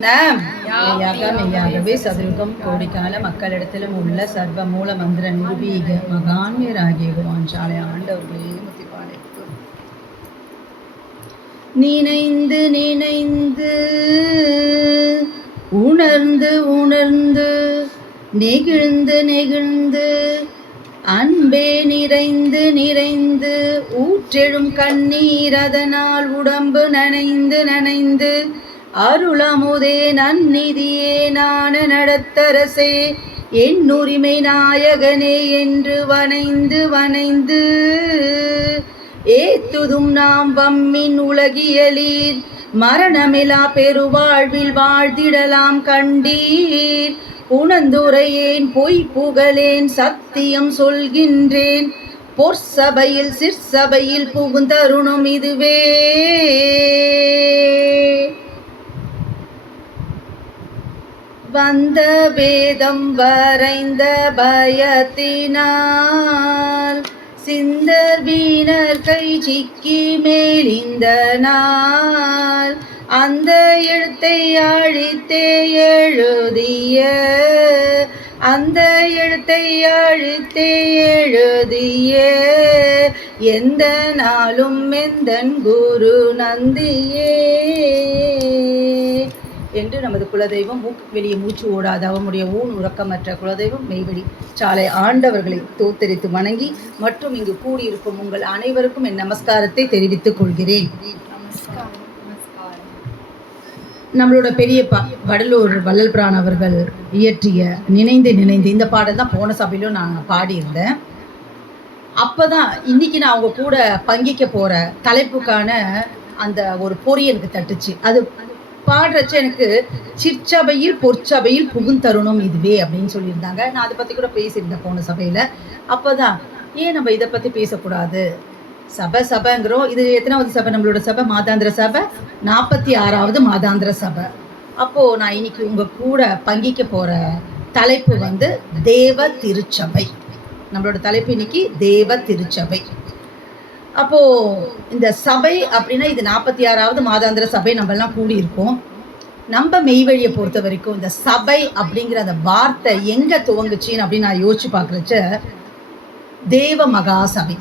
மெய்யாகவே சதுருகம் கோடிக்கால மக்களிடத்திலும் உள்ள சர்வ மூல மந்திர நிரூபீக மகான்யராகிய வாஞ்சாலை ஆண்டவர்களே முத்திப்பாளைக்கு நினைந்து நினைந்து உணர்ந்து உணர்ந்து நெகிழ்ந்து நெகிழ்ந்து அன்பே நிறைந்து நிறைந்து ஊற்றெழும் கண்ணீர் அதனால் உடம்பு நனைந்து நனைந்து அருளமுதே நன்னிதியே நான நடத்தரசே என் உரிமை நாயகனே என்று வனைந்து வனைந்து ஏத்துதும் நாம் வம்மின் உலகியலீர் மரணமிலா பெருவாழ்வில் வாழ்ந்திடலாம் கண்டீர் உணர்ந்துரையேன் பொய் புகழேன் சத்தியம் சொல்கின்றேன் பொற்சபையில் சிற்சபையில் புகுந்தருணும் இதுவே வந்த வேதம் வரைந்த பயத்தினால் சிந்தர் வீணர் கை சிக்கி மேலிந்த நாள் அந்த எழுத்தை அழித்தே எழுதிய அந்த எழுத்தை அழித்தே எழுதிய எந்த நாளும் எந்தன் குரு நந்தியே என்று நமது குலதெய்வம் வெளியே மூச்சு ஓடாத அவனுடைய ஊன் உறக்கமற்ற குலதெய்வம் மெய்வெளி சாலை ஆண்டவர்களை தோத்தரித்து வணங்கி மற்றும் இங்கு கூடியிருக்கும் உங்கள் அனைவருக்கும் என் நமஸ்காரத்தை தெரிவித்துக் கொள்கிறேன். நம்மளோட பெரியப்பா வடலூர் வள்ளல் பிரான் அவர்கள் இயற்றிய நினைந்து நினைந்து இந்த பாடல் தான் போன சபையிலும் நான் பாடியிருந்தேன். அப்போதான் இன்னைக்கு நான் அவங்க கூட பங்கிக்க போகிற தலைப்புக்கான அந்த ஒரு பொறி எனக்கு தட்டுச்சு. அது பாடுறச்ச எனக்கு சிற்சபையில் பொற்சபையில் புகுந்தருணும் இதுவே அப்படின்னு சொல்லியிருந்தாங்க. நான் அதை பற்றி கூட பேசியிருந்தேன் போன சபையில். அப்போ தான் ஏன் நம்ம இதை பற்றி பேசக்கூடாது, சபைங்கிறோம். இது எத்தனாவது சபை? நம்மளோட சபை மாதாந்திர சபை 46வது மாதாந்திர சபை. அப்போது நான் இன்னைக்கு உங்கள் கூட பங்கிக்க போகிற தலைப்பு வந்து தேவ திருச்சபை. நம்மளோட தலைப்பு இன்னைக்கு தேவ திருச்சபை. அப்போது இந்த சபை அப்படின்னா இது 46வது மாதாந்திர சபை நம்மெல்லாம் கூடியிருக்கோம். நம்ம மெய்வழியை பொறுத்த வரைக்கும் இந்த சபை அப்படிங்கிற அந்த வார்த்தை எங்கே துவங்குச்சின்னு அப்படின்னு நான் யோசிச்சு பார்க்குறச்ச தேவ மகாசபை.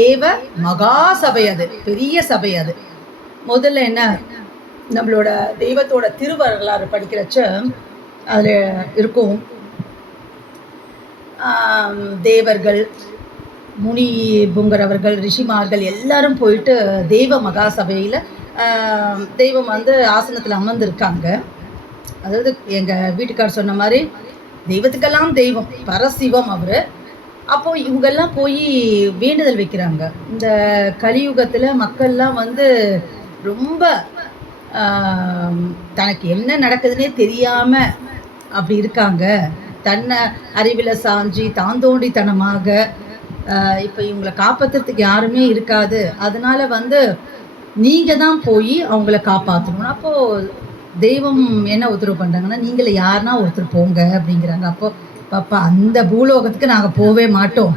தேவ மகாசபை, அது பெரிய சபை. அது முதல்ல என்ன, நம்மளோட தெய்வத்தோட திருவரலாறு படிக்கிறச்ச அதில் இருக்கும் தேவர்கள், முனி புங்கர் அவர்கள், ரிஷிமார்கள் எல்லாரும் போயிட்டு தெய்வ மகாசபையில் தெய்வம் வந்து ஆசனத்தில் அமர்ந்திருக்காங்க. அதாவது எங்கள் வீட்டுக்கார் சொன்ன மாதிரி தெய்வத்துக்கெல்லாம் தெய்வம் பரசிவம் அவர். அப்போது இவங்கெல்லாம் போய் வேண்டுதல் வைக்கிறாங்க. இந்த கலியுகத்தில் மக்கள்லாம் வந்து ரொம்ப தனக்கு என்ன நடக்குதுன்னே தெரியாமல் அப்படி இருக்காங்க. தன்னை அறிவில் சாஞ்சி தாந்தோண்டித்தனமாக இப்போ இவங்களை காப்பாற்றுறதுக்கு யாருமே இருக்காது. அதனால வந்து நீங்கள் தான் போய் அவங்கள காப்பாற்றணும். அப்போது தெய்வம் என்ன உத்தரவு பண்ணுறாங்கன்னா, நீங்களே யாருன்னா ஒருத்தர் போங்க அப்படிங்கிறாங்க. அப்போது பாப்பா அந்த பூலோகத்துக்கு நாங்கள் போகவே மாட்டோம்.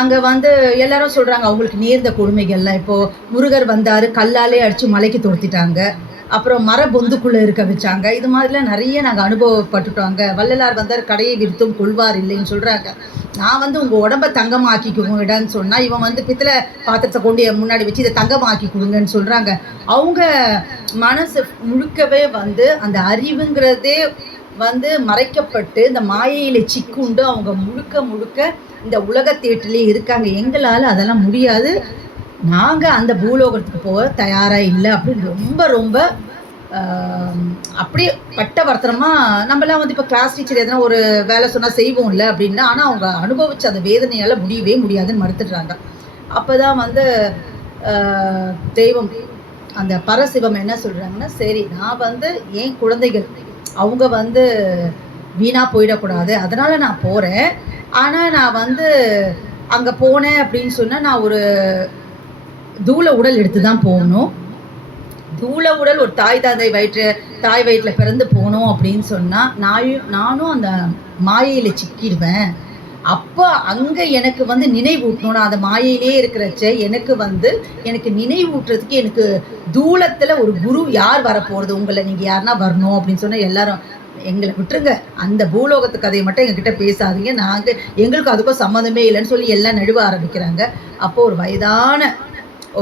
அங்கே வந்து எல்லாரும் சொல்கிறாங்க அவங்களுக்கு நேர்ந்த கொடுமைகள்லாம். இப்போது முருகர் வந்தார், கல்லாலே அடித்து மலைக்கு துரத்திட்டாங்க. அப்புறம் பொந்துக்குள்ளே இருக்க வச்சாங்க. இது மாதிரிலாம் நிறைய நாங்கள் அனுபவப்பட்டுட்டோங்க. வள்ளலார் வந்தார், கடையை விருத்தும் கொள்வார் இல்லைன்னு சொல்கிறாங்க. நான் வந்து உங்கள் உடம்பை தங்கமாக்கிக்குங்கடான்னு சொன்னால் இவன் வந்து பித்தளை பாத்திரத்தை கொண்டு முன்னாடி வச்சு இதை தங்கமாக்கி கொடுங்கன்னு சொல்கிறாங்க. அவங்க மனசு முழுக்கவே வந்து அந்த அறிவுங்கிறதே வந்து மறைக்கப்பட்டு இந்த மாயையில் சிக்குண்டு அவங்க முழுக்க முழுக்க இந்த உலகத்தேட்டிலே இருக்காங்க. எங்களால் அதெல்லாம் முடியாது, நாங்கள் அந்த பூலோகத்துக்கு போக தயாராக இல்லை அப்படின்னு ரொம்ப ரொம்ப அப்படியே பட்ட வருத்தமாக நம்மளாம் வந்து இப்போ கிளாஸ் டீச்சர் எதனா ஒரு வேலை சொன்னால் செய்வோம்ல அப்படின்னா, ஆனால் அவங்க அனுபவித்த அந்த வேதனையால் முடியவே முடியாதுன்னு மறுத்துடுறாங்க. அப்போ தான் வந்து தெய்வம் அந்த பரசிவம் என்ன சொல்கிறாங்கன்னா, சரி நான் வந்து என் குழந்தைகள் அவங்க வந்து வீணாக போயிடக்கூடாது, அதனால் நான் போகிறேன். ஆனால் நான் வந்து அங்கே போனேன் அப்படின்னு சொன்னால் நான் ஒரு தூள உடல் எடுத்து தான் போகணும். தூள உடல் ஒரு தாய் வயிற்றில் பிறந்து போகணும் அப்படின்னு சொன்னால் நானும் அந்த மாயையில் சிக்கிடுவேன். அப்போ அங்கே எனக்கு வந்து நினைவூட்டணும். நான் அந்த மாயையிலே இருக்கிறச்ச எனக்கு நினைவூட்டுறதுக்கு எனக்கு தூளத்தில் ஒரு குரு யார் வரப்போகிறது, உங்களை நீங்கள் யாருன்னா வரணும் அப்படின்னு சொன்னால் எல்லாரும் எங்களை விட்டுருங்க, அந்த பூலோகத்து கதையை மட்டும் எங்ககிட்ட பேசாதீங்க, எங்களுக்கு அதுக்கும் சம்மந்தமே இல்லைன்னு சொல்லி எல்லாம் நழுவ ஆரம்பிக்கிறாங்க. அப்போது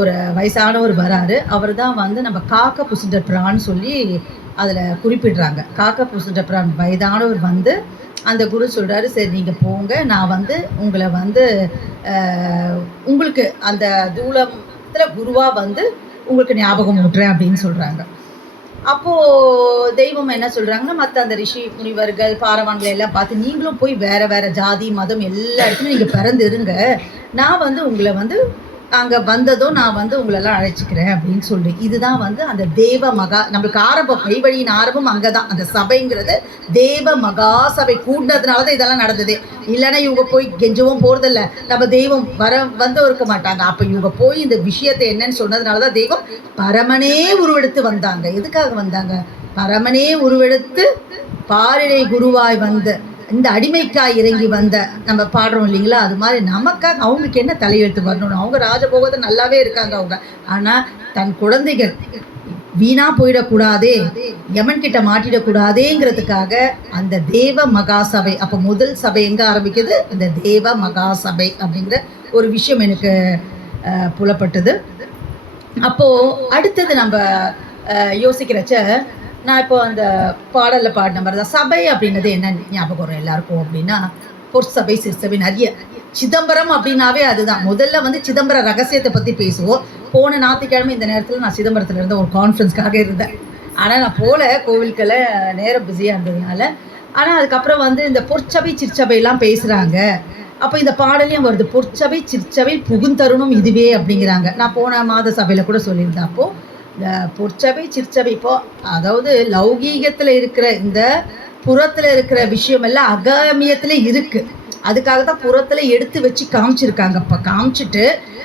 ஒரு வயசானவர் வராரு. அவர் தான் வந்து நம்ம காக்க புசுண்ட பிரான்னு சொல்லி அதில் குறிப்பிடுறாங்க. காக்க புசுண்ட பிரான் வயதானவர் வந்து அந்த குரு சொல்கிறாரு, சரி நீங்கள் போங்க, நான் வந்து உங்களை வந்து உங்களுக்கு அந்த தூளத்தில் குருவாக வந்து உங்களுக்கு ஞாபகம் ஊட்டுறேன் அப்படின்னு சொல்கிறாங்க. அப்போது தெய்வம் என்ன சொல்கிறாங்கன்னா, மற்ற அந்த ரிஷி முனிவர்கள் பாரவான்களை எல்லாம் பார்த்து, நீங்களும் போய் வேறு ஜாதி மதம் எல்லா இடத்துலையும் நீங்கள் பிறந்து இருங்க, நான் வந்து உங்களை வந்து அங்கே வந்ததும் நான் வந்து உங்களெல்லாம் அழைச்சிக்கிறேன் அப்படின்னு சொல்லி. இதுதான் வந்து அந்த தேவ மகா, நம்மளுக்கு ஆரம்பம், மெய்வழியின் ஆரம்பம் அங்கே தான். அந்த சபைங்கிறது தேவ மகா சபை கூடினதுனால தான் இதெல்லாம் நடந்தது. இல்லைன்னா இவங்க போய் கெஞ்சவும் போகிறதில்ல, நம்ம தெய்வம் வந்து இருக்க மாட்டாங்க. அப்போ இவங்க போய் இந்த விஷயத்தை என்னன்னு சொன்னதுனால தான் தெய்வம் பரமனே உருவெடுத்து வந்தாங்க. எதுக்காக வந்தாங்க? பரமனே உருவெடுத்து பாரிடை குருவாய் வந்த இந்த அடிமைக்காய் இறங்கி வந்த நம்ம பாடுறோம் இல்லைங்களா, அது மாதிரி நமக்காக அவங்களுக்கு என்ன தலையெழுத்து வரணும்னு, அவங்க ராஜபோகத்தை நல்லாவே இருக்காங்க அவங்க. ஆனால் தன் குழந்தைகள் வீணாக போயிடக்கூடாதே, யமன் கிட்ட மாட்டிடக்கூடாதேங்கிறதுக்காக அந்த தேவ மகாசபை. அப்போ முதல் சபை எங்கே ஆரம்பிக்குது? இந்த தேவ மகாசபை அப்படிங்கிற ஒரு விஷயம் எனக்கு புலப்பட்டது. அப்போது அடுத்தது நம்ம யோசிக்கிறச்ச, நான் இப்போ அந்த பாடலில் பாடின மாதிரி தான் சபை அப்படின்னது என்ன ஞாபகம் வரும் எல்லாருக்கும் அப்படின்னா, பொற்சபை சிற்சபை நிறைய. சிதம்பரம் அப்படின்னாவே அதுதான். முதல்ல வந்து சிதம்பர ரகசியத்தை பற்றி பேசுவோம். போன ஞாயிற்றுக்கிழமை இந்த நேரத்தில் நான் சிதம்பரத்தில் இருந்த ஒரு கான்ஃபரன்ஸ்க்காக இருந்தேன். ஆனால் நான் கோவிலுக்குள்ள நேரம் பிஸியாக இருந்ததுனால. ஆனால் அதுக்கப்புறம் வந்து இந்த பொற்சபை சிற்சபையெல்லாம் பேசுகிறாங்க. அப்போ இந்த பாடலையும் வருது, பொற்சபை சிற்சபை புகுந்தருணும் இதுவே அப்படிங்கிறாங்க. நான் போன மாத சபையில் கூட சொல்லியிருந்தேன். அப்போது இந்த பொற்சபை சிற்சபை, இப்போ அதாவது லௌகீகத்தில் இருக்கிற இந்த புறத்தில் இருக்கிற விஷயம் எல்லாம் அகமியத்தில் இருக்குது. அதுக்காக தான் புறத்தில் எடுத்து வச்சு காமிச்சிருக்காங்க. இப்போ காமிச்சிட்டு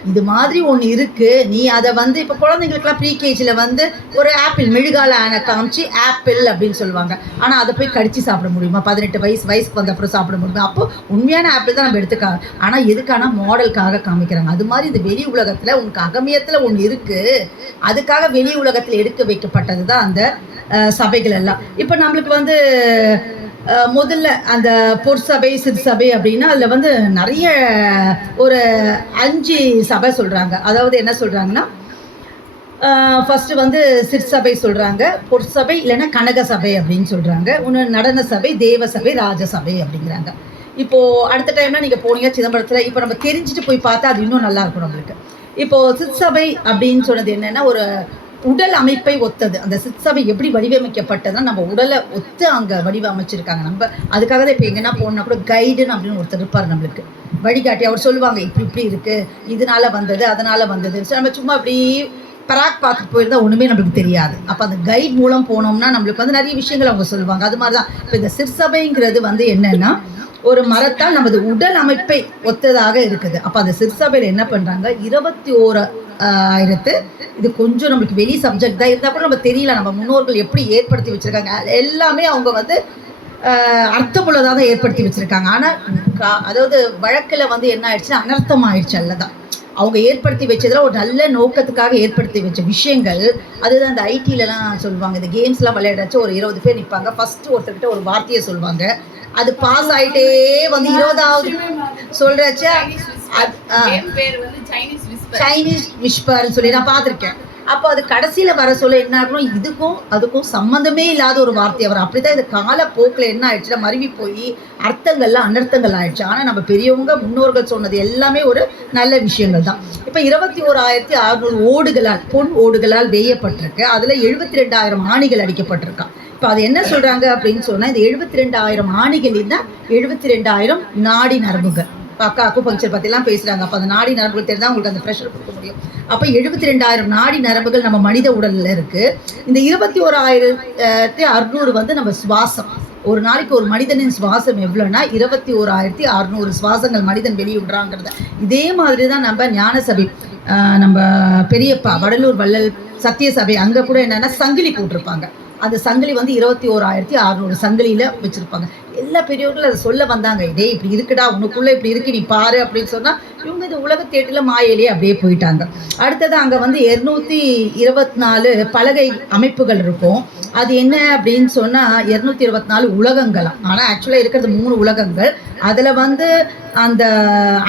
இது மாதிரி ஒன்று இருக்குது, நீ அதை வந்து இப்போ குழந்தைங்களுக்குலாம் ப்ரீகேஜியில் வந்து ஒரு ஆப்பிள் மெழுகால ஆன காமிச்சு ஆப்பிள் அப்படின்னு சொல்லுவாங்க. ஆனால் அதை போய் கடிச்சு சாப்பிட முடியுமா? 18 வயசுக்கு வந்த அப்புறம் சாப்பிட முடியுமா? அப்போது உண்மையான ஆப்பிள் தான் நம்ம எடுத்துக்காங்க. ஆனால் எதுக்கான மாடலுக்காக காமிக்கிறாங்க. அது மாதிரி இந்த வெளி உலகத்தில் உங்களுக்கு அகமியத்தில் ஒன்று இருக்குது, அதுக்காக வெளி உலகத்தில் எடுக்க வைக்கப்பட்டது தான் அந்த சபைகள் எல்லாம். இப்போ நம்மளுக்கு வந்து முதல்ல அந்த பொற்சபை சிற்சபை அப்படின்னா அதில் வந்து நிறைய ஒரு 5 சபை சொல்கிறாங்க. அதாவது என்ன சொல்கிறாங்கன்னா, ஃபஸ்ட்டு வந்து சிற்சபை சொல்கிறாங்க, பொற்சபை இல்லைன்னா கனக சபை அப்படின்னு சொல்கிறாங்க, இன்னொன்று நடன சபை, தேவ சபை, ராஜசபை அப்படிங்கிறாங்க. இப்போது அடுத்த டைம்லாம் நீங்கள் போனீங்க சிதம்பரத்தில், இப்போ நம்ம தெரிஞ்சுட்டு போய் பார்த்தா அது இன்னும் நல்லாயிருக்கும் நம்மளுக்கு. இப்போது சிற்சபை அப்படின்னு சொன்னது என்னென்னா, ஒரு உடல் அமைப்பை ஒத்தது. அந்த சிற்சபை எப்படி வடிவமைக்கப்பட்டதுன்னா, நம்ம உடலை ஒத்து அங்கே வடிவமைச்சிருக்காங்க. நம்ம அதுக்காக தான் இப்போ எங்கன்னா போனால் கூட கைடுன்னு அப்படின்னு ஒருத்தர் இருப்பார், நம்மளுக்கு வழிகாட்டி. அவர் சொல்லுவாங்க, இப்படி இருக்குது, இதனால் வந்தது அதனால் வந்தது. நம்ம சும்மா இப்படி பராக் பார்த்துட்டு போயிருந்தால் ஒன்றுமே நம்மளுக்கு தெரியாது. அப்போ அந்த கைட் மூலம் போனோம்னா நம்மளுக்கு வந்து நிறைய விஷயங்கள் அவங்க சொல்லுவாங்க. அது மாதிரி தான் இப்போ இந்த சிற்சபைங்கிறது வந்து என்னென்னா, ஒரு மரத்தால் நமது உடல் அமைப்பை ஒத்ததாக இருக்குது. அப்போ அந்த சிற்சபையில் என்ன பண்ணுறாங்க, 21,000 இது கொஞ்சம் நம்மளுக்கு வெளி சப்ஜெக்ட் தான் இருந்தால் கூட நம்ம தெரியல, நம்ம முன்னோர்கள் எப்படி ஏற்படுத்தி வச்சுருக்காங்க எல்லாமே அவங்க வந்து அர்த்தமுள்ளதாக தான் ஏற்படுத்தி வச்சுருக்காங்க. ஆனால் அதாவது வழக்கில் வந்து என்ன ஆயிடுச்சுன்னா அனர்த்தம் ஆயிடுச்சு. அல்லதான் அவங்க ஏற்படுத்தி வச்சதில் ஒரு நல்ல நோக்கத்துக்காக ஏற்படுத்தி வச்ச விஷயங்கள். அதுதான் இந்த ஐடிலலாம் சொல்லுவாங்க, இந்த கேம்ஸ்லாம் விளையாடுறச்சு ஒரு 20 பேர் நிற்பாங்க, ஃபஸ்ட்டு ஒருத்தர்கிட்ட ஒரு வார்த்தையை சொல்லுவாங்க, அது பாஸ் ஆகிட்டே வந்து 20வது சொல்கிறச்ச சைனீஸ் விஸ்பர்னு சொல்லி நான் பார்த்துருக்கேன். அப்போ அது கடைசியில் வர சொல்ல என்ன ஆகணும், இதுக்கும் அதுக்கும் சம்மந்தமே இல்லாத ஒரு வார்த்தை. அவர் அப்படி தான் இந்த காலப்போக்கில் என்ன ஆயிடுச்சுன்னா மருவி போய் அர்த்தங்கள்லாம் அனர்த்தங்கள் ஆயிடுச்சு. ஆனால் நம்ம பெரியவங்க முன்னோர்கள் சொன்னது எல்லாமே ஒரு நல்ல விஷயங்கள் தான். இப்போ 21,600 ஓடுகளால், பொன் ஓடுகளால் வேயப்பட்டிருக்கு. அதில் 72,000 ஆணிகள் அடிக்கப்பட்டிருக்கான். இப்போ அது என்ன சொல்கிறாங்க அப்படின்னு சொன்னால், இந்த 72,000 ஆணிகள்னா 72,000 நாடி நரம்புகள். இப்போ அக்குபங்க்சர் பற்றிலாம் பேசுகிறாங்க. அப்போ அந்த நாடி நரம்புகள் தெரிஞ்சால் உங்களுக்கு அந்த ப்ரெஷர் கொடுக்க முடியும். அப்போ 72,000 நாடி நரம்புகள் நம்ம மனித உடலில் இருக்குது. இந்த 21,600 வந்து நம்ம சுவாசம். ஒரு நாளைக்கு ஒரு மனிதனின் சுவாசம் எவ்வளோன்னா 21,600 சுவாசங்கள் மனிதன் வெளியிடுறாங்கிறத. இதே மாதிரி தான் நம்ம ஞானசபை, நம்ம பெரியப்பா வடலூர் வள்ளல் சத்திய சபை, அங்கே கூட என்னென்னா சங்கிலி போட்டிருப்பாங்க. அந்த சங்கிலி வந்து 21,600 சங்கிலியில் வச்சுருப்பாங்க. எல்லா பெரியவர்களும் அதை சொல்ல வந்தாங்க, இதே இப்படி இருக்குடா, உனக்குள்ளே இப்படி இருக்கு, நீ பாரு அப்படின்னு சொன்னால் இவங்க இந்த உலக தேட்டில் மாயிலே அப்படியே போயிட்டாங்க. அடுத்தது அங்கே வந்து 224 பலகை அமைப்புகள் இருக்கும். அது என்ன அப்படின்னு சொன்னால் 224 உலகங்களாம். ஆனால் ஆக்சுவலாக இருக்கிறது 3 உலகங்கள். அதில் வந்து அந்த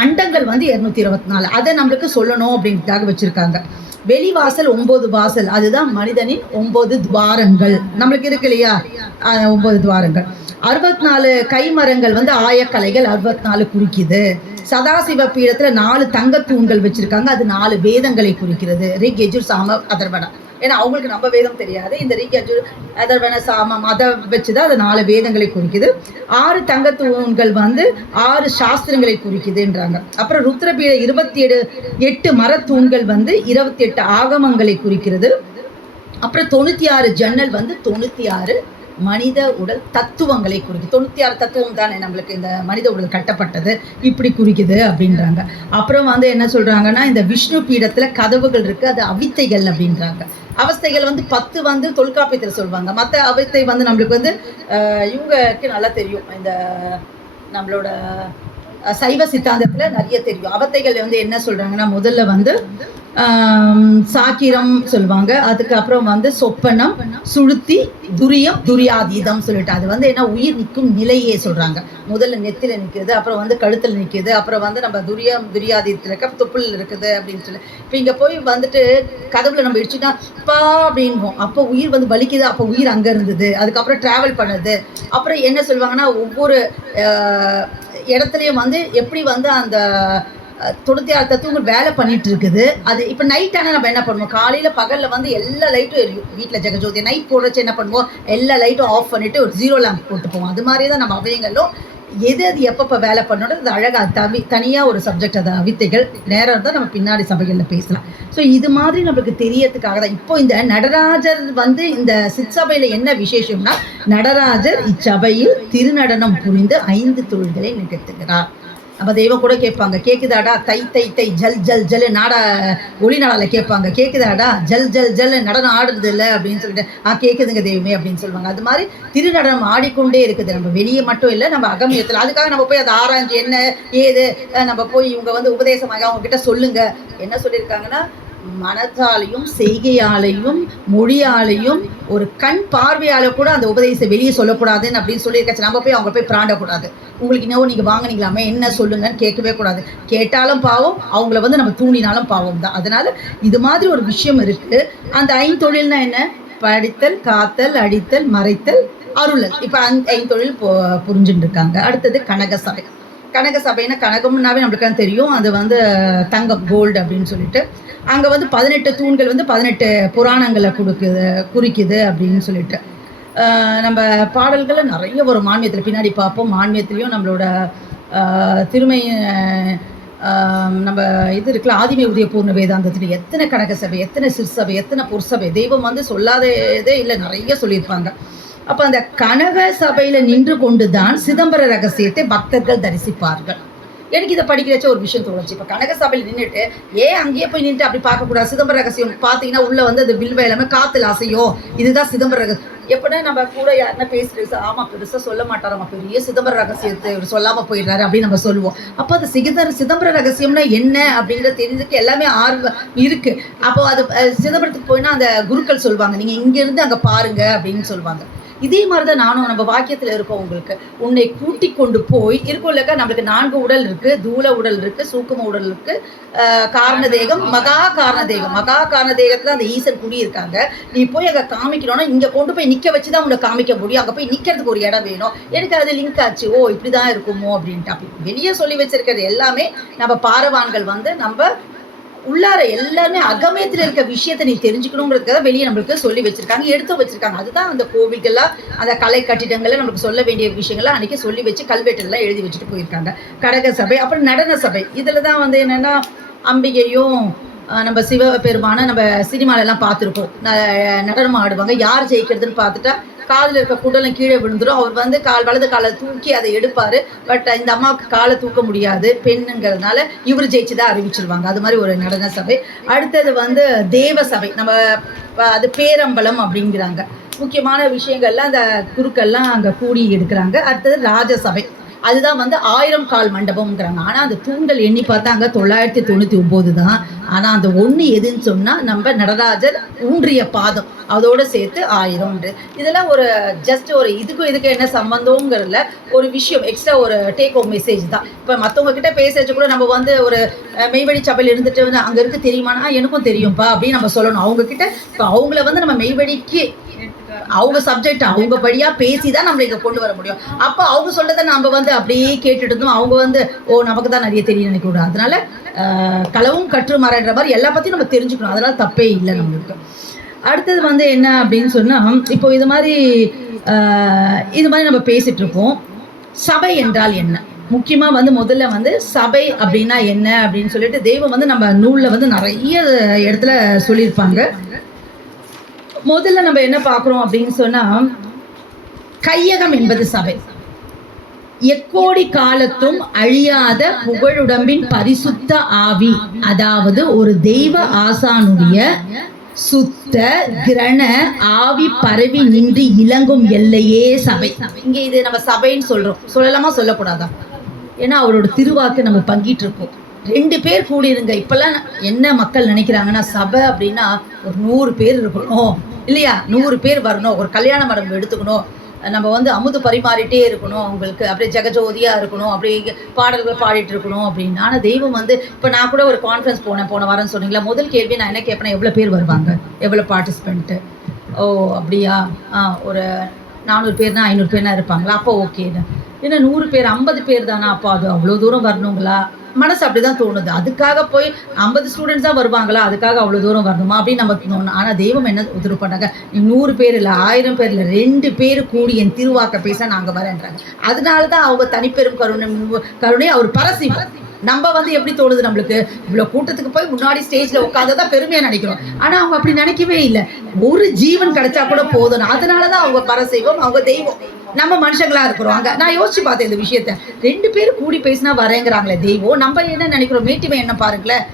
அண்டங்கள் வந்து 224. அதை நம்மளுக்கு சொல்லணும் அப்படின்றதுக்காக வச்சுருக்காங்க. வெளிவாசல் 9 வாசல், அதுதான் மனிதனின் 9 துவாரங்கள். நம்மளுக்கு இருக்கு இல்லையா 9 துவாரங்கள். 64 கைமரங்கள் வந்து ஆயக்கலைகள் 64 குறிக்குது. சதாசிவ பீடத்தில் 4 தங்கத்தூண்கள் வச்சுருக்காங்க, அது 4 வேதங்களை குறிக்கிறது. ரிக் யஜுர் சாம அதர்வணம். ஏன்னா அவங்களுக்கு நம்ம வேதம் தெரியாது, இந்த ரிக் யஜுர் அதர்வண சாமம் அதை வச்சு தான் அது 4 வேதங்களை குறிக்குது. 6 தங்கத்தூண்கள் வந்து 6 சாஸ்திரங்களை குறிக்குதுன்றாங்க. அப்புறம் ருத்ரபீட 8 மரத்தூண்கள் வந்து 28 ஆகமங்களை குறிக்கிறது. அப்புறம் 96 ஜன்னல் வந்து 96 மனித உடல் தத்துவங்களை குறிக்குது. 96 தத்துவம் தானே நம்மளுக்கு இந்த மனித உடல் கட்டப்பட்டது, இப்படி குறிக்குது அப்படின்றாங்க. அப்புறம் வந்து என்ன சொல்கிறாங்கன்னா, இந்த விஷ்ணு பீடத்தில் கதவுகள் இருக்குது, அது அவித்தைகள் அப்படின்றாங்க. அவஸ்தைகள் வந்து 10 வந்து தொல்காப்பியத்தில் சொல்லுவாங்க. மற்ற அவஸ்தை வந்து நம்மளுக்கு வந்து இவங்களுக்கு நல்லா தெரியும், இந்த நம்மளோட சைவ சித்தாந்தத்தில் நிறைய தெரியும். அவத்தைகள் வந்து என்ன சொல்கிறாங்கன்னா, முதல்ல வந்து சாக்கிரம் சொல்லுவாங்க, அதுக்கப்புறம் வந்து சொப்பனம், சுளுத்தி, துரியம், துரியாதீதம் சொல்லிட்டு அது வந்து என்ன உயிர் நிற்கும் நிலையே சொல்கிறாங்க. முதல்ல நெத்தியில் நிற்கிறது, அப்புறம் வந்து கழுத்தில் நிற்கிது, அப்புறம் வந்து நம்ம துரியாதீதத்தில் இருக்க தொப்புள் இருக்குது அப்படின்னு சொல்லி. இப்போ இங்கே போய் வந்துட்டு கதவுல நம்ம இடிச்சுன்னா பா அப்படின்போம், அப்போ உயிர் வந்து வலிக்குது, அப்போ உயிர் அங்கே இருந்தது, அதுக்கப்புறம் ட்ராவல் பண்ணுது. அப்புறம் என்ன சொல்லுவாங்கன்னா, ஒவ்வொரு இடத்துலையும் வந்து எப்படி வந்து அந்த 96 தத்துவங்கள் வேலை பண்ணிட்டு இருக்குது. அது இப்போ நைட் ஆனால் நம்ம என்ன பண்ணுவோம், காலையில் பகலில் வந்து எல்லா லைட்டும் எரியும் வீட்டில் ஜெகஜோதி. நைட் போடுறச்சு என்ன பண்ணுவோம், எல்லா லைட்டும் ஆஃப் பண்ணிவிட்டு ஒரு 0 லேம்ப் போட்டு போவோம். அது மாதிரி தான் நம்ம அவயங்களும் எது எப்பப்போ வேலை பண்ணணும், அது அழகாக தனியாக ஒரு சப்ஜெக்ட். அது அவித்தைகள் நேரம் தான் நம்ம பின்னாடி சபைகளில் பேசலாம். ஸோ இது மாதிரி நம்மளுக்கு தெரியறதுக்காக தான். இப்போ இந்த நடராஜர் வந்து இந்த சிற்சபையில் என்ன விசேஷம்னா, நடராஜர் இச்சபையில் திருநடனம் புரிந்து 5 தொழில்களை நிகழ்த்துகிறார். நம்ம தெய்வம் கூட கேட்பாங்க, கேட்குதாடா தை தை தை ஜல் ஜல் ஜல் நாடா ஒளி நாடாவில் கேட்பாங்க, கேட்குதாடா ஜல் ஜல் ஜல் நடனம் ஆடுறது இல்லை அப்படின்னு சொல்லிட்டு கேட்குதுங்க தெய்வமே அப்படின்னு சொல்லுவாங்க. அது மாதிரி திருநடனம் ஆடிக்கொண்டே இருக்குது. நம்ம வெளியே மட்டும் இல்லை, நம்ம அகமியத்தில். அதுக்காக நம்ம போய் அதை ஆராய்ஞ்சு என்ன ஏது நம்ம போய் இவங்க வந்து உபதேசமாக அவங்ககிட்ட சொல்லுங்க. என்ன சொல்லியிருக்காங்கன்னா, மனத்தாலையும் செய்கையாலையும் மொழியாலையும் ஒரு கண் பார்வையால கூட அந்த உபதேசத்தை வெளியே சொல்லக்கூடாதுன்னு அப்படின்னு சொல்லியிருக்காச்சு. நம்ம போய் அவங்க போய் பிராண்டக்கூடாது. உங்களுக்கு இன்னும் நீங்கள் வாங்கினீங்களாமே என்ன சொல்லுங்கன்னு கேட்கவே கூடாது. கேட்டாலும் பாவம், அவங்கள வந்து நம்ம தூண்டினாலும் பாவம் தான். அதனால இது மாதிரி ஒரு விஷயம் இருக்குது. அந்த 5 தொழில்னா என்ன, படித்தல், காத்தல், அடித்தல், மறைத்தல், அருளல். இப்போ 5 தொழில் புரிஞ்சுட்டு இருக்காங்க. அடுத்தது கனக சபை. கனக சபைன்னா கனகம்னாவே நம்மளுக்கு தெரியும், அது வந்து தங்கம், கோல்டு அப்படின்னு சொல்லிட்டு. அங்கே வந்து 18 தூண்கள் வந்து 18 புராணங்களை குறிக்குது அப்படின்னு சொல்லிட்டு. நம்ம பாடல்களை நிறைய வரும் மான்மியத்தில், பின்னாடி பார்ப்போம். மான்மியத்துலேயும் நம்மளோட திருமை நம்ம இது இருக்குல்ல, ஆதிமை உதய பூர்ண வேதாந்தத்தில் எத்தனை கனக சபை, எத்தனை சிற்சபை, எத்தனை பொற்சபை, தெய்வம் வந்து சொல்லாததே இல்லை, நிறைய சொல்லியிருப்பாங்க. அப்போ அந்த கனக சபையில் நின்று கொண்டு தான் சிதம்பர ரகசியத்தை பக்தர்கள் தரிசிப்பார்கள். எனக்கு இதை படிக்கிறச்ச ஒரு விஷயம் தோணுச்சு. இப்போ கனக சபையில் நின்றுட்டு அங்கேயே போய் நின்றுட்டு அப்படி பார்க்கக்கூடாது. சிதம்பர ரகசியம் பார்த்தீங்கன்னா உள்ளே வந்து அது வில்வ எல்லாமே காற்றுல அசையும், இதுதான் சிதம்பர ரகசியம். எப்படின்னா நம்ம கூட யாருன்னா பேசுறது, ஆமாம் பெருசாக சொல்ல மாட்டாராம்மா, பெரிய சிதம்பர ரகசியத்தை இவர் சொல்லாமல் போயிடுறாரு அப்படின்னு நம்ம சொல்லுவோம். அப்போ அது சிதம்பர ரகசியம்னா என்ன அப்படிங்கிறத தெரிஞ்சுக்க எல்லாமே ஆர்வம் இருக்குது. அப்போ அது சிதம்பரத்துக்கு போயின்னா அந்த குருக்கள் சொல்லுவாங்க, நீங்கள் இங்கேருந்து அங்கே பாருங்க அப்படின்னு சொல்லுவாங்க. இதே மாதிரி தான் நானும் நம்ம வாக்கியத்தில் இருக்கோம். உங்களுக்கு உன்னை கூட்டி கொண்டு போய் இருக்கும் இல்லைக்கா, நம்மளுக்கு 4 உடல் இருக்குது. தூல உடல் இருக்குது, சூக்கும உடல் இருக்குது, காரணதேகம், மகா காரணதேகம். மகா காரணதேகத்தில் அந்த ஈசன் குடியிருக்காங்க. நீ போய் அங்கே காமிக்கணும்னா இங்கே கொண்டு போய் நிற்க வச்சு தான் உன்னை காமிக்க முடியும். அங்கே போய் நிற்கிறதுக்கு ஒரு இடம் வேணும். எனக்கு அது லிங்க் ஆச்சு, ஓ இப்படி தான் இருக்குமோ அப்படின்ட்டு. அப்படி வெளியே சொல்லி வச்சிருக்கிறது எல்லாமே நம்ம பாரவான்கள் வந்து நம்ம உள்ளார எல்லாருமே அகமயத்தில் இருக்க விஷயத்தை நீ தெரிஞ்சுக்கணுங்கிறதுக்காக வெளியே நம்மளுக்கு சொல்லி வச்சிருக்காங்க, எடுத்து வச்சிருக்காங்க. அதுதான் அந்த கோவில்கள்லாம், அந்த கலை கட்டிடங்கள்ல நம்மளுக்கு சொல்ல வேண்டிய விஷயங்கள்லாம் அன்றைக்கி சொல்லி வச்சு கல்வெட்டுலாம் எழுதி வச்சுட்டு போயிருக்காங்க. கடக சபை, அப்புறம் நடன சபை. இதில் தான் வந்து என்னென்னா, அம்பிகையும் நம்ம சிவபெருமான நம்ம சினிமாலெல்லாம் பார்த்துருக்கோம், நடனம் ஆடுவாங்க. யார் ஜெயிக்கிறதுன்னு பார்த்துட்டா காதில் இருக்க குடலும் கீழே விழுந்துடும். அவர் வந்து வலது காலை தூக்கி அதை எடுப்பார். பட் இந்த அம்மாவுக்கு காலை தூக்க முடியாது, பெண்ணுங்கிறதுனால இவர் ஜெயிச்சுதான் அறிவிச்சிருவாங்க. அது மாதிரி ஒரு நடன சபை. அடுத்தது வந்து தேவ சபை. நம்ம அது பேரம்பலம் அப்படிங்கிறாங்க. முக்கியமான விஷயங்கள்லாம் அந்த குருக்கள்லாம் அங்கே கூடி எடுக்கிறாங்க. அடுத்தது ராஜசபை, அதுதான் வந்து 1000 கால் மண்டபம்ங்கிறாங்க. ஆனால் அந்த தூண்கள் எண்ணி பார்த்தாங்க 999 தான். ஆனால் அந்த ஒன்று எதுன்னு சொன்னால் நம்ம நடராஜர் ஊன்றிய பாதம் அதோடு சேர்த்து 1000. இதெல்லாம் ஒரு ஜஸ்ட் ஒரு இதுக்கும் என்ன சம்பந்தங்கிறதுல ஒரு விஷயம் எக்ஸ்ட்ரா ஒரு டேக் ஹோம் மெசேஜ் தான். இப்போ மற்றவங்க கிட்ட பேசுறது கூட நம்ம வந்து ஒரு மெய்வழி சபையில் இருந்துட்டு வந்து அங்கே இருக்கு தெரியுமானா எனக்கும் தெரியும்ப்பா அப்படின்னு நம்ம சொல்லணும் அவங்கக்கிட்ட. இப்போ அவங்கள வந்து நம்ம மெய்வழிக்கு அவங்க சப்ஜெக்ட் அவங்க படியா பேசி தான் நம்மளை இங்கே கொண்டு வர முடியும். அப்போ அவங்க சொல்றதை நம்ம வந்து அப்படியே கேட்டுட்டு இருந்தோம். அவங்க வந்து நமக்கு தான் நிறைய தெரியும் நினைக்கூடாது. அதனால களவும் கற்று மறன்ற மாதிரி எல்லா பற்றியும் நம்ம தெரிஞ்சுக்கணும். அதனால தப்பே இல்லை நம்மளுக்கு. அடுத்தது வந்து என்ன அப்படின்னு சொன்னால், இப்போ இது மாதிரி நம்ம பேசிட்டு இருக்கோம். சபை என்றால் என்ன? முக்கியமாக வந்து முதல்ல வந்து சபை அப்படின்னா என்ன அப்படின்னு சொல்லிட்டு தெய்வம் வந்து நம்ம நூலில் வந்து நிறைய இடத்துல சொல்லியிருப்பாங்க. முதல்ல நம்ம என்ன பார்க்குறோம் அப்படின்னு சொன்னால், கையகம் என்பது சபை. எக்கோடி காலத்தும் அழியாத புகழுடம்பின் பரிசுத்த ஆவி, அதாவது ஒரு தெய்வ ஆசானுடைய சுத்த கிரண ஆவி பரவி நின்று இலங்கும் எல்லையே சபை. இங்கே இது நம்ம சபைன்னு சொல்கிறோம், சொல்லலாமா சொல்லக்கூடாதா? ஏன்னா அவரோட திருவாக்கு நம்ம பங்கிட்டு இருக்கோம். 2 பேர் கூடியிருங்க. இப்போல்லாம் என்ன மக்கள் நினைக்கிறாங்கன்னா, சபை அப்படின்னா ஒரு 100 பேர் இருக்கணும் இல்லையா, 100 பேர் வரணும், ஒரு கல்யாண மண்டபம் எடுத்துக்கணும், நம்ம வந்து அமுது பரிமாறிட்டே இருக்கணும், அவங்களுக்கு அப்படியே ஜெகஜோதியாக இருக்கணும், அப்படியே பாடல்கள் பாடிட்டு இருக்கணும் அப்படின்னு. ஆனால் தெய்வம் வந்து இப்போ நான் கூட ஒரு கான்ஃபரன்ஸ் போன வாரம்னு சொன்னீங்களா, முதல் கேள்வி நான் என்ன கேட்பேன்னா, எவ்வளோ பேர் வருவாங்க, எவ்வளோ பார்ட்டிசிபெண்ட்டு? ஓ அப்படியா, ஒரு 400 பேர்னா 500 பேர்னா இருப்பாங்களா? அப்போ ஓகேண்ணா. ஏன்னா 100 பேர் 50 பேர் தானே, அப்போ அது அவ்வளோ தூரம் வரணுங்களா? மனசு அப்படி தான் தோணுது. அதுக்காக போய் 50 ஸ்டூடெண்ட்ஸ் தான் வருவாங்களா, அதுக்காக அவ்வளோ தூரம் வரணுமா அப்படின்னு நம்ம தோணும். ஆனால் தெய்வம் என்ன உத்தரவு பண்ணாங்க, நீ 100 பேர் இல்லை 1000 பேர் இல்லை 2 பேர் கூடி என் திருவாக்க பேச நாங்கள் வரேன்றாங்க. அதனால தான் அவங்க தனிப்பெரும் கருணை அவர் பரசிவம். நம்ம வந்து எப்படி தோணுது நம்மளுக்கு, இவ்வளோ கூட்டத்துக்கு போய் முன்னாடி ஸ்டேஜில் உட்காந்ததான் பெருமையாக நினைக்கிறோம். ஆனால் அவங்க அப்படி நினைக்கவே இல்லை. ஒரு ஜீவன் கிடைச்சா கூட போதும். அதனால தான் அவங்க பரசைவம், அவங்க தெய்வம். நம்ம மனுஷங்களா இருக்கிறோம். அங்கே நான் யோசிச்சு பார்த்தேன் இந்த விஷயத்த. 2 பேர் கூடி பேசினா வரேங்கிறாங்களே தெய்வம். நம்ம என்ன நினைக்கிறோம், மேட்டிமை என்ன பாருங்களேன்,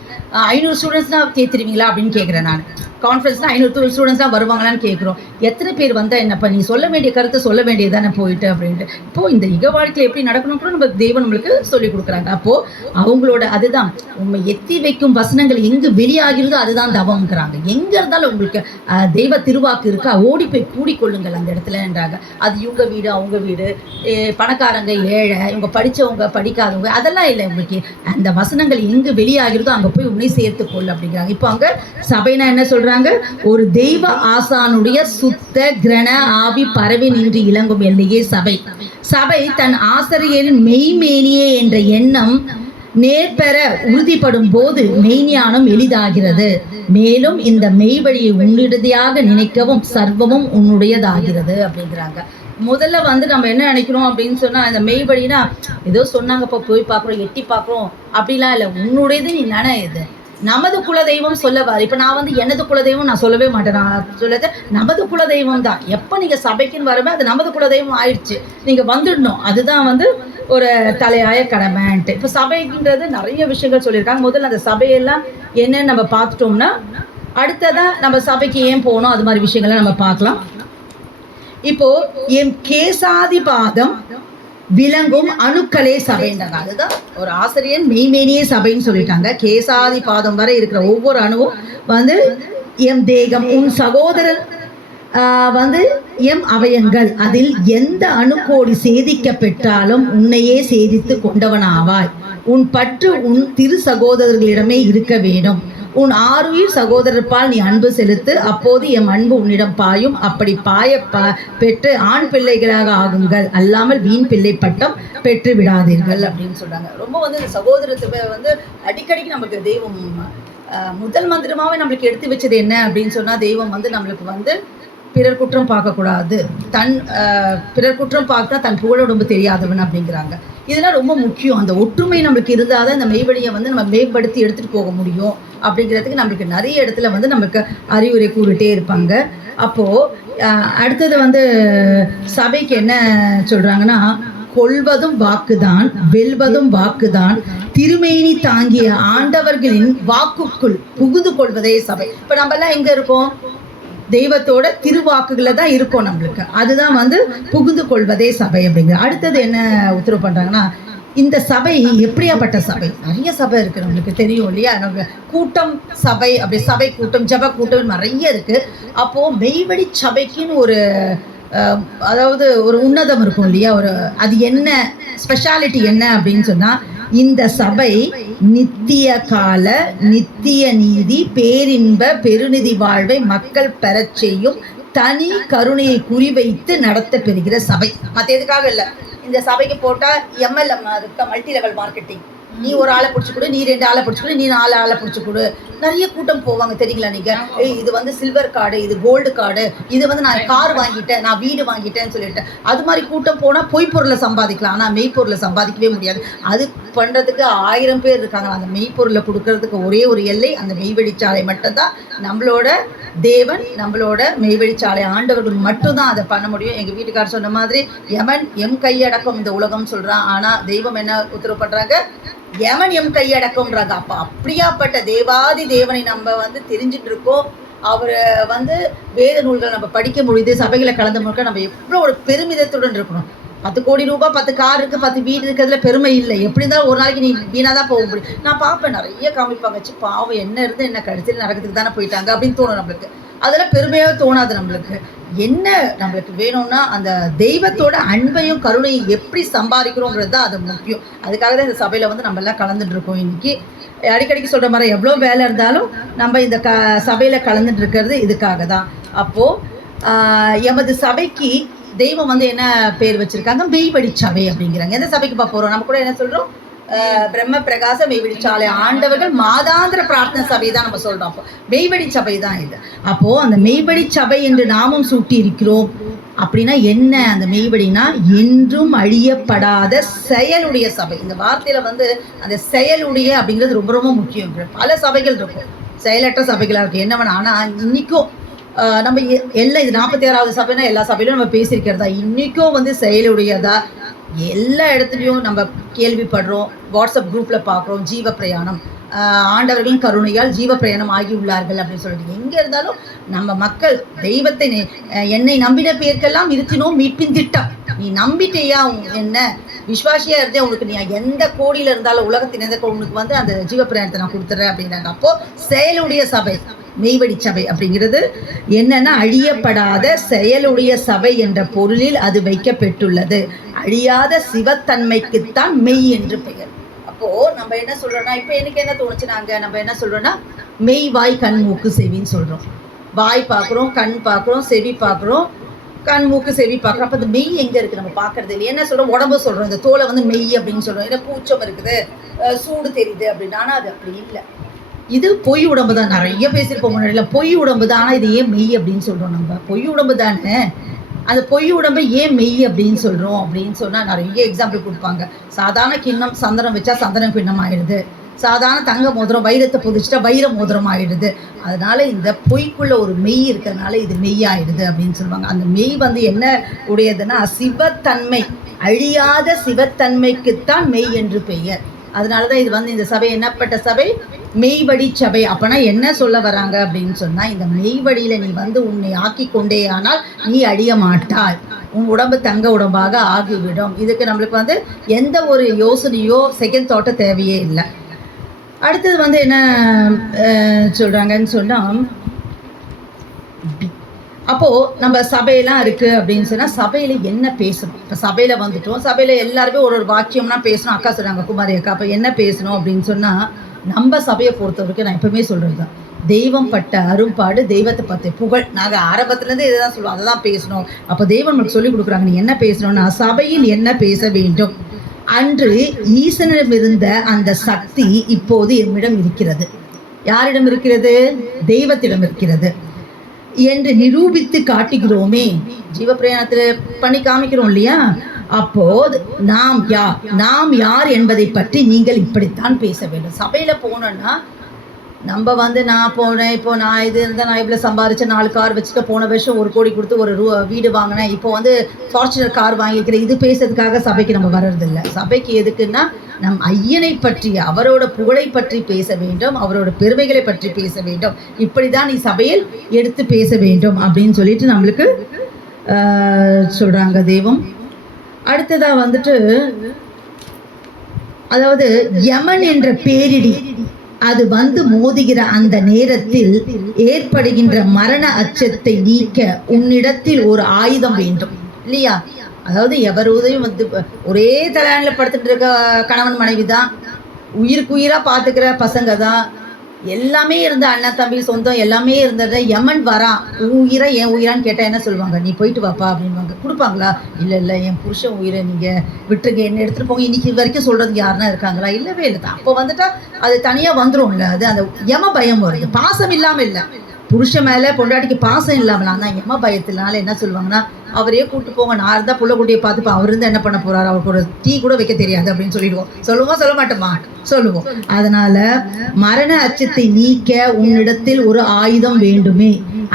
500 ஸ்டூடெண்ட்ஸ்னால் தேத்துருவீங்களா அப்படின்னு கேட்குறேன் நான். கான்ஃபரன்ஸ்னால் 500 ஸ்டூடெண்ட்ஸ் தான் வருவாங்களான்னு கேட்குறோம். எத்தனை பேர் வந்தால் என்னப்பா, நீ சொல்ல வேண்டிய கருத்தை சொல்ல வேண்டியது தானே போயிட்டு அப்படின்ட்டு. இப்போது இந்த இக வாழ்க்கையில் எப்படி நடக்கணும் கூட நம்ம தெய்வம் நம்மளுக்கு சொல்லிக் கொடுக்குறாங்க. அப்போது அவங்களோட அதுதான் உண்மை எத்தி வைக்கும் வசனங்கள் எங்கே வெளியாகிறதோ அதுதான் தவம்ங்கிறாங்க. எங்கே இருந்தாலும் உங்களுக்கு தெய்வ திருவாக்கு இருக்கா, ஓடி போய் கூடிக்கொள்ளுங்கள் அந்த இடத்துலன்றாங்க. அது இவங்க வீடு அவங்க வீடு, பணக்காரங்க ஏழை, இவங்க படித்தவங்க படிக்காதவங்க, அதெல்லாம் இல்லை. உங்களுக்கு அந்த வசனங்கள் எங்கே வெளியாகிறதோ அங்கே போய் உன்னை சேர்த்துக்கொள்ளு அப்படிங்கிறாங்க. இப்போ அங்கே சபைனா என்ன சொல்கிறாங்க, ஒரு தெய்வ ஆசானுடைய சுத்த கிரண ஆவி பரவி நின்று இலங்கும் எல்லையே சபை. சபை தன் ஆசிரியரின் மெய்மேனியே என்ற எண்ணம் நேர்பெற உறுதிப்படும் போது மெய்ஞானம் எளிதாகிறது. மேலும் இந்த மெய்வழியை உன்னுடையதாக நினைக்கவும் சர்வமும் உன்னுடையதாகிறது அப்படிங்கிறாங்க. முதல்ல வந்து நம்ம என்ன நினைக்கிறோம் அப்படின்னு சொன்னால், இந்த மெய் வழினா ஏதோ சொன்னாங்கப்போ போய் பார்க்குறோம் எட்டி பார்க்குறோம் அப்படிலாம் இல்லை. உன்னுடையது நீ நினை. இது நமது குலதெய்வம் சொல்லவார். இப்போ நான் வந்து எனது குலதெய்வம் நான் சொல்லவே மாட்டேன். நான் சொல்லது நமது குலதெய்வம் தான். எப்போ நீங்கள் சபைக்குன்னு வரவே அது நமது குலதெய்வம் ஆயிடுச்சு, நீங்கள் வந்துடணும். அதுதான் வந்து ஒரு தலையாய கடமைன்ட்டு. இப்போ சபைன்றது நிறைய விஷயங்கள் சொல்லியிருக்காங்க. முதல்ல அந்த சபையெல்லாம் என்னன்னு நம்ம பார்த்துட்டோம்னா, அடுத்ததான் நம்ம சபைக்கு ஏன் போகணும் அது மாதிரி விஷயங்கள்லாம் நம்ம பார்க்கலாம். இப்போது என் கேசாதிபாதம் விளங்கும் அணுக்களே சபைன்றாங்க. அதுதான் ஒரு ஆசிரியர் மெய்மேனியே சபைன்னு சொல்லிட்டாங்க. கேசாதி பாதம் வரை இருக்கிற ஒவ்வொரு அணுவும் வந்து எம் தேகம், உன் சகோதரன் வந்து எம் அவயங்கள், அதில் எந்த அணுக்கோடி சேதிக்க பெற்றாலும் உன்னையே சேதித்து கொண்டவனாவாய். உன் பற்று உன் திரு சகோதரர்களிடமே இருக்க வேண்டும். உன் 6 உயிர் சகோதரர்பால் நீ அன்பு செலுத்து, அப்போது எம் அன்பு உன்னிடம் பாயும். அப்படி பெற்று ஆண் பிள்ளைகளாக ஆகுங்கள், அல்லாமல் வீண் பிள்ளை பட்டம் பெற்று விடாதீர்கள் அப்படின்னு சொல்றாங்க. ரொம்ப வந்து இந்த சகோதரத்தை வந்து அடிக்கடிக்கு நமக்கு தெய்வம் முதல் மந்திரமாவே நம்மளுக்கு எடுத்து வச்சது என்ன அப்படின்னு சொன்னா, தெய்வம் வந்து நம்மளுக்கு வந்து பிறர் குற்றம் பார்க்கக்கூடாது, பிறர் குற்றம் பார்த்தா தன் புகழோடு தெரியாதவன் அப்படிங்கிறாங்க. இதெல்லாம் ரொம்ப முக்கியம். அந்த ஒற்றுமை நம்மளுக்கு இருந்தால் தான் இந்த மெய்வழியை வந்து நம்ம மேம்படுத்தி எடுத்துகிட்டு போக முடியும் அப்படிங்கிறதுக்கு நம்மளுக்கு நிறைய இடத்துல வந்து நமக்கு அறிவுரை கூறிட்டே இருப்பாங்க. அப்போது அடுத்தது வந்து சபைக்கு என்ன சொல்கிறாங்கன்னா, கொள்வதும் வாக்குதான், வெல்வதும் வாக்குதான், திருமேனி தாங்கிய ஆண்டவர்களின் வாக்குக்குள் புகுது கொள்வதே சபை. இப்போ நம்மெல்லாம் எங்கே இருக்கோம், தெய்வத்தோட திருவாக்குகளை தான் இருக்கும் நம்மளுக்கு. அதுதான் வந்து புகுந்து கொள்வதே சபை அப்படிங்கிற. அடுத்தது என்ன உத்தரவு பண்ணுறாங்கன்னா, இந்த சபை எப்படியாப்பட்ட சபை? நிறைய சபை இருக்குது, நம்மளுக்கு தெரியும் இல்லையா? நம்ம கூட்டம் சபை, அப்படி சபை கூட்டம், ஜப கூட்டம் நிறைய இருக்குது. அப்போது மெய்வழி சபைக்குன்னு ஒரு அதாவது ஒரு உன்னதம் இருக்கும் இல்லையா? அது என்ன ஸ்பெஷாலிட்டி என்ன அப்படின்னு சொன்னால், இந்த சபை நித்திய கால நித்திய நீதி பேரின்ப பெருநிதி வாழ்வை மக்கள் பெறச் செய்யும் தனி கருணையை குறிவைத்து நடத்த பெறுகிற சபை. மற்ற எதுக்காக இல்லை. இந்த சபைக்கு போட்டால் எம்எல்எம் இருக்க மல்டி லெவல் மார்க்கெட்டிங், நீ ஒரு ஆளை பிடிச்சி கொடு, நீ 2 ஆளை பிடிச்சி கொடு, நீ 4 ஆளை பிடிச்சி கொடு. நிறைய கூட்டம் போவாங்க தெரியுங்களா நீங்கள்? இது வந்து சில்வர் கார்டு, இது கோல்டு கார்டு, இது வந்து நான் கார் வாங்கிட்டேன், நான் வீடு வாங்கிட்டேன்னு சொல்லிட்டேன். அது மாதிரி கூட்டம் போனால் பொய்ப்பொருளை சம்பாதிக்கலாம், ஆனால் மெய்ப்பொருளை சம்பாதிக்கவே முடியாது. அது பண்ணுறதுக்கு 1000 பேர் இருக்காங்க. அந்த மெய்ப்பொருளை கொடுக்கறதுக்கு ஒரே ஒரு எல்லை அந்த மெய்வழிச்சாலை மட்டும்தான். நம்மளோட தேவன், நம்மளோட மெய்வழிச்சாலை ஆண்டவர்கள் மட்டும்தான் அதை பண்ண முடியும். எங்கள் வீட்டுக்காரர் சொன்ன மாதிரி எமன் எம் கையடக்கம் இந்த உலகம் சொல்கிறான், ஆனால் தெய்வம் என்ன உத்தரவு பண்ணுறாங்க? எமன் எம் கையடக்கம்ன்றாங்க. அப்போ அப்படியாப்பட்ட தேவாதி தேவனை நம்ம வந்து தெரிஞ்சுட்டு இருக்கோம். அவர் வந்து வேத நூல்கள் நம்ம படிக்க முடியுது. சபைகளை கலந்து முழுக்க நம்ம எவ்வளோ ஒரு பெருமிதத்துடன் இருக்கணும். 10 கோடி ரூபாய், 10 கார் இருக்குது, 10 வீடு இருக்கிறதுல பெருமை இல்லை. எப்படி இருந்தாலும் ஒரு நாளைக்கு நீ வீணாக தான் போக முடியும். நான் பார்ப்பேன், நிறைய காமிப்பாங்க, வச்சு பாவம் என்ன இருந்து என்ன கடைசியில் நடக்கிறதுக்கு தானே போயிட்டாங்க அப்படின்னு தோணும் நம்மளுக்கு. அதெல்லாம் பெருமையாக தோணாது நம்மளுக்கு. என்ன நம்மளுக்கு வேணும்னா அந்த தெய்வத்தோட அன்பையும் கருணையும் எப்படி சம்பாதிக்கிறோங்கிறது தான் அது முக்கியம். அதுக்காக தான் இந்த சபையில் வந்து நம்ம எல்லாம் கலந்துட்டு இருக்கோம். இன்றைக்கி அடிக்கடிக்கு சொல்கிற மாதிரி எவ்வளோ வேலை இருந்தாலும் நம்ம இந்த சபையில் கலந்துட்டு இருக்கிறது இதுக்காக தான். அப்போது எமது சபைக்கு தெய்வம் வந்து என்ன பேர் வச்சுருக்காங்க? மெய்வழி சபை அப்படிங்கிறாங்க. எந்த சபைக்கு பார்க்க போகிறோம்? நம்ம கூட என்ன சொல்கிறோம்? பிரம்ம பிரகாச மெய்வழிச்சாலை ஆண்டவர்கள் மாதாந்திர பிரார்த்தனை சபை தான் நம்ம சொல்கிறோம். அப்போ மெய்வழி சபை தான் இது. அப்போது அந்த மெய்வழி சபை என்று நாமும் சூட்டி இருக்கிறோம். அப்படின்னா என்ன அந்த மெய்வழினா? என்றும் அழியப்படாத செயலுடைய சபை. இந்த வார்த்தையில் வந்து அந்த செயலுடைய அப்படிங்கிறது ரொம்ப ரொம்ப முக்கியம். பல சபைகள் இருக்கும், செயலற்ற சபைகளாக இருக்குது, என்ன வேணா. ஆனால் இன்றைக்கும் நம்ம எல்லாம் இது 46வது சபைனா எல்லா சபையிலும் நம்ம பேசியிருக்கிறதா. இன்றைக்கும் வந்து செயலுடையதா எல்லா இடத்துலையும் நம்ம கேள்விப்படுறோம். வாட்ஸ்அப் குரூப்பில் பார்க்குறோம், ஜீவ பிரயாணம், ஆண்டவர்களின் கருணையால் ஜீவ பிரயாணம் ஆகியுள்ளார்கள் அப்படின்னு சொல்லிட்டு. எங்கே இருந்தாலும் நம்ம மக்கள் தெய்வத்தை என்னை நம்பின பேருக்கெல்லாம் இருத்தினோம் மீட்பின் திட்டம். நீ நம்பிட்டேயா, என்ன விஸ்வாசியாக இருந்தே உனக்கு நீ எந்த கோடியில் இருந்தாலும் உலகத்தின் எந்த உனக்கு வந்து அந்த ஜீவ பிரயாணத்தை நான் கொடுத்துட்றேன் அப்படின்னாங்க. அப்போது செயலுடைய சபை மெய்வழி சபை அப்படிங்கிறது என்னன்னா, அழியப்படாத செயலுடைய சபை என்ற பொருளில் அது வைக்கப்பட்டுள்ளது. அழியாத சிவத்தன்மைக்குத்தான் மெய் என்று பெயர். அப்போது நம்ம என்ன சொல்கிறோன்னா, இப்போ எனக்கு என்ன தோணுச்சுனாங்க, நம்ம என்ன சொல்கிறோன்னா மெய் வாய் கண் மூக்கு செவின்னு சொல்கிறோம். வாய் பார்க்குறோம், கண் பார்க்குறோம், செவி பார்க்குறோம், கண் மூக்கு செவி பார்க்குறோம். அப்போ அந்த மெய் எங்கே இருக்குது? நம்ம பார்க்குறது இல்லை. என்ன சொல்கிறோம்? உடம்பு சொல்கிறோம். இந்த தோலை வந்து மெய் அப்படின்னு சொல்கிறோம். ஏன்னா கூச்சம் இருக்குது, சூடு தெரியுது அப்படின்னு. ஆனால் அது அப்படி இல்லை. இது பொய் உடம்பு தான். நிறைய பேசியிருப்போம் முன்னாடியில், பொய் உடம்பு தான். ஆனால் இது ஏன் மெய் அப்படின்னு சொல்கிறோம்? நம்ம பொய் உடம்பு தானே, அந்த பொய் உடம்பை ஏன் மெய் அப்படின்னு சொல்கிறோம் அப்படின்னு சொன்னால் நிறைய எக்ஸாம்பிள் கொடுப்பாங்க. சாதாரண கிண்ணம் சந்தனம் வச்சா சந்தனம் கிண்ணம் ஆகிடுது. சாதாரண தங்க மோதிரம் வைரத்தை புதிச்சிட்டா வைர மோதிரம் ஆகிடுது. அதனால் இந்த பொய்க்குள்ள ஒரு மெய் இருக்கிறதுனால இது மெய் ஆகிடுது அப்படின்னு சொல்லுவாங்க. அந்த மெய் வந்து என்ன உடையதுன்னா சிவத்தன்மை, அழியாத சிவத்தன்மைக்குத்தான் மெய் என்று பெயர். அதனால தான் இது வந்து இந்த சபை என்னப்பட்ட சபை? மெய்வழி சபை. அப்போனா என்ன சொல்ல வராங்க அப்படின்னு சொன்னால், இந்த மெய்வழியில் நீ வந்து உன்னை ஆக்கி கொண்டே ஆனால் நீ அழிய மாட்டாய், உன் உடம்பு தங்க உடம்பாக ஆகிவிடும். இதுக்கு நம்மளுக்கு வந்து எந்த ஒரு யோசனையோ செகண்ட் தாட்டோ தேவையே இல்லை. அடுத்தது வந்து என்ன சொல்கிறாங்கன்னு சொன்னால், அப்போது நம்ம சபையெல்லாம் இருக்குது அப்படின்னு சொன்னால் சபையில் என்ன பேசணும்? இப்போ சபையில் வந்துட்டோம், சபையில் எல்லாருமே ஒரு வாக்கியம்னா பேசணும். அக்கா சொல்கிறாங்க, குமாரி அக்கா, அப்போ என்ன பேசணும் அப்படின்னு சொன்னால், நம்ம சபையை பொறுத்தவரைக்கும் நான் எப்பவுமே சொல்கிறது தான், தெய்வம் பட்ட அரும்பாடு, தெய்வத்தை பற்றி புகழ். நாங்கள் ஆரம்பத்துலேருந்து இதை தான் சொல்லுவோம், அதை தான் பேசணும். அப்போ தெய்வம் நமக்கு சொல்லிக் கொடுக்குறாங்க, நீ என்ன பேசணும்னா சபையில் என்ன பேச வேண்டும். அன்று ஈசனிடம் இருந்த அந்த சக்தி இப்போது என்னிடம் இருக்கிறது. யாரிடம் இருக்கிறது? தெய்வத்திடம் இருக்கிறது என்று நிரூபித்து காட்டுகிறோமே. ஜீவப்பிரயாணத்தில் பண்ணி காமிக்கிறோம் இல்லையா? அப்போது நாம் யார் என்பதை பற்றி நீங்கள் இப்படித்தான் பேச வேண்டும். சபையில் போனோன்னா நம்ம வந்து நான் போனேன், இப்போ நான் இது இருந்தால் நான் இவ்வளோ சம்பாதிச்சேன், 4 கார் வச்சுட்டு போன வருஷம் 1 கோடி கொடுத்து ஒரு வீடு வாங்கினேன், இப்போ வந்து ஃபார்ச்சுனர் கார் வாங்கிக்கிறேன், இது பேசுறதுக்காக சபைக்கு நம்ம வர்றதில்லை. சபைக்கு எதுக்குன்னா நம் ஐயனை பற்றி, அவரோட புகழை பற்றி பேச வேண்டும், அவரோட பெருமைகளை பற்றி பேச வேண்டும். இப்படி தான் நீ சபையில் எடுத்து பேச வேண்டும் அப்படின்னு சொல்லிட்டு நம்மளுக்கு சொல்கிறாங்க தெய்வம். அடுத்ததாக வந்துட்டு, அதாவது யமன் என்ற பேரிடி அது வந்து மோதுகிற அந்த நேரத்தில் ஏற்படுகின்ற மரண அச்சத்தை நீக்க உன்னிடத்தில் ஒரு ஆயுதம் வேண்டும் இல்லையா? அதாவது எவருதையும் வந்து ஒரே தலையாணில் படுத்துட்டு இருக்க கணவன் மனைவி தான், உயிருக்கு உயிராக பார்த்துக்கிற பசங்க தான், எல்லாமே இருந்த அண்ணன் தம்பி சொந்தம் எல்லாமே இருந்தது. யமன் வரான், உயிரை என் உயிரான்னு கேட்டால் என்ன சொல்லுவாங்க? நீ போயிட்டு வாப்பா அப்படின்வாங்க. கொடுப்பாங்களா? இல்லை இல்லை, என் புருஷன் உயிரை நீங்கள் விட்டுருங்க, என்ன எடுத்துகிட்டு போங்க. இன்னைக்கு வரைக்கும் சொல்கிறதுக்கு யாருன்னா இருக்காங்களா? இல்லவே இல்லை தான். அப்போ வந்துட்டா அது தனியாக வந்துடும்ல. அது அந்த யம பயம் வருது. பாசம் இல்லாமல் இல்லை, புருஷன் மேலே பொண்டாட்டிக்கு பாசம் இல்லாமல். ஆனால் யம பயத்தினால என்ன சொல்லுவாங்கன்னா, அவரே கூப்பிட்டு போங்க, நான் இருந்தால் புள்ளக்குட்டியை பார்த்துப்பா, அவர் இருந்தால் என்ன பண்ண போகிறார், அவருக்கு ஒரு டீ கூட வைக்க தெரியாது அப்படின்னு சொல்லிடுவோம். சொல்லுவோம் சொல்ல மாட்டோமா? சொல்லுவோம். அதனால மரண அச்சத்தை நீக்க உன்னிடத்தில் ஒரு ஆயுதம் வேண்டுமே,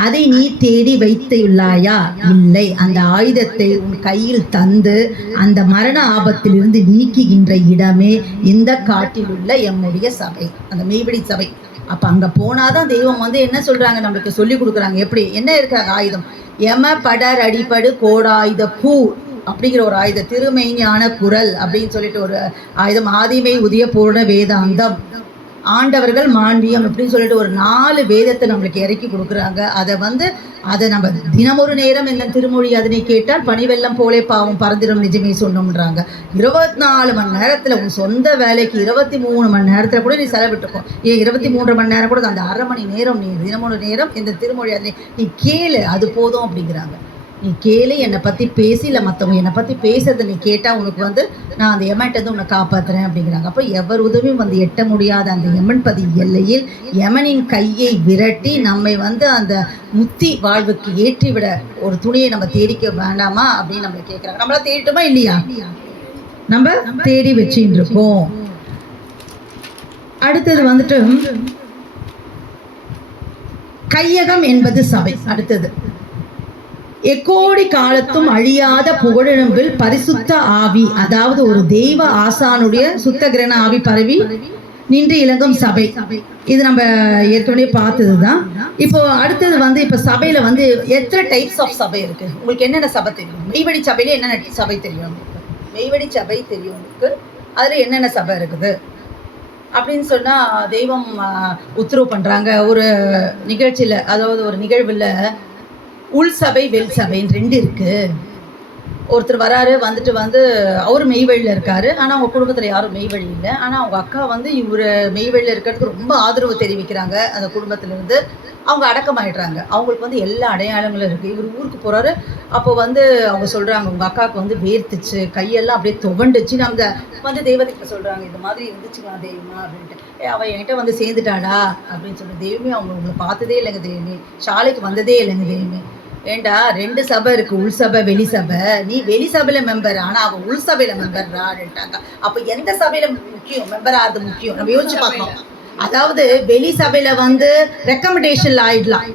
அதை நீ தேடி வைத்துள்ளாயா? இல்லை. அந்த ஆயுதத்தை உன் கையில் தந்து அந்த மரண ஆபத்திலிருந்து நீக்குகின்ற இடமே இந்த காட்டில் உள்ள எம்முடைய சபை, அந்த மெய்வழி சபை. அப்போ அங்கே போனாதான் தெய்வம் வந்து என்ன சொல்கிறாங்க, நம்மளுக்கு சொல்லி கொடுக்குறாங்க. எப்படி என்ன இருக்கிறாங்க ஆயுதம்? யம படர் அடிப்படு கோடாயுத பூ அப்படிங்கிற ஒரு ஆயுதம், திருமெய்ஞான குரல் அப்படின்னு சொல்லிட்டு ஒரு ஆயுதம், ஆதிமை உதய பூர்ண வேதாந்தம், ஆண்டவர்கள் மாண்பியம் அப்படின்னு சொல்லிட்டு ஒரு 4 வேதத்தை நம்மளுக்கு இறக்கி கொடுக்குறாங்க. அதை நம்ம தினமொரு நேரம் இந்த திருமொழி அதனை கேட்டால் பனிவெல்லம் போலே பாவம் பறந்திடும் நிஜமே சொன்னோம்ன்றாங்க. 24 மணி நேரத்தில் உன் சொந்த வேலைக்கு 23 மணி நேரத்தில் கூட நீ செலவிட்டுக்கும். 23 மணி நேரம் கூட அந்த அரை மணி நேரம் நீ தினமொரு நேரம் இந்த திருமொழி அதனை நீ கேளு, அது போதும் அப்படிங்கிறாங்க. நீ கேளு, என்னை பற்றி பேசி, இல்லை மற்றவங்க என்னை பற்றி பேசுறதை நீ கேட்டால் உனக்கு நான் அந்த யமன்கிட்ட உன்னை காப்பாற்றுறேன் அப்படிங்கிறாங்க. அப்போ எவர் உதவியும் எட்ட முடியாத அந்த யமன் பதி எல்லையில் யமனின் கையை விரட்டி நம்மை அந்த முத்தி வாழ்வுக்கு ஏற்றிவிட ஒரு துணியை நம்ம தேடிக்க வேண்டாமா அப்படின்னு நம்ம கேட்குறாங்க. நம்மளா தேடிட்டோமா இல்லையா? நம்ம தேடி வச்சுட்டு இருக்கோம். அடுத்தது கையகம் என்பது சபை. அடுத்தது எக்கோடி காலத்தும் அழியாத புகழெழும்பில் பரிசுத்த ஆவி, அதாவது ஒரு தெய்வ ஆசானுடைய சுத்தகிரண ஆவி பரவி நின்று இலங்கும் சபை. இது நம்ம ஏற்கனவே பார்த்தது தான். இப்போ அடுத்தது இப்போ சபையில் எத்தனை டைப்ஸ் ஆஃப் சபை இருக்குது? உங்களுக்கு என்னென்ன சபை தெரியும்? மெய்வழி சபையில என்னென்ன சபை தெரியும்? மெய்வழி சபை தெரியும் உங்களுக்கு. அதில் என்னென்ன சபை இருக்குது அப்படின்னு சொன்னால் தெய்வம் உத்தரவு பண்ணுறாங்க. ஒரு நிகழ்ச்சியில், அதாவது ஒரு நிகழ்வில் உள் சபை வெள் சபைன்னு 2 இருக்குது. ஒருத்தர் வராரு, அவர் மெய்வழியில் இருக்கார். ஆனால் அவங்க குடும்பத்தில் யாரும் மெய்வழி இல்லை. ஆனால் அவங்க அக்கா இவர் மெய்வழியில் இருக்கிறதுக்கு ரொம்ப ஆதரவு தெரிவிக்கிறாங்க. அந்த குடும்பத்திலேருந்து அவங்க அடக்கமாயிடுறாங்க. அவங்களுக்கு எல்லா அடையாளங்களும் இருக்குது. இவர் ஊருக்கு போகிறாரு. அப்போ அவங்க சொல்கிறாங்க, உங்கள் அக்காவுக்கு வேர்த்துச்சு, கையெல்லாம் அப்படியே துவண்டுச்சு. நம்ம தெய்வத்துக்கிட்ட சொல்கிறாங்க, இந்த மாதிரி இருந்துச்சுங்களா தெய்வமா அப்படின்ட்டு. அவள் என்கிட்ட சேர்ந்துட்டாடா அப்படின்னு சொல்லி, தெய்வமே உங்களை பார்த்ததே இல்லைங்க தெய்வமே, ஷாலைக்கு வந்ததே இல்லைங்க தெய்வமே. ஏண்டா 2 சபை இருக்குது, உள் சபை வெளி சபை. நீ வெளி சபையில் மெம்பர், ஆனால் அவன் உள் சபையில் மெம்பர்றான்ட்டாங்க. அப்போ எந்த சபையில் முக்கியம்? மெம்பர் ஆகிறது முக்கியம். நம்ம யோசிச்சு பார்க்கணும். அதாவது வெளி சபையில் ரெக்கமெண்டேஷனில் ஆயிடலாம்,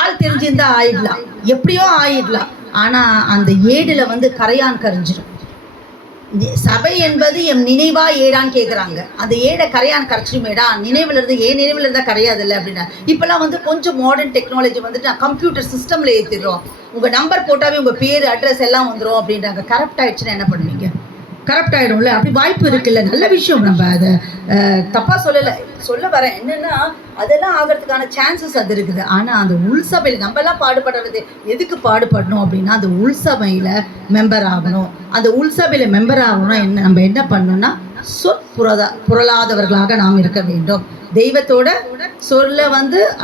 ஆள் தெரிஞ்சிருந்தா ஆயிடலாம், எப்படியோ ஆயிடலாம். ஆனால் அந்த ஏடில் கரையான் கரைஞ்சிடும். சபை என்பது என் நினைவா ஏடான்னு கேட்குறாங்க. அந்த ஏடை கரையான் கரைச்சிடுமேடா, நினைவில் இருந்து நினைவில் இருந்தால் கரையாது இல்லை அப்படின்னா. இப்போல்லாம் கொஞ்சம் மாடர்ன் டெக்னாலஜி நான் கம்ப்யூட்டர் சிஸ்டமில் ஏற்றிடுறோம். உங்கள் நம்பர் போட்டாவே உங்கள் பேர் அட்ரஸ் எல்லாம் வந்துடும் அப்படின்றாங்க. கரெக்ட் ஆகிடுச்சுன்னா என்ன பண்ணுவீங்க? கரெக்ட் ஆகிடும்ல. அப்படி வாய்ப்பு இருக்குல்ல, நல்ல விஷயம். நம்ம அதை தப்பாக சொல்ல வரேன். என்னென்னா அதெல்லாம் ஆகிறதுக்கான சான்சஸ் அது இருக்குது. ஆனால் அந்த உள் சபையில் நம்மலாம் பாடுபடுறது எதுக்கு பாடுபடணும் அப்படின்னா, அந்த உள் சபையில் மெம்பர் ஆகணும். அந்த உள் சபையில் மெம்பர் ஆகணும்னா நம்ம என்ன பண்ணணும்னா, புரளாதவர்களாக நாம் இருக்க வேண்டும். தெய்வத்தோட சொல்ல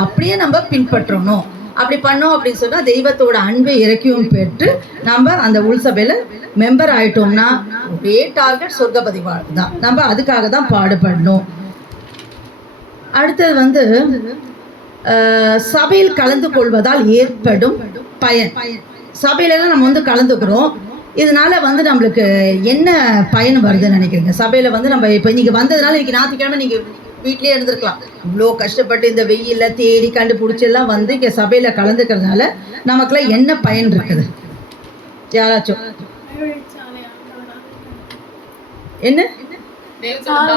அப்படியே நம்ம பின்பற்றணும். அப்படி பண்ணோம் அப்படின்னு சொன்னால் தெய்வத்தோட அன்பை இறக்கியும் பெற்று நம்ம அந்த உள் சபையில் மெம்பர் ஆகிட்டோம்னா ஒரே டார்கெட் சொர்க்கபதி வாழ்வு தான். நம்ம அதுக்காக தான் பாடுபடணும். அடுத்தது சபையில் கலந்து கொள்வதால் ஏற்படும் பயன். சபையிலலாம் நம்ம கலந்துக்கிறோம். இதனால நம்மளுக்கு என்ன பயன் வருதுன்னு நினைக்கிறீங்க? சபையில் நம்ம இப்போ நீங்கள் வந்ததுனால இன்றைக்கி ஞாயிற்றுக்கிழமை நீங்கள் வீட்டிலே இருந்திருக்கலாம். இவ்வளோ கஷ்டப்பட்டு இந்த வெயிலில் தேடி கண்டுபிடிச்செல்லாம் இங்கே சபையில் கலந்துக்கிறதுனால நமக்குலாம் என்ன பயன் இருக்குது? யாராச்சும் என்ன தெய்வத்தோட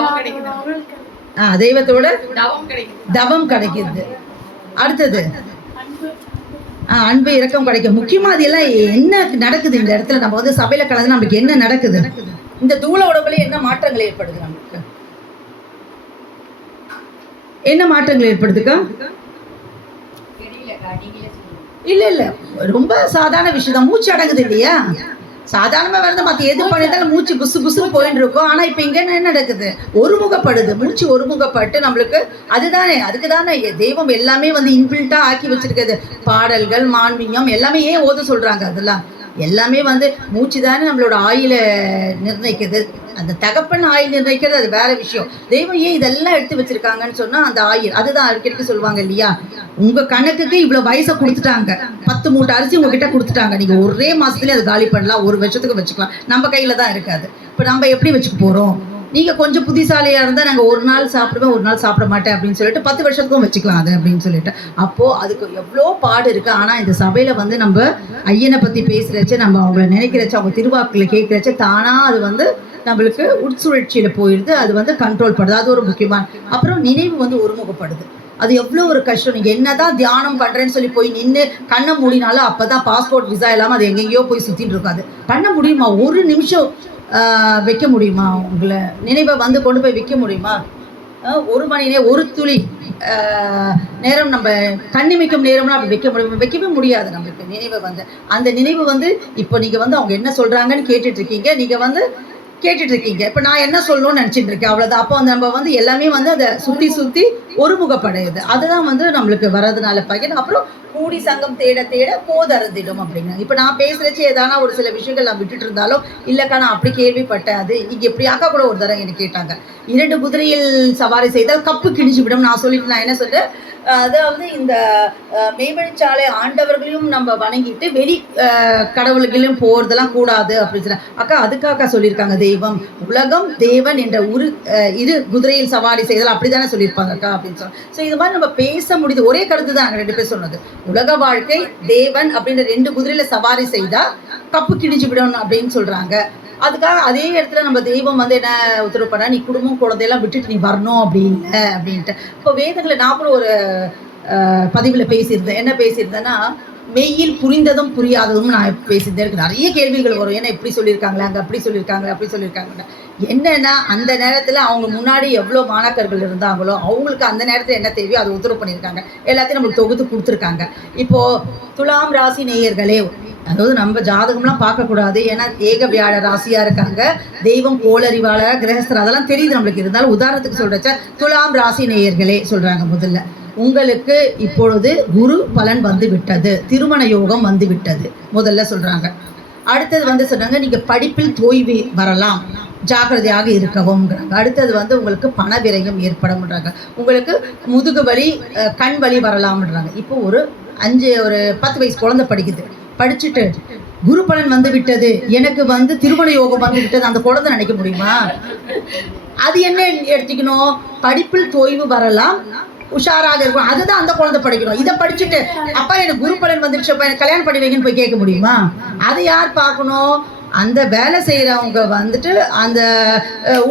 தவம் கிடைக்குது. அடுத்தது அன்பு இரக்கம் கிடைக்கும். முக்கியமா அது எல்லாம் என்ன நடக்குது இந்த இடத்துல? நம்ம வந்து சபையில கலந்து நமக்கு என்ன நடக்குது? இந்த தூள உடம்புல என்ன மாற்றங்கள் ஏற்படுது? நமக்கு என்ன மாற்றங்கள் ஏற்படுதுக்கா? இல்ல ரொம்ப சாதாரண விஷயம் தான். மூச்சு அடங்குது இல்லையா? சாதாரணமாக வருது, மற்ற எது பண்ணியிருந்தாலும் மூச்சு புசு புசுன்னு போயிட்டு இருக்கும். ஆனால் இப்போ இங்கே என்ன நடக்குது? ஒருமுகப்படுது. மூச்சு ஒருமுகப்பட்டு நம்மளுக்கு அதுக்கு தானே தெய்வம் எல்லாமே வந்து இன்பில்ட்டாக ஆக்கி வச்சிருக்குது. பாடல்கள், மான்மீகம் எல்லாமே ஏன் ஓத சொல்கிறாங்க? அதெல்லாம் எல்லாமே வந்து மூச்சு தானே நம்மளோட ஆயில நிர்ணயிக்குது. அந்த தகப்பன் ஆயில் நிர்ணயிக்கிறது அது வேற விஷயம். தெய்வம் ஏன் இதெல்லாம் எடுத்து வச்சிருக்காங்கன்னு சொன்னா அந்த ஆயில் அதுதான் அடிக்கடிக்கு சொல்லுவாங்க இல்லையா? உங்க கணக்குக்கு இவ்வளவு வயசை கொடுத்துட்டாங்க, 10 மூட்டை அரிசி உங்ககிட்ட கொடுத்துட்டாங்க, நீங்க ஒரே மாசத்துலயே அது காலி பண்ணலாம், 1 வருஷத்துக்கு வச்சுக்கலாம். நம்ம கையில தான் இருக்காது. இப்ப நம்ம எப்படி வச்சுக்க போறோம்? நீங்க கொஞ்சம் புத்திசாலியா இருந்தா நாங்க ஒரு நாள் சாப்பிடுவேன், ஒரு நாள் சாப்பிட மாட்டேன் அப்படின்னு சொல்லிட்டு 10 வருஷத்துக்கும் வச்சுக்கலாம் அது அப்படின்னு சொல்லிட்டு. அப்போ அதுக்கு எவ்வளோ பாடு இருக்கு. ஆனா இந்த சபையில வந்து நம்ம ஐயனை பத்தி பேசுறச்ச, நம்ம அவங்கள நினைக்கிறச்ச, அவங்க திருவாக்குல கேட்கிறச்ச தானா அது வந்து நம்மளுக்கு உட்சுழற்சியில போயிடுது. அது வந்து கண்ட்ரோல் பண்ணுது. அது ஒரு முக்கியமான. அப்புறம் நினைவு வந்து ஒருமுகப்படுது. அது எவ்வளோ ஒரு கஷ்டம். நீங்கள் என்னதான் தியானம் பண்ணுறேன்னு சொல்லி போய் நின்று கண்ணை மூடினாலும் அப்போ தான் பாஸ்போர்ட் விசா இல்லாமல் அது எங்கெங்கேயோ போய் சுற்றிட்டு இருக்காது. பண்ண முடியுமா? ஒரு நிமிஷம் வைக்க முடியுமா? உங்களை நினைவை வந்து கொண்டு போய் வைக்க முடியுமா? 1 மணி நேரம், ஒரு துளி நேரம் நம்ம கண்ணிமைக்கும் நேரம்னா அப்படி வைக்கவே முடியாது. நம்மளுக்கு நினைவை வந்து அந்த நினைவு வந்து இப்போ நீங்கள் வந்து அவங்க என்ன சொல்கிறாங்கன்னு கேட்டுட்டு இருக்கீங்க, நீங்கள் வந்து கேட்டுட்டு இருக்கீங்க. இப்போ நான் என்ன சொல்லணும்னு நினச்சிட்டு இருக்கேன், அவ்வளோதான். அப்போ வந்து நம்ம வந்து எல்லாமே வந்து அதை சுற்றி ஒருமுகப்படையுது. அதுதான் வந்து நம்மளுக்கு வரதுனால பையன். அப்புறம் கூடி சங்கம் தேட தேட போதறந்திடும் அப்படிங்கிறாங்க. இப்போ நான் பேசுகிறச்சு ஏதானா ஒரு சில விஷயங்கள் நான் விட்டுட்டு இருந்தாலும், இல்லைக்கா நான் அப்படி கேள்விப்பட்டேன், அது இங்கே எப்படி அக்கா கூட ஒரு தடவை எனக்கு கேட்டாங்க, 2 குதிரையில் சவாரி செய்தால் கப்பு கிழிஞ்சு விடும். நான் சொல்லிட்டு நான் என்ன சொல்கிறேன், அதாவது இந்த மேம்படிச்சாலை ஆண்டவர்களையும் நம்ம வணங்கிட்டு வெளி கடவுள்களையும் போகிறதெல்லாம் கூடாது அப்படின்னு சொன்ன அக்கா. அதுக்காக சொல்லியிருக்காங்க தெய்வம் உலகம் தேவன் என்ற இரு குதிரையில் சவாரி செய்தல் அப்படி தானே சொல்லியிருப்பாங்க அக்கா அப்படின்னு சொன்னோம். ஸோ இது மாதிரி நம்ம பேச முடியுது. ஒரே கருத்து தான் நாங்கள் 2 பேர் சொன்னது. உலக வாழ்க்கை தேவன் அப்படின்ற 2 குதிரையில் சவாரி செய்தால் கப்பு கிழிஞ்சு விடணும் அப்படின்னு சொல்கிறாங்க. அதுக்காக அதே இடத்துல நம்ம தெய்வம் வந்து என்ன உத்தரவு பண்ணா, நீ குடும்பம் குழந்தையெல்லாம் விட்டுட்டு நீ வரணும் அப்படி இல்லை அப்படின்ட்டு. இப்போ வேதங்களை நான் கூட ஒரு பதிவில் பேசியிருந்தேன். என்ன பேசியிருந்தேன்னா, மெய்யில் புரிந்ததும் புரியாததும் நான் பேசியிருந்தேன். எனக்கு நிறைய கேள்விகள் வரும். ஏன்னா இப்படி சொல்லியிருக்காங்களே, அங்கே அப்படி சொல்லியிருக்காங்களே, அப்படி சொல்லியிருக்காங்க. என்னென்னா அந்த நேரத்தில் அவங்க முன்னாடி எவ்வளோ மாணாக்கர்கள் இருந்தாங்களோ அவங்களுக்கு அந்த நேரத்தில் என்ன தேவையோ அதை உத்தரவு பண்ணியிருக்காங்க. எல்லாத்தையும் நம்மளுக்கு தொகுத்து கொடுத்துருக்காங்க. இப்போது துலாம் ராசி நேயர்களே, அதாவது நம்ம ஜாதகம்லாம் பார்க்கக்கூடாது. ஏன்னா ஏக வியாழ ராசியாக இருக்காங்க, தெய்வம் கோளறிவாளர் கிரகஸ்தர் அதெல்லாம் தெரியுது நம்மளுக்கு. இருந்தாலும் உதாரணத்துக்கு சொல்கிறச்ச துலாம் ராசி நேயர்களே சொல்கிறாங்க, முதல்ல உங்களுக்கு இப்பொழுது குரு பலன் வந்து விட்டது, திருமண யோகம் வந்து விட்டது முதல்ல சொல்கிறாங்க. அடுத்தது வந்து சொன்னாங்க, நீங்கள் படிப்பில் தோய்வு வரலாம், ஜாக்கிரதையாக இருக்கவும்ங்கிறாங்க. அடுத்தது வந்து உங்களுக்கு பண விரயம் ஏற்படும்ன்றாங்க. உங்களுக்கு முதுகு வலி, கண் வலி வரலாம்ன்றாங்க. இப்போ ஒரு 10 வயசு குழந்தை படிக்குது, படிச்சுட்டு குரு பலன் வந்து விட்டது, எனக்கு வந்து திருமண யோகம் வந்து விட்டது, அந்த குழந்தை நினைக்க முடியுமா? அது என்ன எடுத்துக்கணும்? படிப்பில் தோய்வு வரலாம், உஷாராக இருக்கும், அதுதான் அந்த குழந்தை படிக்கணும். இதை படிச்சுட்டு அப்பா எனக்கு குரு பலன் வந்துடுச்சு, அப்பா எனக்கு கல்யாணம் பண்ணி வைங்கன்னு போய் கேட்க முடியுமா? அது யார் பார்க்கணும்? அந்த வேலை செய்கிறவங்க வந்துட்டு அந்த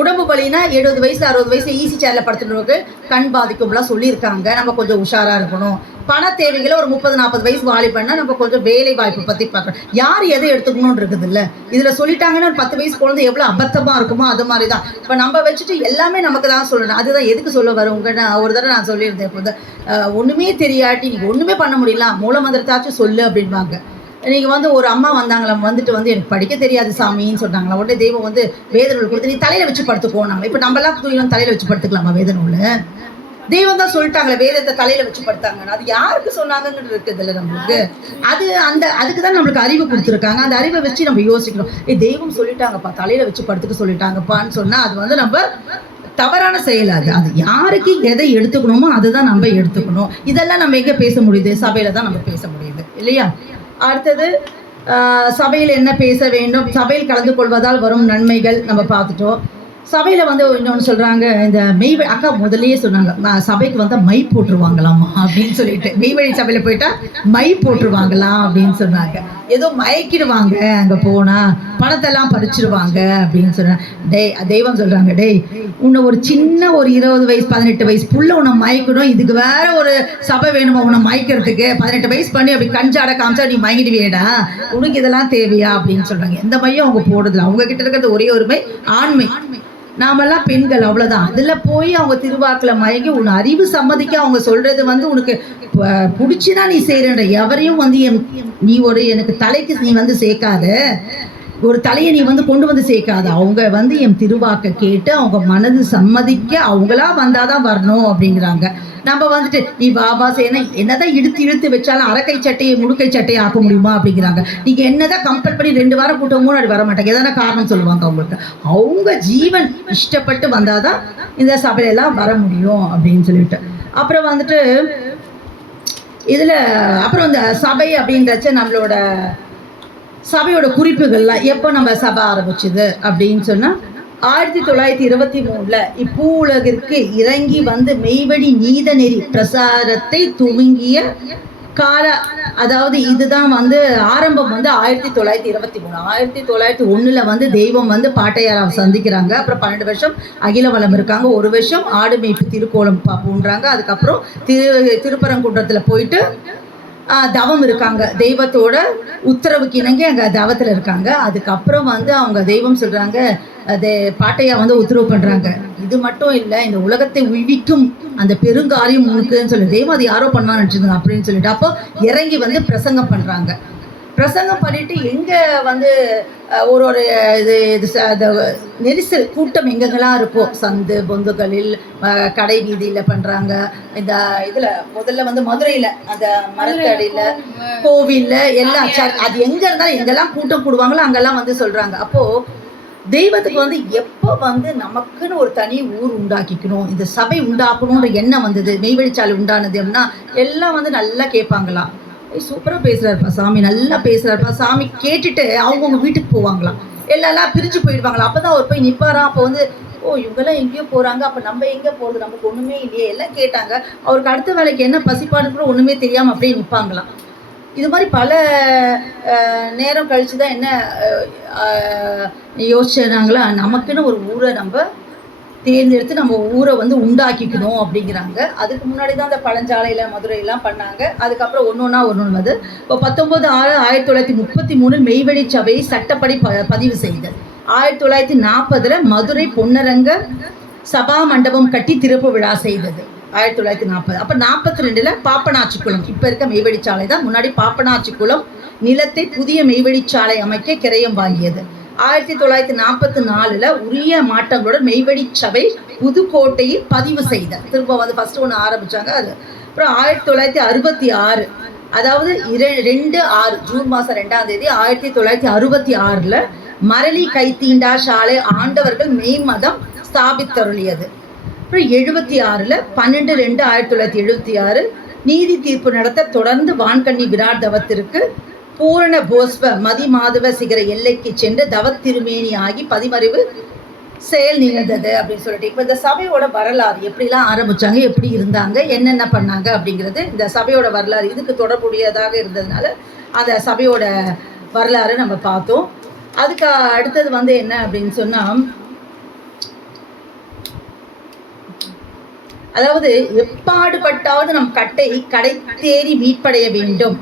உடம்பு வலினா 70 வயசு 60 வயசு ஈஸி சேரில் படுத்துட்டு கண் பாதிக்கும்லாம் சொல்லியிருக்காங்க. நம்ம கொஞ்சம் உஷாராக இருக்கணும். பண தேவைகளை ஒரு 30-40 வயசு வாலி பண்ணால் நம்ம கொஞ்சம் வேலை வாய்ப்பு பற்றி பார்க்குறோம். யார் எதை எடுத்துக்கணும்னு இருக்குது இல்லை. இதில் சொல்லிட்டாங்கன்னா 10 வயசு குழந்தை எவ்வளோ அபத்தமாக இருக்குமோ அது மாதிரி தான். இப்போ நம்ம வச்சுட்டு எல்லாமே நமக்கு தான் சொல்லணும். அதுதான் எதுக்கு சொல்ல வருவங்க. நான் ஒரு தடவை நான் சொல்லியிருந்தேன், இப்போ ஒன்றுமே தெரியாட்டி நீங்கள் ஒன்றுமே பண்ண முடியல, மூல மந்திரத்தாச்சும் சொல்லு அப்படின்பாங்க. நீங்கள் வந்து ஒரு அம்மா வந்தாங்களாம், வந்துட்டு வந்து எனக்கு படிக்க தெரியாது சாமின்னு சொன்னாங்களா. உடனே தெய்வம் வந்து வேத நூல் கொடுத்து நீ தலையில் வச்சு படுத்துக்கோனாங்களா. இப்போ நம்மளாம் தூயிலும் தலையில் வச்சு படுத்துக்கலாமா வேத நூல்? தெய்வம் தான் சொல்லிட்டாங்களே வேதத்தை தலையில் வச்சு படுத்தாங்கன்னு. அது யாருக்கு சொன்னாங்கன்னு இருக்குது இல்லை நம்மளுக்கு. அதுக்கு தான் நம்மளுக்கு அறிவு கொடுத்துருக்காங்க. அந்த அறிவை வச்சு நம்ம யோசிக்கணும். தெய்வம் சொல்லிட்டாங்கப்பா தலையில் வச்சு படுத்துக்க சொல்லிட்டாங்கப்பான்னு சொன்னால் அது வந்து நம்ம தவறான செயல். அது யாருக்கு எதை எடுத்துக்கணுமோ அதுதான் நம்ம எடுத்துக்கணும். இதெல்லாம் நம்ம எங்கே பேச முடியுது? சபையில் தான் நம்ம பேச முடியுது இல்லையா? அடுத்தது சபையில் என்ன பேச வேண்டும், சபையில் கலந்து கொள்வதால் வரும் நன்மைகள் நம்ம பார்த்துட்டோம். சபையில் வந்து இன்னொன்று சொல்கிறாங்க, இந்த மெய்வழி அக்கா முதல்லயே சொன்னாங்க, சபைக்கு வந்தால் மை போட்டுருவாங்களாமா அப்படின்னு சொல்லிட்டு, மெய்வழி சபையில் போயிட்டா மை போட்டுருவாங்களாம் அப்படின்னு சொன்னாங்க. ஏதோ மயக்கிடுவாங்க, அங்கே போனால் பணத்தெல்லாம் பறிச்சிருவாங்க அப்படின்னு சொன்னாங்க. தெய்வம் சொல்கிறாங்க, உன்னை ஒரு சின்ன ஒரு 20 வயசு 18 வயசு புள்ள உன்னை மயக்கணும், இதுக்கு வேற ஒரு சபை வேணுமா உன்னை மயக்கிறதுக்கு? 18 வயசு பண்ணி அப்படி கஞ்சாட காமிச்சா நீ மயங்கிடுவியடா, உனக்கு இதெல்லாம் தேவையா அப்படின்னு சொல்கிறாங்க. எந்த மையும் அவங்க போடுறதில்ல. அவங்க கிட்ட இருக்கிறது ஒரே ஒரு மை ஆண்மை. நாமெல்லாம் பெண்கள், அவ்வளோதான். அதில் போய் அவங்க திருவாக்கில் மயங்கி உன் அறிவு சம்மதிக்க அவங்க சொல்கிறது வந்து உனக்கு பிடிச்சினா நீ செய்கிற, எவரையும் வந்து நீ ஒரு எனக்கு தலைக்கு நீ வந்து சேர்க்காத, ஒரு தலையை நீ வந்து கொண்டு வந்து சேர்க்காத. அவங்க வந்து என் திருவாக்க கேட்டு அவங்க மனது சம்மதிக்க அவங்களா வந்தாதான் வரணும் அப்படிங்கிறாங்க. நம்ம வந்துட்டு நீ பாபா செய்யணும் என்னதான் இழுத்து வச்சாலும் அரக்கை சட்டையை முடுக்கை சட்டையை ஆக்க முடியுமா அப்படிங்கிறாங்க. நீங்க என்னதான் கம்பல் பண்ணி 2 வாரம் கூட்டம் முன்னாடி வர மாட்டாங்க, எதனா காரணம் சொல்லுவாங்க அவங்களுக்கு. அவங்க ஜீவன் இஷ்டப்பட்டு வந்தாதான் இந்த சபையெல்லாம் வர முடியும் அப்படின்னு சொல்லிட்டு. அப்புறம் வந்துட்டு இதுல அப்புறம் இந்த சபை அப்படின்றச்ச நம்மளோட சபையோட குறிப்புகள்லாம் எப்போ நம்ம சபை ஆரம்பிச்சுது அப்படின்னு சொன்னால் 1923 இப்பூலகிற்கு இறங்கி வந்து மெய்வழி நீத நெறி பிரசாரத்தை துவங்கிய கால, அதாவது இதுதான் வந்து ஆரம்பம் வந்து 1923. 1901 வந்து தெய்வம் வந்து பாட்டையாராவை சந்திக்கிறாங்க. அப்புறம் 12 வருஷம் அகில வளம் இருக்காங்க. 1 வருஷம் ஆடு மேய்ப்பு திருக்கோலம் பூன்றாங்க. அதுக்கப்புறம் திருப்பரங்குன்றத்தில் போயிட்டு தவம் இருக்காங்க. தெய்வத்தோட உத்தரவுக்கு இணங்கி அங்கே தவத்தில் இருக்காங்க. அதுக்கப்புறம் வந்து அவங்க தெய்வம் சொல்கிறாங்க, பாட்டையா வந்து உத்தரவு பண்ணுறாங்க, இது மட்டும் இல்லை, இந்த உலகத்தை உய்விக்கும் அந்த பெருங்காரியம் உனக்குன்னு சொல்லி தெய்வம் அது யாரோ பண்ணுவான்னு நினச்சிருந்தாங்க அப்படின்னு சொல்லிட்டு அப்போ இறங்கி வந்து பிரசங்கம் பண்ணுறாங்க. பிரசங்கம் பண்ணிட்டு எங்கே வந்து ஒரு நெரிசல் கூட்டம் எங்கெங்கெல்லாம் இருக்கோ, சந்து பொந்துகளில் கடை வீதியில் பண்ணுறாங்க. இந்த இதில் முதல்ல வந்து மதுரையில் அந்த மரத்தடியில் கோவிலில் எல்லாம் அது எங்கே இருந்தாலும் எங்கெல்லாம் கூட்டம் கூடுவாங்களோ அங்கெல்லாம் வந்து சொல்கிறாங்க. அப்போது தெய்வத்துக்கு வந்து எப்போ வந்து நமக்குன்னு ஒரு தனி ஊர் உண்டாக்கிக்கணும், இந்த சபை உண்டாக்கணுன்ற எண்ணம் வந்தது, மெய்வழிச்சாலை உண்டானது அப்படின்னா எல்லாம் வந்து நல்லா கேட்பாங்களாம். சூப்பராக பேசுகிறாருப்பா சாமி, நல்லா பேசுகிறாருப்பா சாமி கேட்டுட்டு அவங்கவுங்க வீட்டுக்கு போவாங்களாம். எல்லாம் பிரிஞ்சு போயிடுவாங்களாம். அப்போ தான் அவர் போய் நிற்பாராம். அப்போ வந்து இவங்கெல்லாம் எங்கேயோ போகிறாங்க, அப்போ நம்ம எங்கே போகிறது, நமக்கு ஒன்றுமே இல்லையே, எல்லாம் கேட்டாங்க. அவருக்கு அடுத்த வேலைக்கு என்ன பசிப்பாடு கூட ஒன்றுமே தெரியாமல் அப்படியே நிற்பாங்களாம். இது மாதிரி பல நேரம் கழித்து தான் என்ன யோசிச்சாங்களா, நமக்குன்னு ஒரு ஊரை நம்ம தேர்ந்தெடுத்து நம்ம ஊரை வந்து உண்டாக்கிக்கணும் அப்படிங்கிறாங்க. அதுக்கு முன்னாடி தான் அந்த பழஞ்சாலையில் மதுரையெல்லாம் பண்ணாங்க. அதுக்கப்புறம் ஒன்று வந்து இப்போ 19/6/1933 மெய்வழி சபையை சட்டப்படி பதிவு செய்தது. 1940 மதுரை பொன்னரங்க சபா மண்டபம் கட்டி திறப்பு விழா செய்தது 1940. அப்போ 42 பாப்பனாச்சிக்குளம், இப்போ இருக்க மெய்வழிச்சாலை தான், முன்னாடி பாப்பனாச்சிக்குளம் நிலத்தை புதிய மெய்வழிச்சாலை அமைக்க கிரயம் வாங்கியது. 1944 உரிய மாற்றங்களுடன் மெய்வழி சபை புதுக்கோட்டையில் பதிவு செய்த. திரும்ப வந்து ஃபர்ஸ்ட் ஒன்று ஆரம்பித்தாங்க. அது அப்புறம் 1966, அதாவது 2/6 ஜூன் மாதம் 2ஆம் தேதி 1966 மரளி கைத்தீண்டா சாலை ஆண்டவர்கள் மெய் மதம் ஸ்தாபித்தருளியது. அப்புறம் 76 12/2/1976 நீதி தீர்ப்பு நடத்த தொடர்ந்து வான்கண்ணி விராட் தவத்திற்கு பூரண போஸ்வ மதி மாதவ சிகர எல்லைக்கு சென்று தவத்திருமேனி ஆகி பதிமறிவு செயல் நிகழ்ந்தது அப்படின்னு சொல்லிட்டு. இப்போ இந்த சபையோட வரலாறு எப்படிலாம் ஆரம்பித்தாங்க, எப்படி இருந்தாங்க, என்னென்ன பண்ணாங்க அப்படிங்கிறது இந்த சபையோட வரலாறு இதுக்கு தொடர்புடையதாக இருந்ததுனால அந்த சபையோட வரலாறு நம்ம பார்த்தோம். அதுக்கு அடுத்தது வந்து என்ன அப்படின்னு சொன்னால், அதாவது எப்பாடுபட்டாவது நம் கடை தேறி மீட்படைய வேண்டும்,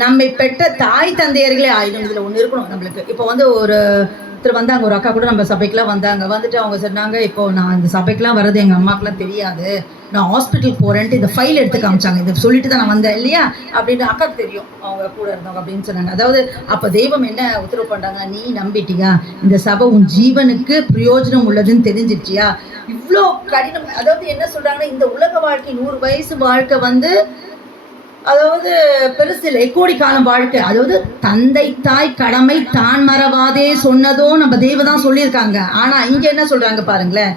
நம்மை பெற்ற தாய் தந்தையர்களே ஆயிடும். இதில் ஒன்று இருக்கணும் நம்மளுக்கு. இப்போ வந்து ஒருத்தர் வந்தாங்க, ஒரு அக்கா கூட நம்ம சபைக்கெலாம் வந்தாங்க. வந்துட்டு அவங்க சொன்னாங்க, இப்போது நான் இந்த சபைக்கெலாம் வர்றது எங்கள் அம்மாக்கெலாம் தெரியாது, நான் ஹாஸ்பிட்டல் போகிறேன்ட்டு இந்த ஃபைல் எடுத்து காமிச்சாங்க. இதை சொல்லிட்டு தான் நான் வந்தேன் இல்லையா அப்படின்னு அக்காவுக்கு தெரியும், அவங்க கூட இருந்தவங்க அப்படின்னு சொன்னாங்க. அதாவது அப்போ தெய்வம் என்ன உத்தரவு பண்ணுறாங்கன்னா, நீ நம்பிட்டியா, இந்த சபை உன் ஜீவனுக்கு பிரயோஜனம் உள்ளதுன்னு தெரிஞ்சிட்டியா, இவ்வளோ கடினம். அதாவது என்ன சொல்கிறாங்கன்னா, இந்த உலக வாழ்க்கை 100 வயசு வாழ்க்கை வந்து அதாவது பெருசு இல்லை, கோடி காலம் வாழ்க்கை. அதாவது தந்தை தாய் கடமை தான் மறவாதே சொன்னதும் நம்ம தெய்வம் தான் சொல்லியிருக்காங்க. ஆனால் இங்கே என்ன சொல்கிறாங்க பாருங்களேன்,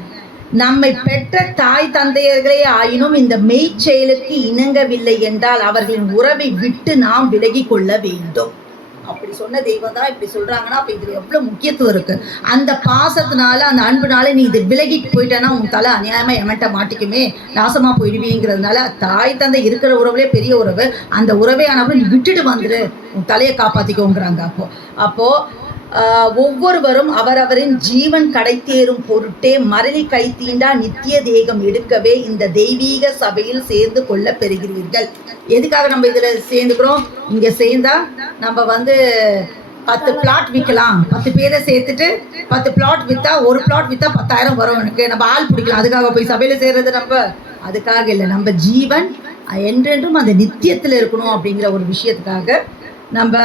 நம்மை பெற்ற தாய் தந்தையர்களே ஆயினும் இந்த மெய் செயலுக்கு இணங்கவில்லை என்றால் அவர்களின் உறவை விட்டு நாம் விலகி கொள்ள வேண்டும் அப்படி சொன்ன தெய்வம் தான் இப்படி சொல்கிறாங்கன்னா அப்போ இதில் எவ்வளோ முக்கியத்துவம் இருக்குது. அந்த பாசத்தினால அந்த அன்புனால நீ இது விலகிட்டு போயிட்டேன்னா உன் தலை அநியாயமாக எமட்ட மாட்டிக்குமே, நாசமாக போயிடுவீங்கிறதுனால தாய் தந்தை இருக்கிற உறவுலே பெரிய உறவு, அந்த உறவே ஆனாலும் நீ விட்டுட்டு வந்துடு, உன் தலையை காப்பாற்றிக்கோங்கிறாங்க. அப்போது ஒவ்வொருவரும் அவரவரின் ஜீவன் கடைத்தேறும் பொருட்டே மரளி கை தீண்டா நித்திய தேகம் எடுக்கவே இந்த தெய்வீக சபையில் சேர்ந்து கொள்ள பெறுகிறீர்கள். எதுக்காக நம்ம இதில் சேர்ந்துக்கிறோம்? இங்கே சேர்ந்தா நம்ம 10 பிளாட் விற்கலாம், 10 பேரை சேர்த்துட்டு 10 பிளாட் விற்றா, ஒரு பிளாட் விற்றா 10,000 வரும், எனக்கு நம்ம ஆள் பிடிக்கலாம். அதுக்காக போய் சபையில் சேர்றது நம்ம அதுக்காக இல்லை. நம்ம ஜீவன் என்றென்றும் அந்த நித்தியத்தில் இருக்கணும் அப்படிங்கிற ஒரு விஷயத்துக்காக நம்ம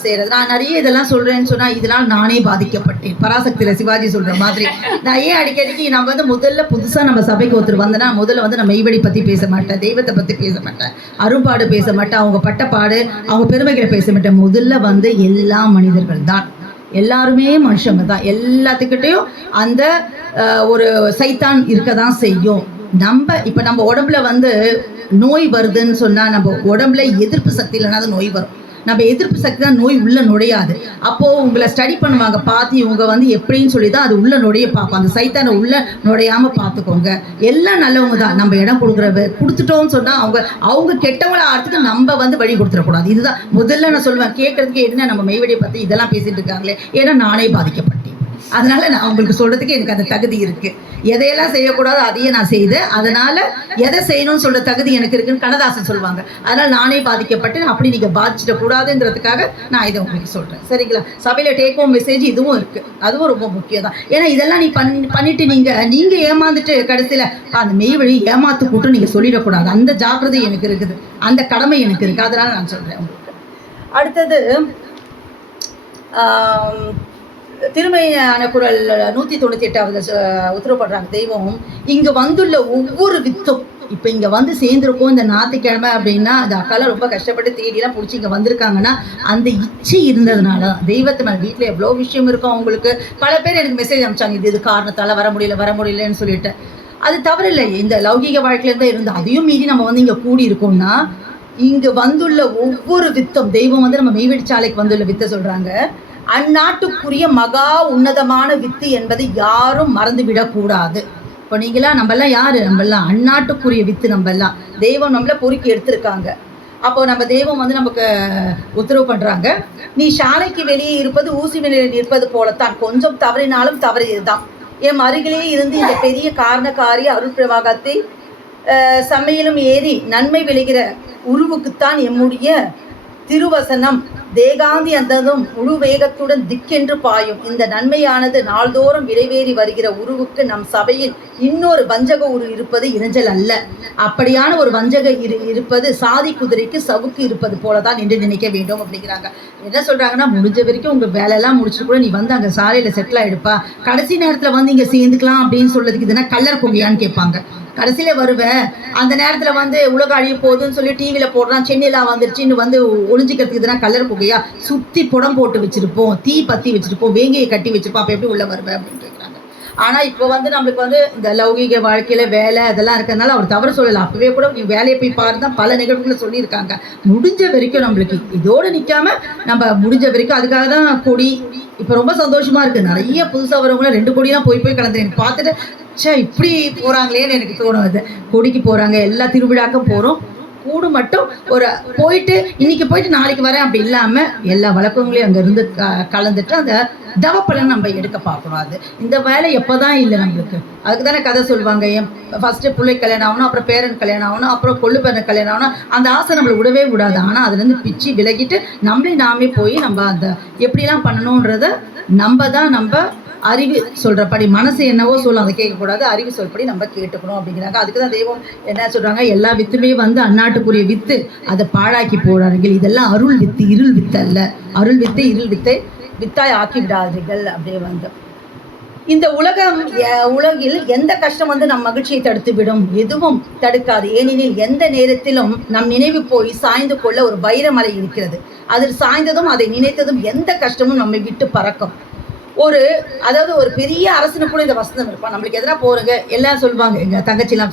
செய்கிறது. நான் நிறைய இதெல்லாம் சொல்கிறேன்னு சொன்னால் இதனால் நானே பாதிக்கப்பட்டேன். பராசக்தியில் சிவாஜி சொல்கிற மாதிரி நான் ஏன் அடிக்கடிக்கு நம்ம முதல்ல புதுசாக நம்ம சபைக்கு ஒருத்தர் வந்தேன்னா முதல்ல நான் மெய்வழி பற்றி பேச மாட்டேன், தெய்வத்தை பற்றி பேச மாட்டேன், அரும்பாடு பேச மாட்டேன், அவங்க பட்டப்பாடு அவங்க பெருமைகளை பேச மாட்டேன். முதல்ல எல்லா மனிதர்கள் தான், எல்லாருமே மனுஷங்க தான், எல்லாத்துக்கிட்டையும் அந்த ஒரு சைத்தான் இருக்க தான் செய்யும். இப்போ நம்ம உடம்புல நோய் வருதுன்னு சொன்னால் நம்ம உடம்புல எதிர்ப்பு சக்தி இல்லைன்னா அது நோய் வரும். நம்ம எதிர்ப்பு சக்தி தான் நோய் உள்ளே நுழையாது. அப்போது உங்களை ஸ்டடி பண்ணுவாங்க, பார்த்து இவங்க எப்படின்னு சொல்லி தான் அது உள்ளே நுழைய பார்ப்போம். அந்த சைத்தானை உள்ளே நுழையாமல் பார்த்துக்கோங்க. எல்லாம் நல்லவங்க தான், நம்ம இடம் கொடுத்துட்டோம்னு சொன்னால் அவங்க கெட்டவங்கள ஆகிறதுக்கு நம்ம வழி கொடுத்துடக்கூடாது. இதுதான் முதல்ல நான் சொல்லுவேன். கேட்குறதுக்கு என்ன நம்ம மெய்வழியை பற்றி இதெல்லாம் பேசிகிட்டு இருக்காங்களே, ஏன்னா நானே பாதிக்கப்பட்டேன். அதனால் நான் உங்களுக்கு சொல்கிறதுக்கு எனக்கு அந்த தகுதி இருக்குது. எதையெல்லாம் செய்யக்கூடாது அதையே நான் செய்தேன். அதனால் எதை செய்யணும்னு சொல்கிற தகுதி எனக்கு இருக்குன்னு கண்ணதாசன் சொல்லுவாங்க. அதனால் நானே பாதிக்கப்பட்டு அப்படி நீங்கள் பாதிச்சிடக்கூடாதுங்கிறதுக்காக நான் இதை உங்களுக்கு சொல்கிறேன். சரிங்களா? சபையில் டேக் ஹோம் மெசேஜ் இதுவும் இருக்குது, அதுவும் ரொம்ப முக்கியம் தான். ஏன்னா இதெல்லாம் நீ பண்ணிவிட்டு நீங்கள் ஏமாந்துட்டு கடைசியில் அந்த மெய்வழி ஏமாத்து கூட்டம் நீங்கள் சொல்லிடக்கூடாது. அந்த ஜாக்கிரதை எனக்கு இருக்குது, அந்த கடமை எனக்கு இருக்குது. அதனால் நான் சொல்கிறேன் உங்களுக்கு. அடுத்தது திருமையான குரல் 198வது உத்தரவு பண்ணுறாங்க. தெய்வம் இங்கே வந்துள்ள ஒவ்வொரு வித்தும் இப்போ இங்கே சேர்ந்துருக்கோம் இந்த ஞாயிற்றுக்கிழமை அப்படின்னா அந்த அக்காலாம் ரொம்ப கஷ்டப்பட்டு தேடிலாம் பிடிச்சி இங்கே வந்திருக்காங்கன்னா அந்த இச்சை இருந்ததுனால தெய்வத்து மேலே. வீட்டில் எவ்வளோ விஷயம் இருக்கும் அவங்களுக்கு. பல பேர் எனக்கு மெசேஜ் அனுப்பிச்சாங்க, இது காரணத்தால் வர முடியலன்னு சொல்லிட்டு. அது தவறில்லை, இந்த லௌகீக வாழ்க்கையிலேருந்து இருந்து அதையும் மீறி நம்ம இங்கே கூடி இருக்கோம்னா இங்கே வந்துள்ள ஒவ்வொரு வித்தும் தெய்வம் நம்ம மெய்வெளிச்சாலைக்கு வந்துள்ள வித்தை சொல்கிறாங்க. அந்நாட்டுக்குரிய மகா உன்னதமான வித்து என்பதை யாரும் மறந்துவிடக்கூடாது. இப்போ நம்மளாம் யார்? நம்மளாம் அந்நாட்டுக்குரிய வித்து. நம்மளாம் தெய்வம் நம்மள பொறுக்கி எடுத்திருக்காங்க. அப்போ நம்ம தெய்வம் நமக்கு உத்தரவு பண்ணுறாங்க, நீ சாலைக்கு வெளியே இருப்பது ஊசி வெளியில் இருப்பது போலத்தான், கொஞ்சம் தவறினாலும் தவறியதுதான். என் அருகிலே இருந்து இந்த பெரிய காரணக்காரிய அருள் பிரவாகத்தை சமையலும் ஏறி நன்மை விளைகிற உருவுக்குத்தான் எம்முடைய திருவசனம் தேகாந்தி அந்ததும் முழு வேகத்துடன் திக்கென்று பாயும். இந்த நன்மையானது நாள்தோறும் விளைவேறி வருகிற உருவுக்கு நம் சபையில் இன்னொரு வஞ்சக உரு இருப்பது இறைஞ்சல் அல்ல. அப்படியான ஒரு வஞ்சக இருப்பது சாதி குதிரைக்கு சவுக்கு இருப்பது போலதான் என்று நினைக்க வேண்டும் அப்படிங்கிறாங்க. என்ன சொல்றாங்கன்னா, முடிஞ்ச வரைக்கும் உங்க வேலையெல்லாம் முடிச்சுட்டு கூட நீ அங்கே சாலையில் செட்டில் ஆகிடுப்பா, கடைசி நேரத்தில் இங்கே சேர்ந்துக்கலாம் அப்படின்னு சொல்றதுக்கு இதுனா கல்லர் பொங்கியான்னு கேட்பாங்க. கடைசியில் வருவேன் அந்த நேரத்தில் உலக அழிய போகுதுன்னு சொல்லி டிவியில் போடுறான், சென்னையில் வந்துருச்சுன்னு ஒளிஞ்சிக்கிறதுக்கு இதுனா கல்லர் புகையா? சுற்றி புடம் போட்டு வச்சுருப்போம், தீ பற்றி வச்சுருப்போம், வேங்கையை கட்டி வச்சுருப்போம், அப்போ எப்படி உள்ளே வருவேன் அப்படின்னு கேட்குறாங்க. ஆனால் இப்போ நம்மளுக்கு இந்த லௌகீக வாழ்க்கையில் வேலை அதெல்லாம் இருக்கிறதுனால அவர் தவறு சொல்லலாம். அப்போவே கூட நீ வேலையை போய் பாருந்தா பல நிகழ்வுகளை சொல்லியிருக்காங்க. முடிஞ்ச வரைக்கும் நம்மளுக்கு இதோடு நிற்காம நம்ம முடிஞ்ச வரைக்கும் அதுக்காக தான் கொடி இப்போ ரொம்ப சந்தோஷமாக இருக்குது. நிறைய புதுசாக வரவங்களாம் 2 கொடியெலாம் போய் கலந்து எனக்கு பார்த்துட்டு இப்படி போகிறாங்களேன்னு எனக்கு தோணுது. கொடிக்கு போகிறாங்க, எல்லா திருவிழாக்கும் போகிறோம். கூடு மட்டும் ஒரு போயிட்டு இன்னைக்கு போயிட்டு நாளைக்கு வரேன் அப்படி இல்லாமல் எல்லா வழக்கங்களையும் அங்கேருந்து கலந்துட்டு அந்த தவப்பலன் நம்ம எடுக்க பார்க்கக்கூடாது. இந்த வேலை எப்போ தான் இல்லை நம்மளுக்கு. அதுக்கு தானே கதை சொல்லுவாங்க, ஃபஸ்ட்டு பிள்ளை கல்யாணம் ஆகணும், அப்புறம் பேரன் கல்யாணம் ஆகணும், அப்புறம் கொள்ளு பேரன் கல்யாணம் ஆகணும். அந்த ஆசை நம்மளை விடவே விடாது. ஆனால் அதுலேருந்து பிச்சு விலகிட்டு நாமே போய் நம்ம அந்த எப்படிலாம் பண்ணணுன்றத நம்ம அறிவு சொல்கிறபடி, மனசு என்னவோ சொல்லும் அதை கேட்கக்கூடாது, அறிவு சொல்படி நம்ம கேட்டுக்கணும் அப்படிங்கிறாங்க. அதுக்கு தான் தெய்வம் என்ன சொல்கிறாங்க, எல்லா வித்துமே அந்நாட்டுக்குரிய வித்து, அதை பாழாக்கி போகிறார்கள். இதெல்லாம் அருள் வித்து, இருள் வித்து அல்ல. அருள் வித்து இருள் வித்தை வித்தாய் ஆக்கி விடாதீர்கள். அப்படியே இந்த உலகில் எந்த கஷ்டம் நம் மகிழ்ச்சியை தடுத்து விடும்? எதுவும் தடுக்காது. ஏனெனில் எந்த நேரத்திலும் நம் நினைவு போய் சாய்ந்து கொள்ள ஒரு வைரமலை இருக்கிறது. அதில் சாய்ந்ததும் அதை நினைத்ததும் எந்த கஷ்டமும் நம்மை விட்டு பறக்கும். அதாவது ஒரு பெரிய அரசனு கூட இந்த வசனம் இருப்பான். நம்மளுக்கு எதனா போகிறங்க எல்லாம் சொல்லுவாங்க, எங்கள் தங்கச்சிலாம்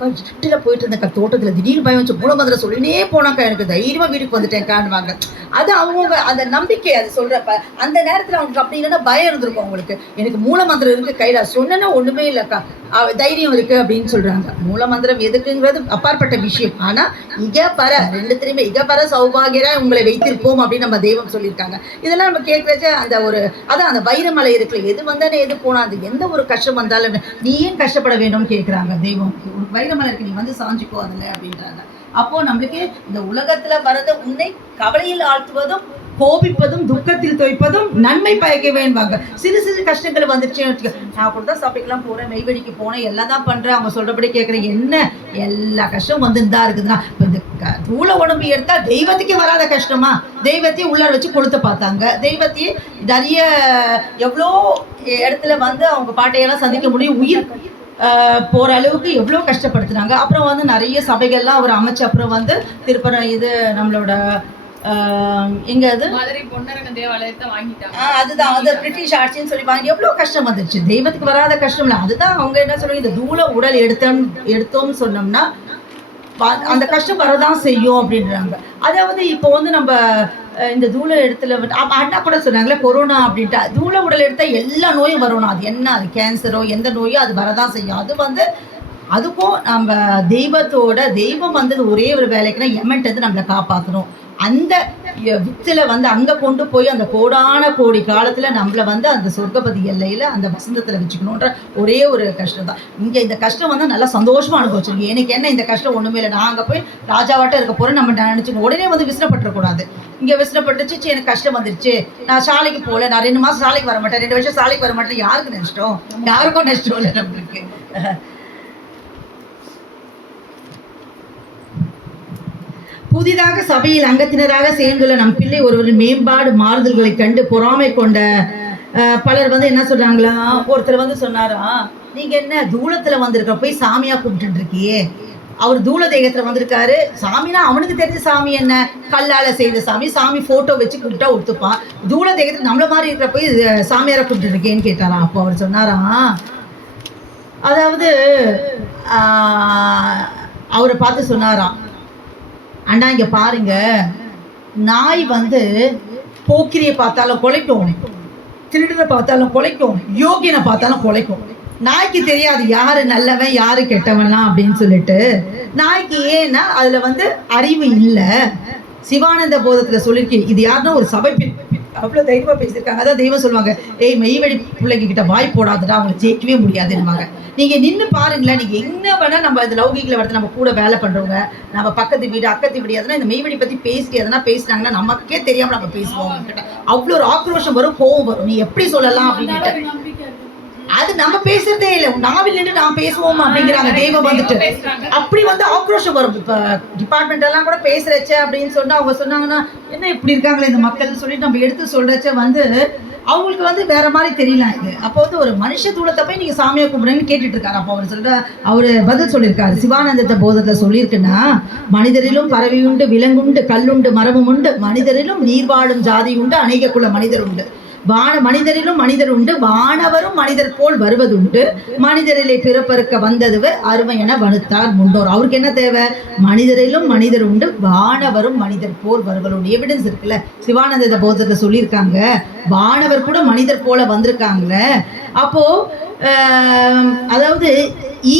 அக்கா இருட்டில் போயிட்டு இருந்தேக்கா தோட்டத்தில் திடீர்னு பயம் வச்சு மூலமந்திரம் சொல்லினே போனாக்கா எனக்கு தைரியமாக வீட்டுக்கு வந்துட்டேன்க்கான்னுவாங்க. அது அவங்க அந்த நம்பிக்கை அது சொல்கிறப்ப அந்த நேரத்தில் அவங்களுக்கு அப்படி இல்லைன்னா பயம் இருந்திருக்கும் அவங்களுக்கு. எனக்கு மூலமந்திரம் இருக்குது கையில் சொன்னா ஒன்றுமே இல்லைக்கா தைரியம் இருக்குது அப்படின்னு சொல்கிறாங்க. மூலமந்திரம் எதுக்குங்கிறது அப்பாற்பட்ட விஷயம். ஆனால் இகப்பர ரெண்டுத்திலையுமே இகப்பர சௌபாகியரா உங்களை வைத்திருப்போம் அப்படின்னு நம்ம தெய்வம் சொல்லியிருக்காங்க. இதெல்லாம் நம்ம கேட்குறச்ச அந்த ஒரு அதான் அந்த வைரமலை இருக்குல்ல, எது வந்தானே எது போனால் அது எந்த ஒரு கஷ்டம் வந்தாலும் நீ ஏன் கஷ்டப்பட வேண்டும்னு கேட்குறாங்க தெய்வம். வைரமலை இருக்கு, நீ வந்து சாஞ்சிக்கோ அதில் அப்படின்றாங்க. அப்போ நம்மளுக்கு இந்த உலகத்துல வரத உன்னை கவலையில் ஆழ்த்துவதும் கோபிப்பதும் துக்கத்தில் துவைப்பதும் நன்மை பயக்க வேண்டுவாங்க. சிறு சிறு கஷ்டங்கள் வந்துருச்சுன்னு வச்சுக்க, நான் கூட தான் சபைக்கெல்லாம் போகிறேன், மெய்வெடிக்கு போனேன், எல்லாம் தான் பண்ணுறேன், அவங்க சொல்கிறபடி கேட்குறேன், என்ன எல்லா கஷ்டம் வந்துன்னு தான் இருக்குதுன்னா இப்போ இந்த தூள உடம்பு எடுத்தால் தெய்வத்துக்கே வராத கஷ்டமா? தெய்வத்தையும் உள்ளார வச்சு கொடுத்து பார்த்தாங்க. தெய்வத்தையும் நிறைய எவ்வளோ இடத்துல வந்து அவங்க பாட்டையெல்லாம் சந்திக்க முடியும், உயிர் போகிற அளவுக்கு எவ்வளோ கஷ்டப்படுத்துனாங்க. அப்புறம் வந்து நிறைய சபைகள்லாம் அவர் அமைச்சு அப்புறம் வந்து திருப்பரம் இது நம்மளோட எங்க அது அதுதான் அது பிரிட்டிஷ் ஆட்சின்னு சொல்லி வாங்கி எவ்வளோ கஷ்டம் வந்துருச்சு. தெய்வத்துக்கு வராத கஷ்டம் இல்லை. அதுதான் அவங்க என்ன சொல்லுவாங்க, இந்த தூள உடல் எடுத்தோம்னு சொன்னோம்னா அந்த கஷ்டம் வரதான் செய்யும் அப்படின்றாங்க. அதாவது இப்போ வந்து நம்ம இந்த தூள இடத்துல அண்ணா கூட சொன்னாங்களே கொரோனா அப்படின்ட்டு, தூள உடல் எடுத்தால் எல்லா நோயும் வரணும். அது என்ன, அது கேன்சரோ எந்த நோயோ அது வரதான் செய்யும். அது வந்து அதுக்கும் நம்ம தெய்வம் வந்தது ஒரே ஒரு வேலைக்குன்னா எமெண்ட் நம்மளை காப்பாற்றணும். அந்த வித்தில் வந்து அங்கே கொண்டு போய் அந்த கோடான கோடி காலத்தில் நம்மளை வந்து அந்த சொர்க்கபதி எல்லையில் அந்த வசந்தத்தில் வச்சுக்கணுன்ற ஒரே ஒரு கஷ்டம் தான். இங்கே இந்த கஷ்டம் வந்து நல்லா சந்தோஷமாக அனுபவிச்சிருக்கேன். எனக்கு என்ன இந்த கஷ்டம் ஒன்றுமே இல்லை, நான் அங்கே போய் ராஜாவாட்டம் இருக்க போகிறேன் நம்ம நினச்சிக்கணும். உடனே வந்து விசிறப்பட்டுறக்கூடாது. இங்கே விசிறப்பட்டுச்சு எனக்கு கஷ்டம் வந்துருச்சு, நான் சாலைக்கு போகல, நான் 2 மாதம் சாலைக்கு வர மாட்டேன், 2 வருஷம் சாலைக்கு வர மாட்டேன், யாருக்கு நஷ்டம்? யாருக்கும் நஷ்டம் இல்லை நம்மளுக்கு. புதிதாக சபையில் அங்கத்தினராக சேர்ந்துள்ள நம் பிள்ளை ஒருவரின் மேம்பாடு மாறுதல்களை கண்டு பொறாமை கொண்ட பலர் வந்து என்ன சொல்றாங்களா, ஒருத்தர் வந்து சொன்னாரா, நீங்க என்ன தூளத்துல வந்திருக்க போய் சாமியா கும்பிட்டு இருக்கியே, அவர் தூள தேகத்துல வந்திருக்காரு, சாமினா அவனுக்கு தெரிஞ்ச சாமி என்ன, கல்லால செய்த சாமி, சாமி போட்டோ வச்சு கும்பிட்டா ஒத்துப்பான், தூள தேகத்துல நம்மள மாதிரி இருக்கிற போய் சாமியார கும்பிட்டு இருக்கேன்னு கேட்டாராம். அப்போ அவர் சொன்னாராம், அதாவது அவரை பார்த்து சொன்னாராம், அண்ணா இங்கே பாருங்க, நாய் வந்து போக்கிரியை பார்த்தாலும் குலைக்கும், திருடனை பார்த்தாலும் குலைக்கும், யோகியனை பார்த்தாலும் குலைக்கும். நாய்க்கு தெரியாது யாரு நல்லவன் யாரு கெட்டவன்லாம் அப்படின்னு சொல்லிட்டு. நாய்க்கு ஏன்னா அதில் வந்து அறிவு இல்லை. சிவானந்த போதத்தில் சொல்லியிருக்கேன், இது யாருன்னா ஒரு சபை அவ்வளோ தைரியமாக பேசியிருக்காங்க. அதான் தெய்வம் சொல்லுவாங்க, மெய்வெடி பிள்ளைங்க கிட்ட வாய் போடாதுடா, அவங்களை ஜெயிக்கவே முடியாதுன்னுவாங்க. நீங்கள் நின்று பாருங்களேன், நீங்கள் என்ன வேணால் நம்ம இந்த லௌகிகளை வரது நம்ம கூட வேலை பண்ணுறவங்க, நம்ம பக்கத்து வீடு அக்கத்து வீடு எதனா இந்த மெய்வெடி பற்றி பேசிட்டு எதனா பேசினாங்கன்னா நமக்கே தெரியாமல் நம்ம பேசுவோம். அவ்வளோ ஒரு ஆக்ரோஷம் வரும், கோவம் வரும், நீ எப்படி சொல்லலாம் அப்படின்ட்டு. அது நம்ம பேசுறதே இல்லை, நாவில் நின்று நான் பேசுவோம் அப்படிங்கிறாங்க தெய்வம் வந்துட்டு. அப்படி வந்து ஆக்ரோஷம் வரும். இப்போ டிபார்ட்மெண்ட் எல்லாம் கூட பேசுறச்ச அப்படின்னு சொன்னா அவங்க சொன்னாங்கன்னா என்ன இப்படி இருக்காங்களே இந்த மக்கள்னு சொல்லிட்டு நம்ம எடுத்து சொல்றச்ச வந்து அவங்களுக்கு வந்து வேற மாதிரி தெரியலாம் இது. அப்போ வந்து ஒரு மனுஷ தூளத்தை போய் நீங்க சாமியை கும்பிடுன்னு கேட்டுட்டு இருக்காரு. அப்போ அவரு பதில் சொல்லியிருக்காரு, சிவானந்தத்தை போதத்தை சொல்லியிருக்குன்னா, மனிதரிலும் பறவை உண்டு, விலங்குண்டு, கல்லுண்டு, மரமும் உண்டு, மனிதரிலும் நீர் வாழும் ஜாதி உண்டு, அநேக குல மனிதர் உண்டு, மனிதரிலும் மனிதர் உண்டு, வானவரும் மனிதர் போல் வருவதுண்டு, மனிதரிலே பிறப்பறுக்க வந்ததுவர் அருமை என வனுத்தார் முண்டோர். அவருக்கு என்ன தேவை, மனிதரிலும் மனிதர் உண்டு, வானவரும் மனிதர் போல் வருவதுண்டு. எவிடன்ஸ் இருக்குல்ல, சிவானந்த போதத்தை சொல்லியிருக்காங்க, வானவர் கூட மனிதர் போல வந்திருக்காங்களே. அப்போ அதாவது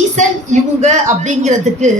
ஈசன் இவங்க அப்படிங்கிறதுக்கு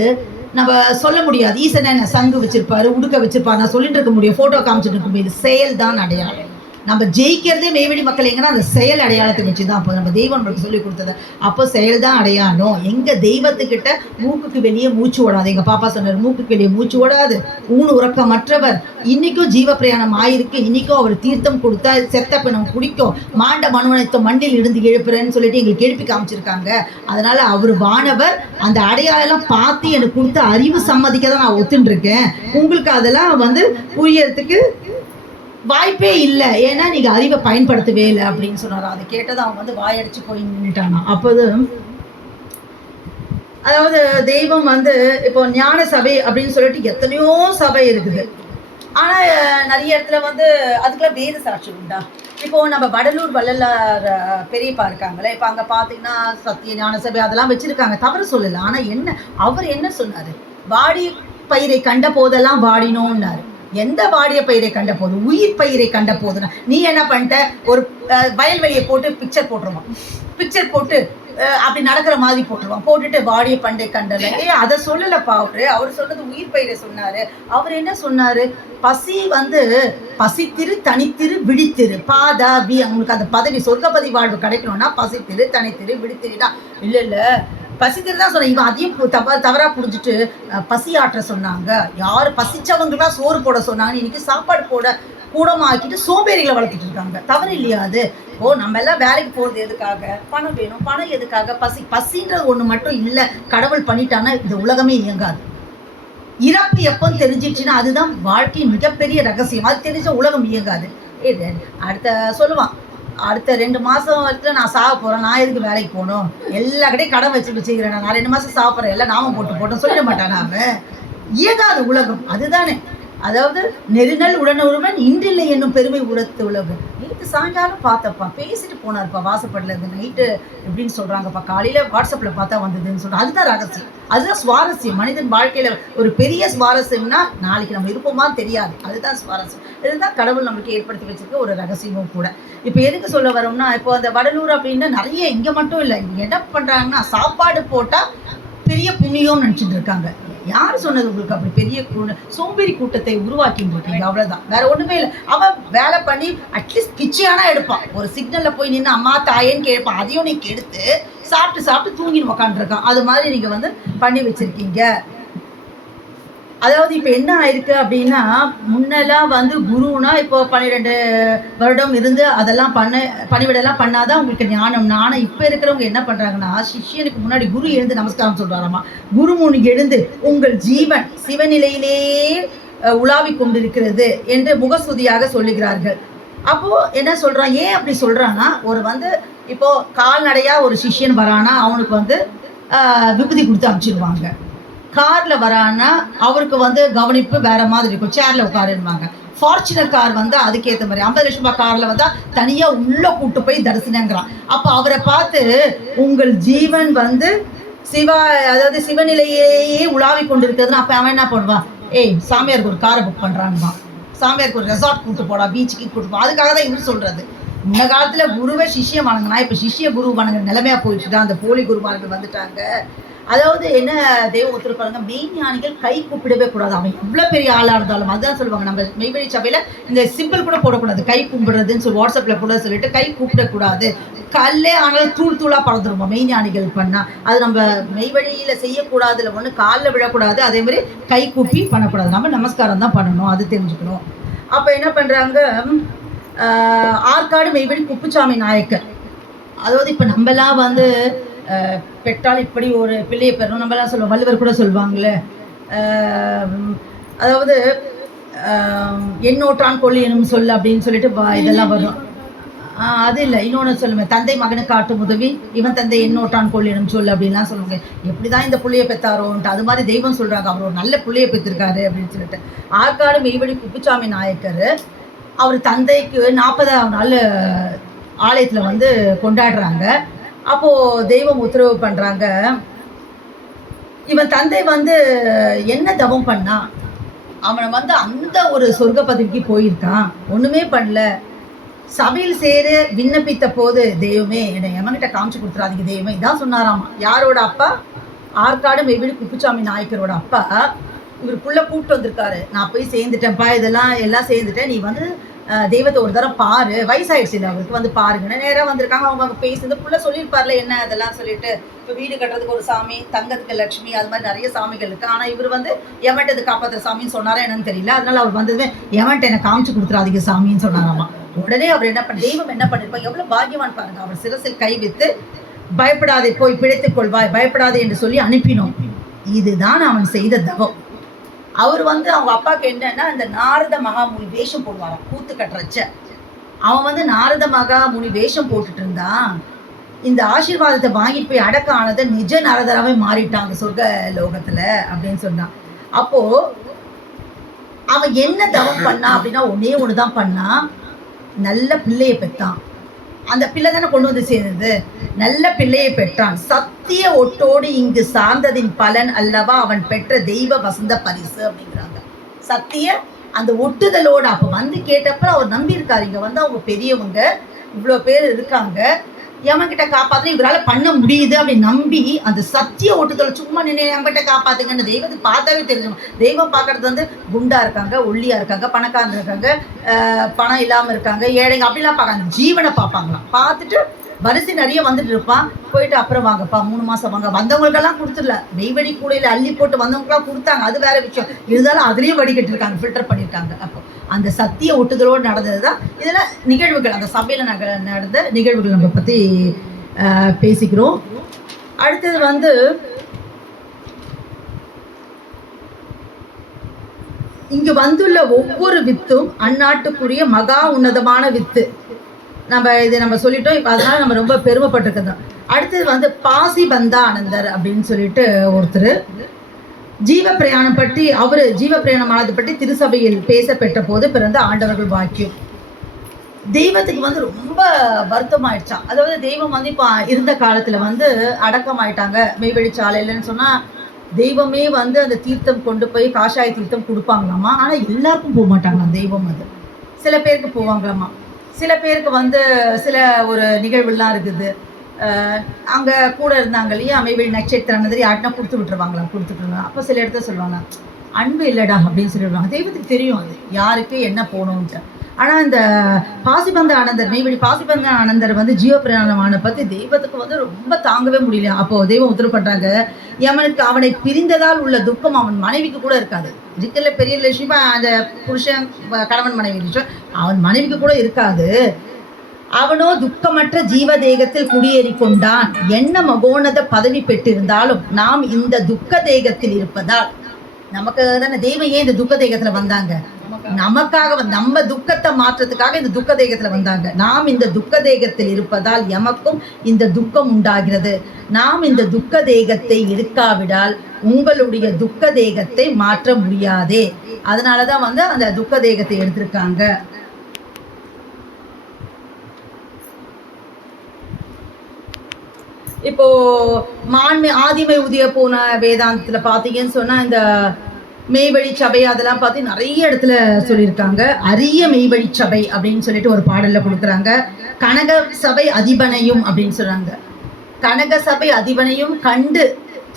நம்ம சொல்ல முடியாது. ஈசன் என்ன சங்கு வச்சிருப்பாரு, உடுக்க வச்சிருப்பாரு, நான் சொல்லிட்டு இருக்க முடியும், போட்டோ காமிச்சிட்டு இருக்க முடியாது. செயல் தான் அடையாளம். நம்ம ஜெயிக்கிறதே மெய்வெடி மக்கள் எங்கன்னா அந்த செயல் அடையாளத்தை வச்சு தான். அப்போ நம்ம தெய்வம் நம்மளுக்கு சொல்லி கொடுத்தது, அப்போ செயல் தான் அடையாளம். எங்கள் தெய்வத்துக்கிட்ட மூக்குக்கு வெளியே மூச்சு ஓடாது. எங்கள் பாப்பா சொன்னார், மூக்குக்கு வெளியே மூச்சு ஓடாது, ஊனு உறக்கமற்றவர், இன்றைக்கும் ஜீவ பிரயாணம் ஆயிருக்கு, இன்றைக்கும் அவர் தீர்த்தம் கொடுத்தா செத்த பிணம் குடிக்கும், மாண்ட மனுவனத்தை மண்ணில் இருந்து எழுப்புறேன்னு சொல்லிட்டு எங்களுக்கு எழுப்பி காமிச்சிருக்காங்க. அதனால் அவர் வானவர். அந்த அடையாளம் பார்த்து எனக்கு கொடுத்த அறிவு சம்மதிக்க தான் நான் ஒத்துட்டுருக்கேன். உங்களுக்கு அதெல்லாம் வந்து புரியறதுக்கு வாய்ப்பே இல்லை, ஏன்னா நீங்கள் அறிவை பயன்படுத்தவே இல்லை அப்படின்னு சொன்னார். அதை கேட்டதை அவன் வந்து வாயடிச்சு போய் நின்றுட்டானா. அப்போது அதாவது தெய்வம் வந்து இப்போ ஞான சபை அப்படின்னு சொல்லிட்டு எத்தனையோ சபை இருக்குது. ஆனால் நிறைய இடத்துல வந்து அதுக்கெல்லாம் வேறு சாட்சி உண்டா? இப்போது நம்ம வடலூர் வள்ளலார் பெரியப்பா இருக்காங்களே, இப்போ அங்கே பார்த்தீங்கன்னா சத்திய ஞான சபை அதெல்லாம் வச்சுருக்காங்க, தவறு சொல்லலை. ஆனால் என்ன அவர் என்ன சொன்னார்? வாடி பயிரை கண்ட போதெல்லாம் வாடினோன்னாரு. எந்த வாடிய பயிரை கண்ட போது? உயிர் பயிரை கண்ட போதுன்னா நீ என்ன பண்ணிட்ட? ஒரு வயல்வெளியை போட்டு பிக்சர் போட்டுருவான், பிக்சர் போட்டு அப்படி நடக்கிற மாதிரி போட்டுருவான், போட்டுட்டு வாடிய பண்டை கண்டல. அதை சொல்லலப்பா அவர் சொன்னது உயிர் பயிரை சொன்னாரு. அவர் என்ன சொன்னாரு? பசி வந்து பசித்திரு தனித்திரு விழித்திரு பாதா வி. அவங்களுக்கு அந்த பதவி சொர்க்கபதி வாழ்வு கிடைக்கணும்னா பசித்திரு தனித்திரு விழித்திருடா. இல்லை பசித்திரு தான் சொன்னேன். இவன் அதையும் தவறாக புரிஞ்சுட்டு பசி ஆற்ற சொன்னாங்க. யார் பசிச்சவங்களாம் சோறு போட சொன்னாங்க. இன்னைக்கு சாப்பாடு போட கூடமாக்கிட்டு சோம்பேறிகளை வளர்த்துட்டு இருக்காங்க. தவறு இல்லையா அது? நம்ம எல்லாம் வேலைக்கு போகிறது எதுக்காக? பணம் வேணும். பணம் எதுக்காக? பசின்றது ஒன்று மட்டும் இல்லை, கடவுள் பண்ணிட்டான்னா இந்த உலகமே இயங்காது. இறப்பு எப்போன்னு தெரிஞ்சிடுச்சுன்னா அதுதான் வாழ்க்கையின் மிகப்பெரிய ரகசியம். அது தெரிஞ்ச உலகம் இயங்காது. அடுத்த சொல்லுவான், அடுத்த 2 மாதம் வரைக்கும் நான் சாக போகிறேன், நான் எதுக்கு வேலைக்கு போகணும்? எல்லா கடையும் கடன் வச்சுக்கிறேன், நான் 2 மாதம் சாக போகிறேன், எல்லாம் நாம போட்டோம் சொல்லிட மாட்டான். அவன் இயங்காத உலகம் அதுதானே. அதாவது நெருநல் உடனுருவன் இன்றில்லை என்னும் பெருமை உரத்து உலகம். நேற்று சாயங்காலம் பார்த்தப்பா பேசிட்டு போனார்ப்பா வாசப்படல. இந்த நைட்டு எப்படின்னு சொல்கிறாங்கப்பா, காலையில் வாட்ஸ்அப்பில் பார்த்தா வந்ததுன்னு சொல்கிறேன். அதுதான் ரகசியம், அதுதான் சுவாரஸ்யம். மனிதன் வாழ்க்கையில் ஒரு பெரிய சுவாரஸ்யம்னா நாளைக்கு நம்ம இருப்போமான்னு தெரியாது, அதுதான் சுவாரஸ்யம். இதுதான் கடவுள் நம்மளுக்கு ஏற்படுத்தி வச்சிருக்க ஒரு ரகசியமும் கூட. இப்போ எதுக்கு சொல்ல வரோம்னா, இப்போ அந்த வடலூர் அப்படின்னா நிறைய இங்கே மட்டும் இல்லை, இங்கே என்ன பண்ணுறாங்கன்னா சாப்பாடு போட்டால் பெரிய புண்ணியம்னு நினச்சிட்டு இருக்காங்க. யார் சொன்னது உங்களுக்கு அப்படி பெரிய சோம்பேறி கூட்டத்தை உருவாக்கிட்டு இருக்கீங்க? அவ்வளோதான், வேற ஒன்றுமே இல்லை. அவன் வேலை பண்ணி அட்லீஸ்ட் கிச்சியானா எடுப்பான், ஒரு சிக்னலில் போய் நின்று அம்மா தாயேன்னு கேட்பான், அதையும் நீ கெடுத்து சாப்பிட்டு தூங்கின்னு உக்காந்துருக்கான். அது மாதிரி நீங்கள் வந்து பண்ணி வச்சுருக்கீங்க. அதாவது இப்போ என்ன ஆயிருக்கு அப்படின்னா, முன்னெல்லாம் வந்து குருனா இப்போ 12 வருடம் இருந்து அதெல்லாம் பணிவிடெல்லாம் பண்ணாதான் உங்களுக்கு ஞானம். ஆனால் இப்போ இருக்கிறவங்க என்ன பண்ணுறாங்கன்னா, சிஷ்யனுக்கு முன்னாடி குரு எழுந்து நமஸ்காரம் சொல்கிறாராமா. குரு முன் எழுந்து உங்கள் ஜீவன் சிவநிலையிலேயே உலாவி கொண்டிருக்கிறது என்று முகஸ்துதியாக சொல்லுகிறார்கள். அப்போது என்ன சொல்கிறான்? ஏன் அப்படி சொல்கிறான்னா, ஒரு வந்து இப்போது கால்நடையாக ஒரு சிஷ்யன் வரானா அவனுக்கு வந்து விபூதி கொடுத்து அனுப்பிச்சிடுவாங்க. காரில் வரான்னா அவருக்கு வந்து கவனிப்பு வேறு மாதிரி இருக்கும், சேரில் உட்காருவாங்க. ஃபார்ச்சுனர் கார் வந்து அதுக்கேற்ற மாதிரி 50 லட்சம் ரூபாய் காரில் வந்தால் தனியாக உள்ளே கூட்டு போய் தரிசனங்கிறான். அப்போ அவரை பார்த்து உங்கள் ஜீவன் வந்து அதாவது சிவநிலையே உலாவி கொண்டு இருக்கிறதுன்னு அப்போ அவன் என்ன பண்ணுவான்? சாமியாருக்கு ஒரு காரை புக் பண்ணுறான்வான், சாமியாருக்கு ஒரு ரெசார்ட் கூட்டு போடா, பீச்சுக்கு கூட்டு போ. அதுக்காக தான் இவர் சொல்கிறது. இந்த காலத்தில் குருவை சிஷ்யம் வணங்கினா இப்போ சிஷ்ய குரு வணங்குற நிலைமையாக போயிட்டு தான் அந்த போலி குருமார்கள் வந்துட்டாங்க. அதாவது என்ன தெய்வம் ஒத்துருப்பாங்க, மெய்ஞானிகள் கை கூப்பிடவே கூடாது. அவன் எவ்வளோ பெரிய ஆளாக இருந்தாலும் அதுதான் சொல்லுவாங்க. நம்ம மெய்வழி சபையில் இந்த சிம்பிள் கூட போடக்கூடாது, கை கும்பிடுறதுன்னு சொல்லி வாட்ஸ்அப்பில் கூட சொல்லிட்டு கை கூப்பிடக்கூடாது. கல்லே ஆனாலும் தூளாக பறந்துருவோம் மெய்ஞானிகள் பண்ணால். அது நம்ம மெய்வழியில் செய்யக்கூடாதுல ஒன்று, காலில் விழக்கூடாது, அதே மாதிரி கை கூப்பி பண்ணக்கூடாது, நம்ம நமஸ்காரம் தான் பண்ணணும், அது தெரிஞ்சுக்கணும். அப்போ என்ன பண்ணுறாங்க, ஆற்காடு மெய்வழி குப்புசாமி நாயக்கர். அதாவது இப்போ நம்மலாம் வந்து பெற்றால் இப்படி ஒரு பிள்ளையை பெறணும் நம்மளாம் சொல்லுவோம், வள்ளுவர் கூட சொல்லுவாங்களே. அதாவது எண்ணோட்டான் கொள்ளி எனும் சொல் அப்படின்னு சொல்லிட்டு இதெல்லாம் வரும். அது இல்லை, இன்னொன்று சொல்லுவேன், தந்தை மகனுக்கு காட்டும் உதவி இவன் தந்தை எண்ணோட்டான் கொள்ளி எனும் சொல் அப்படின்லாம் சொல்லுவாங்க. எப்படி தான் இந்த பிள்ளையை பெற்றாரோன்ட்டு அது மாதிரி தெய்வம் சொல்கிறாங்க, அவர் ஒரு நல்ல பிள்ளையை பெற்றிருக்காரு அப்படின்னு சொல்லிட்டு. ஆற்காடு மெய்வழி குப்புசாமி நாயக்கர் அவர் தந்தைக்கு 40ஆவது நாள் ஆலயத்தில் வந்து கொண்டாடுறாங்க. அப்போது தெய்வம் உத்தரவு பண்ணுறாங்க, இவன் தந்தை வந்து என்ன தவம் பண்ணா, அவனை வந்து அந்த ஒரு சொர்க்க பதவிக்கு போயிருக்கான், ஒன்றுமே பண்ணல. சபையில் சேர விண்ணப்பித்த போது தெய்வமே என்னை எவன்கிட்ட காமிச்சு கொடுத்துறாதீங்க தெய்வமே, இதான் சொன்னாராமா. யாரோட அப்பா? ஆற்காடு மெய்வழி குப்புசாமி நாயக்கரோட அப்பா. இவருக்குள்ளே கூப்பிட்டு வந்திருக்காரு, நான் போய் சேர்ந்துட்டேன்ப்பா, எல்லாம் சேர்ந்துட்டேன், நீ வந்து தெய்வத்தை ஒரு தரம் பாரு, வயசாயிடுச்சு இல்லை அவருக்கு, வந்து பாருங்கன்னு நேராக வந்திருக்காங்க. அவங்க பேசுறது புள்ள சொல்லியிருப்பார்ல என்ன அதெல்லாம் சொல்லிட்டு. இப்போ வீடு கட்டுறதுக்கு ஒரு சாமி, தங்கத்துக்கு லட்சுமி, அது மாதிரி நிறைய சாமிகள் இருக்குது. ஆனால் இவர் வந்து எவன்ட்டு இது காப்பாற்றுற சாமின்னு சொன்னாரா என்னன்னு தெரியல. அதனால அவர் வந்ததுமே எவன்ட்டு என்னை காமிச்சு கொடுத்துறாதீங்க சாமின்னு சொன்னாராமா. உடனே அவர் என்ன தெய்வம் என்ன பண்ணிருப்பா, எவ்வளோ பாக்கியவான் பாருங்க. அவர் சிரசில் கை வைத்து பயப்படாதே போய் பிழைத்துக் கொள்வாய், பயப்படாதே என்று சொல்லி அனுப்பினோம். இதுதான் அவன் செய்த தவம். அவர் வந்து அவங்க அப்பாவுக்கு என்னன்னா, இந்த நாரத மகாமுனி வேஷம் போடுவாராம் கூத்து கட்டுறச்ச. அவன் வந்து நாரத மகாமுனி வேஷம் போட்டுட்டு இருந்தான். இந்த ஆசீர்வாதத்தை வாங்கிட்டு போய் அடக்க ஆனதை நிஜ நாரதராகவே மாறிட்டாங்க சொர்க்க லோகத்தில் அப்படின்னு சொன்னான். அப்போது அவன் என்ன தவம் பண்ணான் அப்படின்னா ஒன்னே ஒண்ணுதான் பண்ணான், நல்ல பிள்ளையை பெற்றான். அந்த பிள்ளை தானே கொண்டு வந்து சேர்ந்தது. நல்ல பிள்ளையை பெற்றான். சத்திய ஒட்டோடு இங்கு சார்ந்ததின் பலன் அல்லவா அவன் பெற்ற தெய்வ வசந்த பரிசு அப்படிங்கிறாங்க. சத்திய அந்த ஒட்டுதலோடு அப்போ வந்து கேட்டப்ப அவர் நம்பியிருக்காரு, இங்கே வந்து அவங்க பெரியவங்க இவ்வளோ பேர் இருக்காங்க, எவன்கிட்ட காப்பாற்ற இவரால் பண்ண முடியுது அப்படின்னு நம்பி அந்த சத்திய ஒட்டுதலை சும்மா நின்று என்கிட்ட காப்பாற்றுங்கன்னு தெய்வத்துக்கு பார்த்தாவே தெரிஞ்சுக்கணும். தெய்வம் பார்க்கறது வந்து குண்டா இருக்காங்க, ஒல்லியாக இருக்காங்க, பணக்காரங்க இருக்காங்க, பணம் இல்லாமல் இருக்காங்க, ஏழைங்க அப்படிலாம் பார்க்காங்க, ஜீவனை பார்ப்பாங்களாம். பார்த்துட்டு வரிசை நிறைய வந்துட்டு இருப்பான். போயிட்டு அப்புறம் வாங்கப்பா 3 மாதம் வாங்க, வந்தவங்களுக்கெல்லாம் கொடுத்துடல, நெய்வடி கூடையில் அள்ளி போட்டு வந்தவங்களுக்கெல்லாம் கொடுத்தாங்க, அது வேற விஷயம். இருந்தாலும் அதுலேயும் வடிகட்டிருக்காங்க, ஃபில்டர் பண்ணியிருக்காங்க. அப்போ அந்த சத்திய ஒட்டுதலோடு நடந்தது தான் இதில் நிகழ்வுகள், அந்த சபையில் நடந்த நிகழ்வுகள் நம்ம பற்றி பேசிக்கிறோம். அடுத்தது வந்து இங்கு வந்துள்ள ஒவ்வொரு வித்தும் அந்நாட்டுக்குரிய மகா உன்னதமான வித்து. நம்ம சொல்லிட்டோம். இப்போ அதனால நம்ம ரொம்ப பெருமைப்பட்டிருக்கோம். அடுத்தது வந்து பாசி பந்தா ஆனந்தர் அப்படின்னு சொல்லிட்டு ஒருத்தர் ஜீவ பிரயாணம் பற்றி, அவர் ஜீவ பிரயாணமானது பற்றி திருசபையில் பேசப்பெற்ற போது பிறந்த ஆண்டவர்கள் வாக்கியம். தெய்வத்துக்கு வந்து ரொம்ப வருத்தம் ஆயிடுச்சான். அதாவது தெய்வம் வந்து இப்போ இருந்த காலத்தில் வந்து அடக்கம் ஆயிட்டாங்க மெய்வழிச்சாலையிலன்னு சொன்னால், தெய்வமே வந்து அந்த தீர்த்தம் கொண்டு போய் காஷாய தீர்த்தம் கொடுப்பாங்களாமா. ஆனால் எல்லாருக்கும் போக மாட்டாங்களாம் தெய்வம். அது சில பேருக்கு போவாங்களாமா. சில பேருக்கு வந்து சில ஒரு நிகழ்வுலாம் இருக்குது. அங்கே கூட இருந்தாங்க இல்லையா, மெய்வெளி நட்சத்திரம் மாதிரி யாருன்னா கொடுத்து விட்டுருவாங்க. அப்போ சில இடத்துல சொல்லுவாங்க, அன்பு இல்லைடா அப்படின்னு சொல்லிடுவாங்க. தெய்வத்துக்கு தெரியும் அது யாருக்கு என்ன போகணுன்ட்டு. ஆனால் இந்த பாசிபந்த ஆனந்தர், மெய்வெளி பாசிபந்த ஆனந்தர் வந்து ஜீவ பிரயாணமான பற்றி தெய்வத்துக்கு வந்து ரொம்ப தாங்கவே முடியல. அப்போது தெய்வம் உத்தரவு பண்ணுறாங்க, எவனுக்கு அவனை பிரிந்ததால் உள்ள துக்கம் அவன் மனைவிக்கு கூட இருக்காது. இருக்கிற பெரிய ரிலேஷன்ஷிப்பாக அந்த புருஷன் கணவன் மனைவி ரிலேஷன் அவன் மனைவிக்கு கூட இருக்காது. அவனோ துக்கமற்ற ஜீவ தேகத்தில் குடியேறி கொண்டான். என்ன மகோனத பதவி பெற்றிருந்தாலும் நாம் இந்த துக்க தேகத்தில் இருப்பதால், நமக்கு தானே தெய்வம் ஏன் இந்த துக்க தேகத்தில் வந்தாங்க, நமக்காக நம்ம துக்கத்தை மாற்றத்துக்காக இந்த துக்க தேகத்தில் வந்தாங்க. நாம் இந்த துக்க தேகத்தில் இருப்பதால் எமக்கும் இந்த துக்கம் உண்டாகிறது. நாம் இந்த துக்க தேகத்தை எடுக்காவிடால் உங்களுடைய துக்க தேகத்தை மாற்ற முடியாதே. அதனால தான் வந்து அந்த துக்க தேகத்தை எடுத்திருக்காங்க. இப்போ ஆதிமை உதய போன வேதாந்தத்தில் பார்த்தீங்கன்னு சொன்னால், இந்த மெய்வழி சபை அதெல்லாம் பார்த்து நிறைய இடத்துல சொல்லியிருக்காங்க. அரிய மெய்வழி சபை அப்படின்னு சொல்லிட்டு ஒரு பாடலில் கொடுக்குறாங்க. கனக சபை அதிபனையும் அப்படின்னு சொல்கிறாங்க. கனக சபை அதிபனையும் கண்டு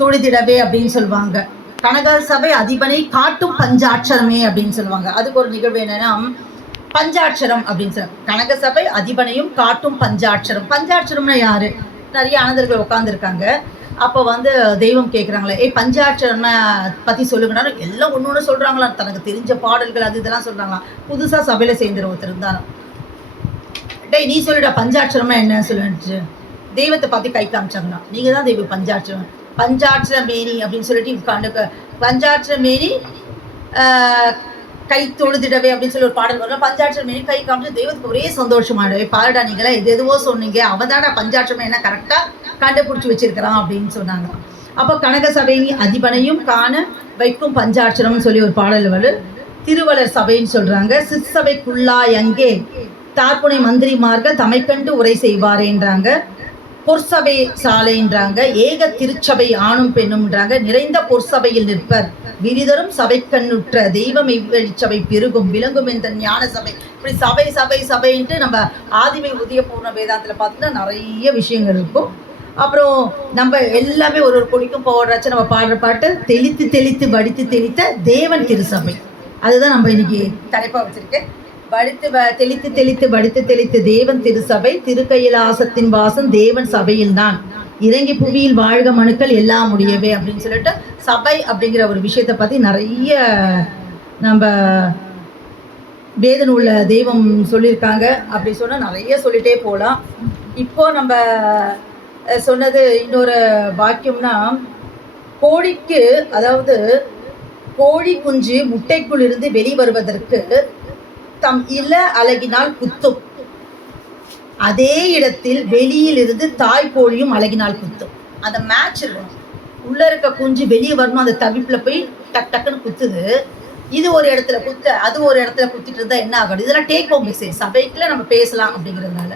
தொழுதிடவே அப்படின்னு சொல்லுவாங்க. கனக சபை அதிபனை காட்டும் பஞ்சாட்சரமே அப்படின்னு சொல்லுவாங்க. அதுக்கு ஒரு நிகழ்வு என்னன்னா, பஞ்சாட்சரம் அப்படின்னு சொல்லுவாங்க. கனக சபை அதிபனையும் காட்டும் பஞ்சாட்சரம். பஞ்சாட்சரம்னா யாரு? நிறைய ஆனந்தர்கள் உட்காந்துருக்காங்க. அப்போ வந்து தெய்வம் கேட்குறாங்களே, பஞ்சாட்சரம்னா பற்றி சொல்லுங்கன்னு எல்லாம் ஒன்று ஒன்று சொல்கிறாங்களா, தனக்கு தெரிஞ்ச பாடல்கள் அது இதெல்லாம் சொல்கிறாங்களாம். புதுசாக சபையில் சேர்ந்துடும் ஒருத்தர் இருந்தாலும், நீ சொல்லிடா பஞ்சாட்சரம்னா என்ன சொல்லிடுச்சு. தெய்வத்தை பார்த்து கை காமிச்சாங்கன்னா, நீங்கள் தான் தெய்வம் பஞ்சாட்சரம், பஞ்சாட்சர மேனி அப்படின்னு சொல்லிட்டு பஞ்சாட்சர மேனி கை தொழுதிடவே அப்படின்னு சொல்லி ஒரு பாடல் வரும். பஞ்சாட்சரம் மேனி கை காமிச்சு தெய்வத்துக்கு ஒரே சந்தோஷமாடவே, பாருடா நீங்களாம் எதுவோ சொன்னீங்க, அவதாடா பஞ்சாட்சரம் என்ன கரெக்டாக கண்டுபிடிச்சி வச்சிருக்கிறான் அப்படின்னு சொன்னாங்க. அப்போ கனக சபை அதிபனையும் காண வைக்கும் பஞ்சாட்சரம்னு சொல்லி ஒரு பாடல் வரும். திருவளர் சபைன்னு சொல்றாங்க. சிற்சபைக்குள்ளா எங்கே தார்ப்புனை மந்திரிமார்கள் தமைக்கண்டு உரை செய்வாரேன்றாங்க. பொற்சபை சாலைன்றாங்க. ஏக திருச்சபை ஆணும் பெண்ணும்ன்றாங்க. நிறைந்த பொற்சபையில் நிற்பர் விரிதரும் சபை கண்ணுற்ற தெய்வம் இவ்வழிச்சபை பெருகும் விளங்கும் என்ற ஞான சபை. இப்படி சபை சபை சபைன்ட்டு நம்ம ஆதிமை உதய பூர்ண வேதாந்தத்தில் பார்த்தீங்கன்னா நிறைய விஷயங்கள் இருக்கும். அப்புறம் நம்ம எல்லாமே ஒரு கொடிக்கும் போடுறாச்சு நம்ம பாடுற பாட்டு தெளித்து தெளித்து வடித்து தெளித்த தேவன் திருசபை. அதுதான் நம்ம இன்னைக்கு தலைப்பாக வச்சிருக்கேன். தெளித்து தெளித்து வடித்து தெளித்து தேவன் திருசபை, திருக்கையிலாசத்தின் வாசம் தேவன் சபையில் தான் இறங்கி புவியில் வாழ்க மனுக்கள் எல்லாம் முடியவே அப்படின்னு சொல்லிட்டு சபை அப்படிங்கிற ஒரு விஷயத்தை பற்றி நிறைய நம்ம வேத நூலில் தெய்வம் சொல்லியிருக்காங்க. அப்படி சொன்னால் நிறைய சொல்லிட்டே போகலாம். இப்போ நம்ம சொன்னது இன்னொரு வாக்கியம்னா, கோழிக்கு, அதாவது கோழி குஞ்சு முட்டைக்குள் இருந்து வெளிவருவதற்கு தம் இள அழகினால் குத்தும், அதே இடத்தில் வெளியில் இருந்து தாய் கோழியும் அழகினால் குத்தும். அந்த மேட்ச் இருக்கணும். உள்ளே இருக்க குஞ்சு வெளியே வரணும், அந்த தவிப்பில் போய் டக் டக்குன்னு குத்துது. இது ஒரு இடத்துல குத்த, அது ஒரு இடத்துல குத்திட்டு இருந்தா என்ன ஆகும்? இதெல்லாம் டேக் ஹோம் மெசேஜ். சபைக்குள்ள நம்ம பேசலாம் அப்படிங்கிறதுனால.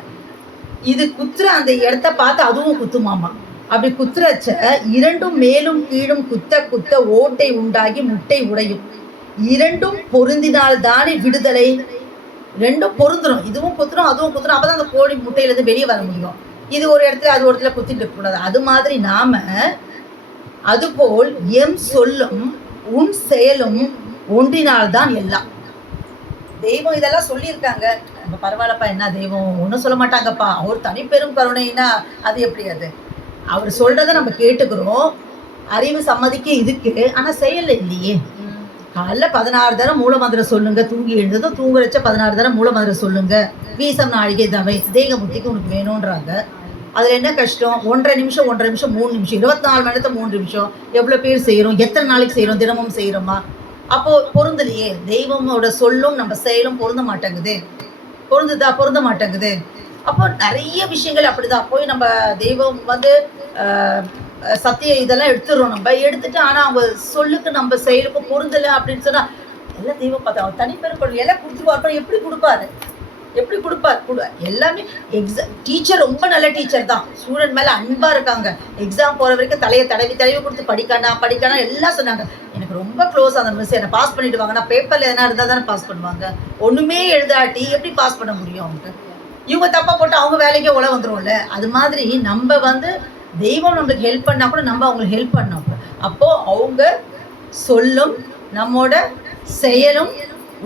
இது குத்துற அந்த இடத்த பார்த்து அதுவும் குத்துமாமா. அப்படி குத்துறச்ச இரண்டும் மேலும் கீழும் குத்த குத்த ஓட்டை உண்டாகி முட்டை உடையும். இரண்டும் பொருந்தினால் தானே விடுதலை. ரெண்டும் பொருந்துரும். இதுவும் குத்துரும், அதுவும் குத்துரும். அப்பதான் அந்த கோழி முட்டையிலேருந்து வெளியே வர முடியும். இது ஒரு இடத்துல அது ஒரு இடத்துல குத்திட்டு இருக்கக்கூடாது. அது மாதிரி நாம அதுபோல் எம் சொல்லும் உன் செயலும் ஒன்றினால்தான் எல்லாம். தெய்வம் இதெல்லாம் சொல்லியிருக்காங்க. நம்ம பரவாயில்லப்பா, என்ன தெய்வம் ஒன்றும் சொல்ல மாட்டாங்கப்பா, அவர் தனிப்பெரும் கருணைன்னா அது எப்படி? அது அவர் சொல்றதை நம்ம கேட்டுக்கிறோம், அறிவு சம்மதிக்க இருக்கு, ஆனா செயல் இல்லையே. காலைல 16 தரம் மூலமந்திரம் சொல்லுங்க, தூங்கி எழுந்ததும் தூங்குறச்ச 16 தரம் மூலமந்திரம் சொல்லுங்க, வீசம் நாழிகை தவை தேகமுத்திக்கு உனக்கு வேணும்ன்றாங்க. அதில் என்ன கஷ்டம்? 1.5 நிமிஷம் 1.5 நிமிஷம் 3 நிமிஷம் 24 மணி நேரத்தை 3 நிமிஷம் எவ்வளோ பேர் செய்கிறோம்? எத்தனை நாளைக்கு செய்கிறோம்? தினமும் செய்கிறோமா? அப்போது பொருந்தலையே. தெய்வமோட சொல்லும் நம்ம செயலும் பொருந்த மாட்டேங்குது. பொருந்துதா? பொருந்த மாட்டேங்குது. அப்போ நிறைய விஷயங்கள் அப்படிதான். போய் நம்ம தெய்வம் வந்து சத்திய இதெல்லாம் எடுத்துடுறோம். நம்ம எடுத்துட்டு ஆனால் அவங்க சொல்லுக்கு நம்ம செயலுக்கும் பொருந்தலை அப்படின்னு சொன்னால் எல்லாம் தெய்வம் பார்த்தா அவர் தனிப்பெரும் எல்லாம் கொடுத்துருவார். எப்படி கொடுப்பாரு? எப்படி கொடுப்பார்? எல்லாமே டீச்சர் ரொம்ப நல்ல டீச்சர் தான். ஸ்டூடெண்ட் மேலே அன்பாக இருக்காங்க. எக்ஸாம் போகிற வரைக்கும் தலையை தடவி கொடுத்து படிக்கானா எல்லாம் சொன்னாங்க. எனக்கு ரொம்ப க்ளோஸ் அந்த மிஸ். என்னை பாஸ் பண்ணிவிடுவாங்க. நான் பேப்பரில் எதனா இருந்தால் தானே பாஸ் பண்ணுவாங்க. ஒன்றுமே எழுதாட்டி எப்படி பாஸ் பண்ண முடியும் அவங்க? இவங்க தப்பாக போட்டு அவங்க வேலைக்கே உள்ள வந்துடும்ல. அது மாதிரி நம்ம வந்து தெய்வம் நம்மளுக்கு ஹெல்ப் பண்ணால் கூட நம்ம அவங்களுக்கு ஹெல்ப் பண்ணோம். அப்போது அவங்க சொல்லும் நம்மோட செயலும்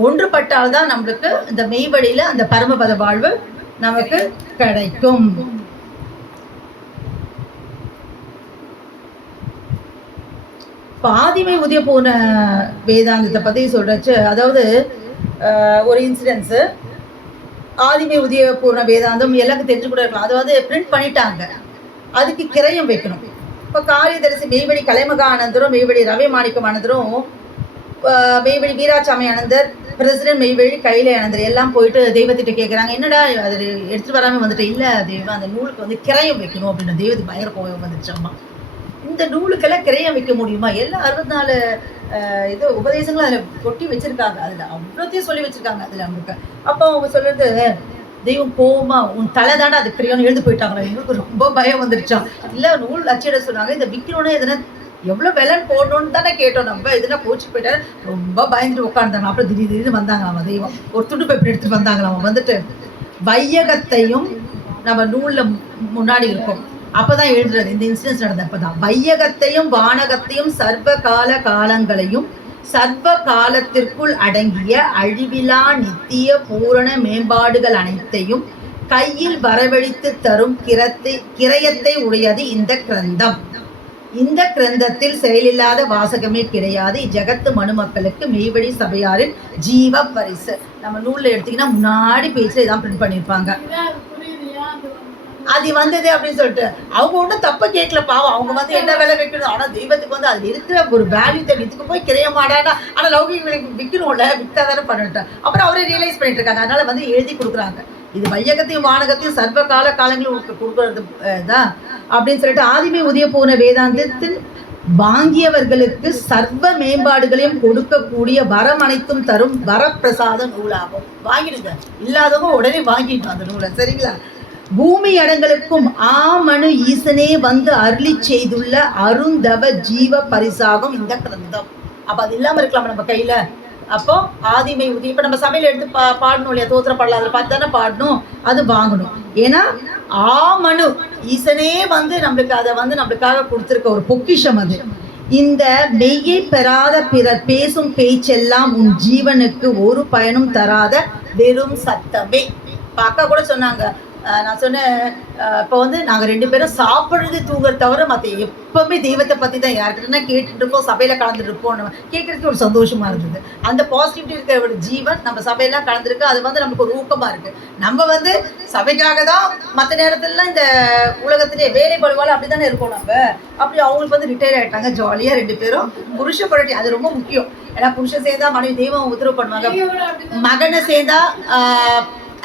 ஒன்றுபட்டால் தான் நம்மளுக்கு இந்த மெய்வழியில் அந்த பரமபத வாழ்வு நமக்கு கிடைக்கும். ஆதிமை உதய போன வேதாந்தத்தை பற்றி சொல்கிறச்சு, அதாவது ஒரு இன்சிடென்ஸு. ஆதிமை உதய பூர்ண வேதாந்தம் எல்லாருக்கும் தெரிஞ்சு கூட இருக்கலாம். அதாவது பிரிண்ட் பண்ணிட்டாங்க, அதுக்கு கிரயம் வைக்கணும். இப்போ காரியதரிசி மெய்வழி கலைமகா ஆனந்தரும், மெய்வழி ரவி மாணிக்கம் ஆனந்தரும், மெய்வழி வீராசாமி ஆனந்தர், பிரசிடென்ட் மெய்வழி கையில ஆனந்தர் எல்லாம் போயிட்டு தெய்வத்திட்ட கேட்குறாங்க, என்னடா அது எடுத்துகிட்டு வராமல் வந்துட்டு? இல்லை தெய்வம், அந்த நூலுக்கு வந்து கிரயம் வைக்கணும் அப்படின்னு. தெய்வத்துக்கு பயங்கர கோபம் வந்துருச்சம்மா. இந்த நூலுக்கெல்லாம் கிரயம் வைக்க முடியுமா? எல்லாம் 64 இது உபதேசங்களும் அதில் கொட்டி வச்சுருக்காங்க. அதில் அவ்வளோத்தையும் சொல்லி வச்சுருக்காங்க அதில் அவங்களுக்கு. அப்போ அவங்க சொல்கிறது, தெய்வம் கோவமா உன் தலை தானே அது கிரையோன்னு எழுந்து போயிட்டாங்களா? எங்களுக்கு ரொம்ப பயம் வந்துருச்சான். இல்லை நூல் அச்சிட சொன்னாங்க, இந்த விற்கணுன்னா எதுனா எவ்வளோ விலைன்னு போடணும்னு தானே கேட்டோம். நம்ம எதுனா கோச்சு போயிட்டாரு. ரொம்ப பயந்துட்டு உட்காந்துட்டாங்க. அப்புறம் திடீர்னு வந்தாங்க அவன் தெய்வம். ஒரு துண்டு பேப்பர் எடுத்துகிட்டு வந்தாங்களா. அவன் வந்துட்டு வையகத்தையும் நம்ம நூலில் முன்னாடி இருக்கும். அப்போ தான் எழுதுறது. இந்த இன்சிடென்ஸ் நடந்தப்போ தான் வையகத்தையும் வானகத்தையும் சர்வ கால காலங்களையும் சர்வ காலத்திற்குள் அடங்கிய அழிவிலா நித்திய பூரண மேம்பாடுகள் அனைத்தையும் கையில் வரவழைத்து தரும் கிரயத்தை உடையது இந்த கிரந்தம். இந்த கிரந்தத்தில் செயலில்லாத வாசகமே கிடையாது. ஜகத்து மனுமக்களுக்கு மெய்வழி சபையாரின் ஜீவ பரிசு. நம்ம நூலில் எடுத்தீங்கன்னா முன்னாடி பேஜில் இதான் பிரிண்ட் பண்ணியிருப்பாங்க. அது வந்தது அப்படின்னு சொல்லிட்டு அவங்க ஒன்றும் தப்ப கேட்கல. பாவம் அவங்க வந்து என்ன வேலை வைக்கணும். ஆனால் தெய்வத்துக்கு வந்து அது இருக்கிற ஒரு வேல்யூ தெரியும். இதுக்கு போய் கிரைய மாட்டானா, ஆனால் லௌகிக விற்கணும்ல, விற்றா தானே பண்ணிட்டேன். அப்புறம் அவரே ரியலைஸ் பண்ணிட்டு இருக்காங்க. அதனால வந்து எழுதி கொடுக்குறாங்க. இது வையகத்தையும் வானகத்தையும் சர்வ கால காலங்களும் கொடுக்கறது தான் அப்படின்னு சொல்லிட்டு ஆதிமை உதய போன வேதாந்தத்தில் வாங்கியவர்களுக்கு சர்வ மேம்பாடுகளையும் கொடுக்கக்கூடிய வரம் அனைத்தும் தரும் வரப்பிரசாத நூலாகும். வாங்கிடுங்க. இல்லாதவங்க உடனே வாங்கிட்டு அந்த நூலை. சரிங்களா? பூமி இடங்களுக்கும் ஆமனு ஈசனே வந்து அருளி செய்துள்ள அருந்தவ ஜீவ பரிசாகும் இந்த கிரந்தம். அப்போ அது இல்லாமல் இருக்கலாம் நம்ம கையில். அப்போ ஆதிமை உதவி இப்போ நம்ம சமையல் எடுத்து பாடணும் இல்லையா? தோத்திர பாடலாம். அதில் பார்த்து தானே பாடணும். அது வாங்கணும். ஏன்னா ஆமனு ஈசனே வந்து நம்மளுக்கு அதை வந்து நம்மளுக்காக கொடுத்துருக்க ஒரு பொக்கிஷம் அது. இந்த மெய்யை பெறாத பிறர் பேசும் பேச்செல்லாம் உன் ஜீவனுக்கு ஒரு பயனும் தராத வெறும் சத்தமே. அக்கா கூட சொன்னாங்க, நான் சொன்னேன், இப்போ வந்து நாங்கள் 2 பேரும் சாப்பிட்றது தூங்குறது தவிர மற்ற எப்போவுமே தெய்வத்தை பற்றி தான் யார்கிட்டனா கேட்டுட்டு இருப்போம், சபையில் கலந்துட்டு இருப்போம். நம்ம கேட்குறதுக்கு ஒரு சந்தோஷமாக இருந்தது. அந்த பாசிட்டிவிட்டி இருக்கிற ஒரு ஜீவன் நம்ம சபையெல்லாம் கலந்துருக்கு. அது வந்து நமக்கு ஒரு ஊக்கமாக இருக்குது. நம்ம வந்து சபைக்காக தான் மற்ற நேரத்துலலாம் இந்த உலகத்திலே வேலை பழுவால் அப்படி தானே இருக்கோம் நம்ம. அப்படி அவங்களுக்கு வந்து ரிட்டையர் ஆகிட்டாங்க. ஜாலியாக 2 பேரும் புருஷ பொருட்டி. அது ரொம்ப முக்கியம். ஏன்னா புருஷன் சேர்ந்தா மனைவி தெய்வம் உத்தரவு பண்ணுவாங்க. மகனை சேர்ந்தா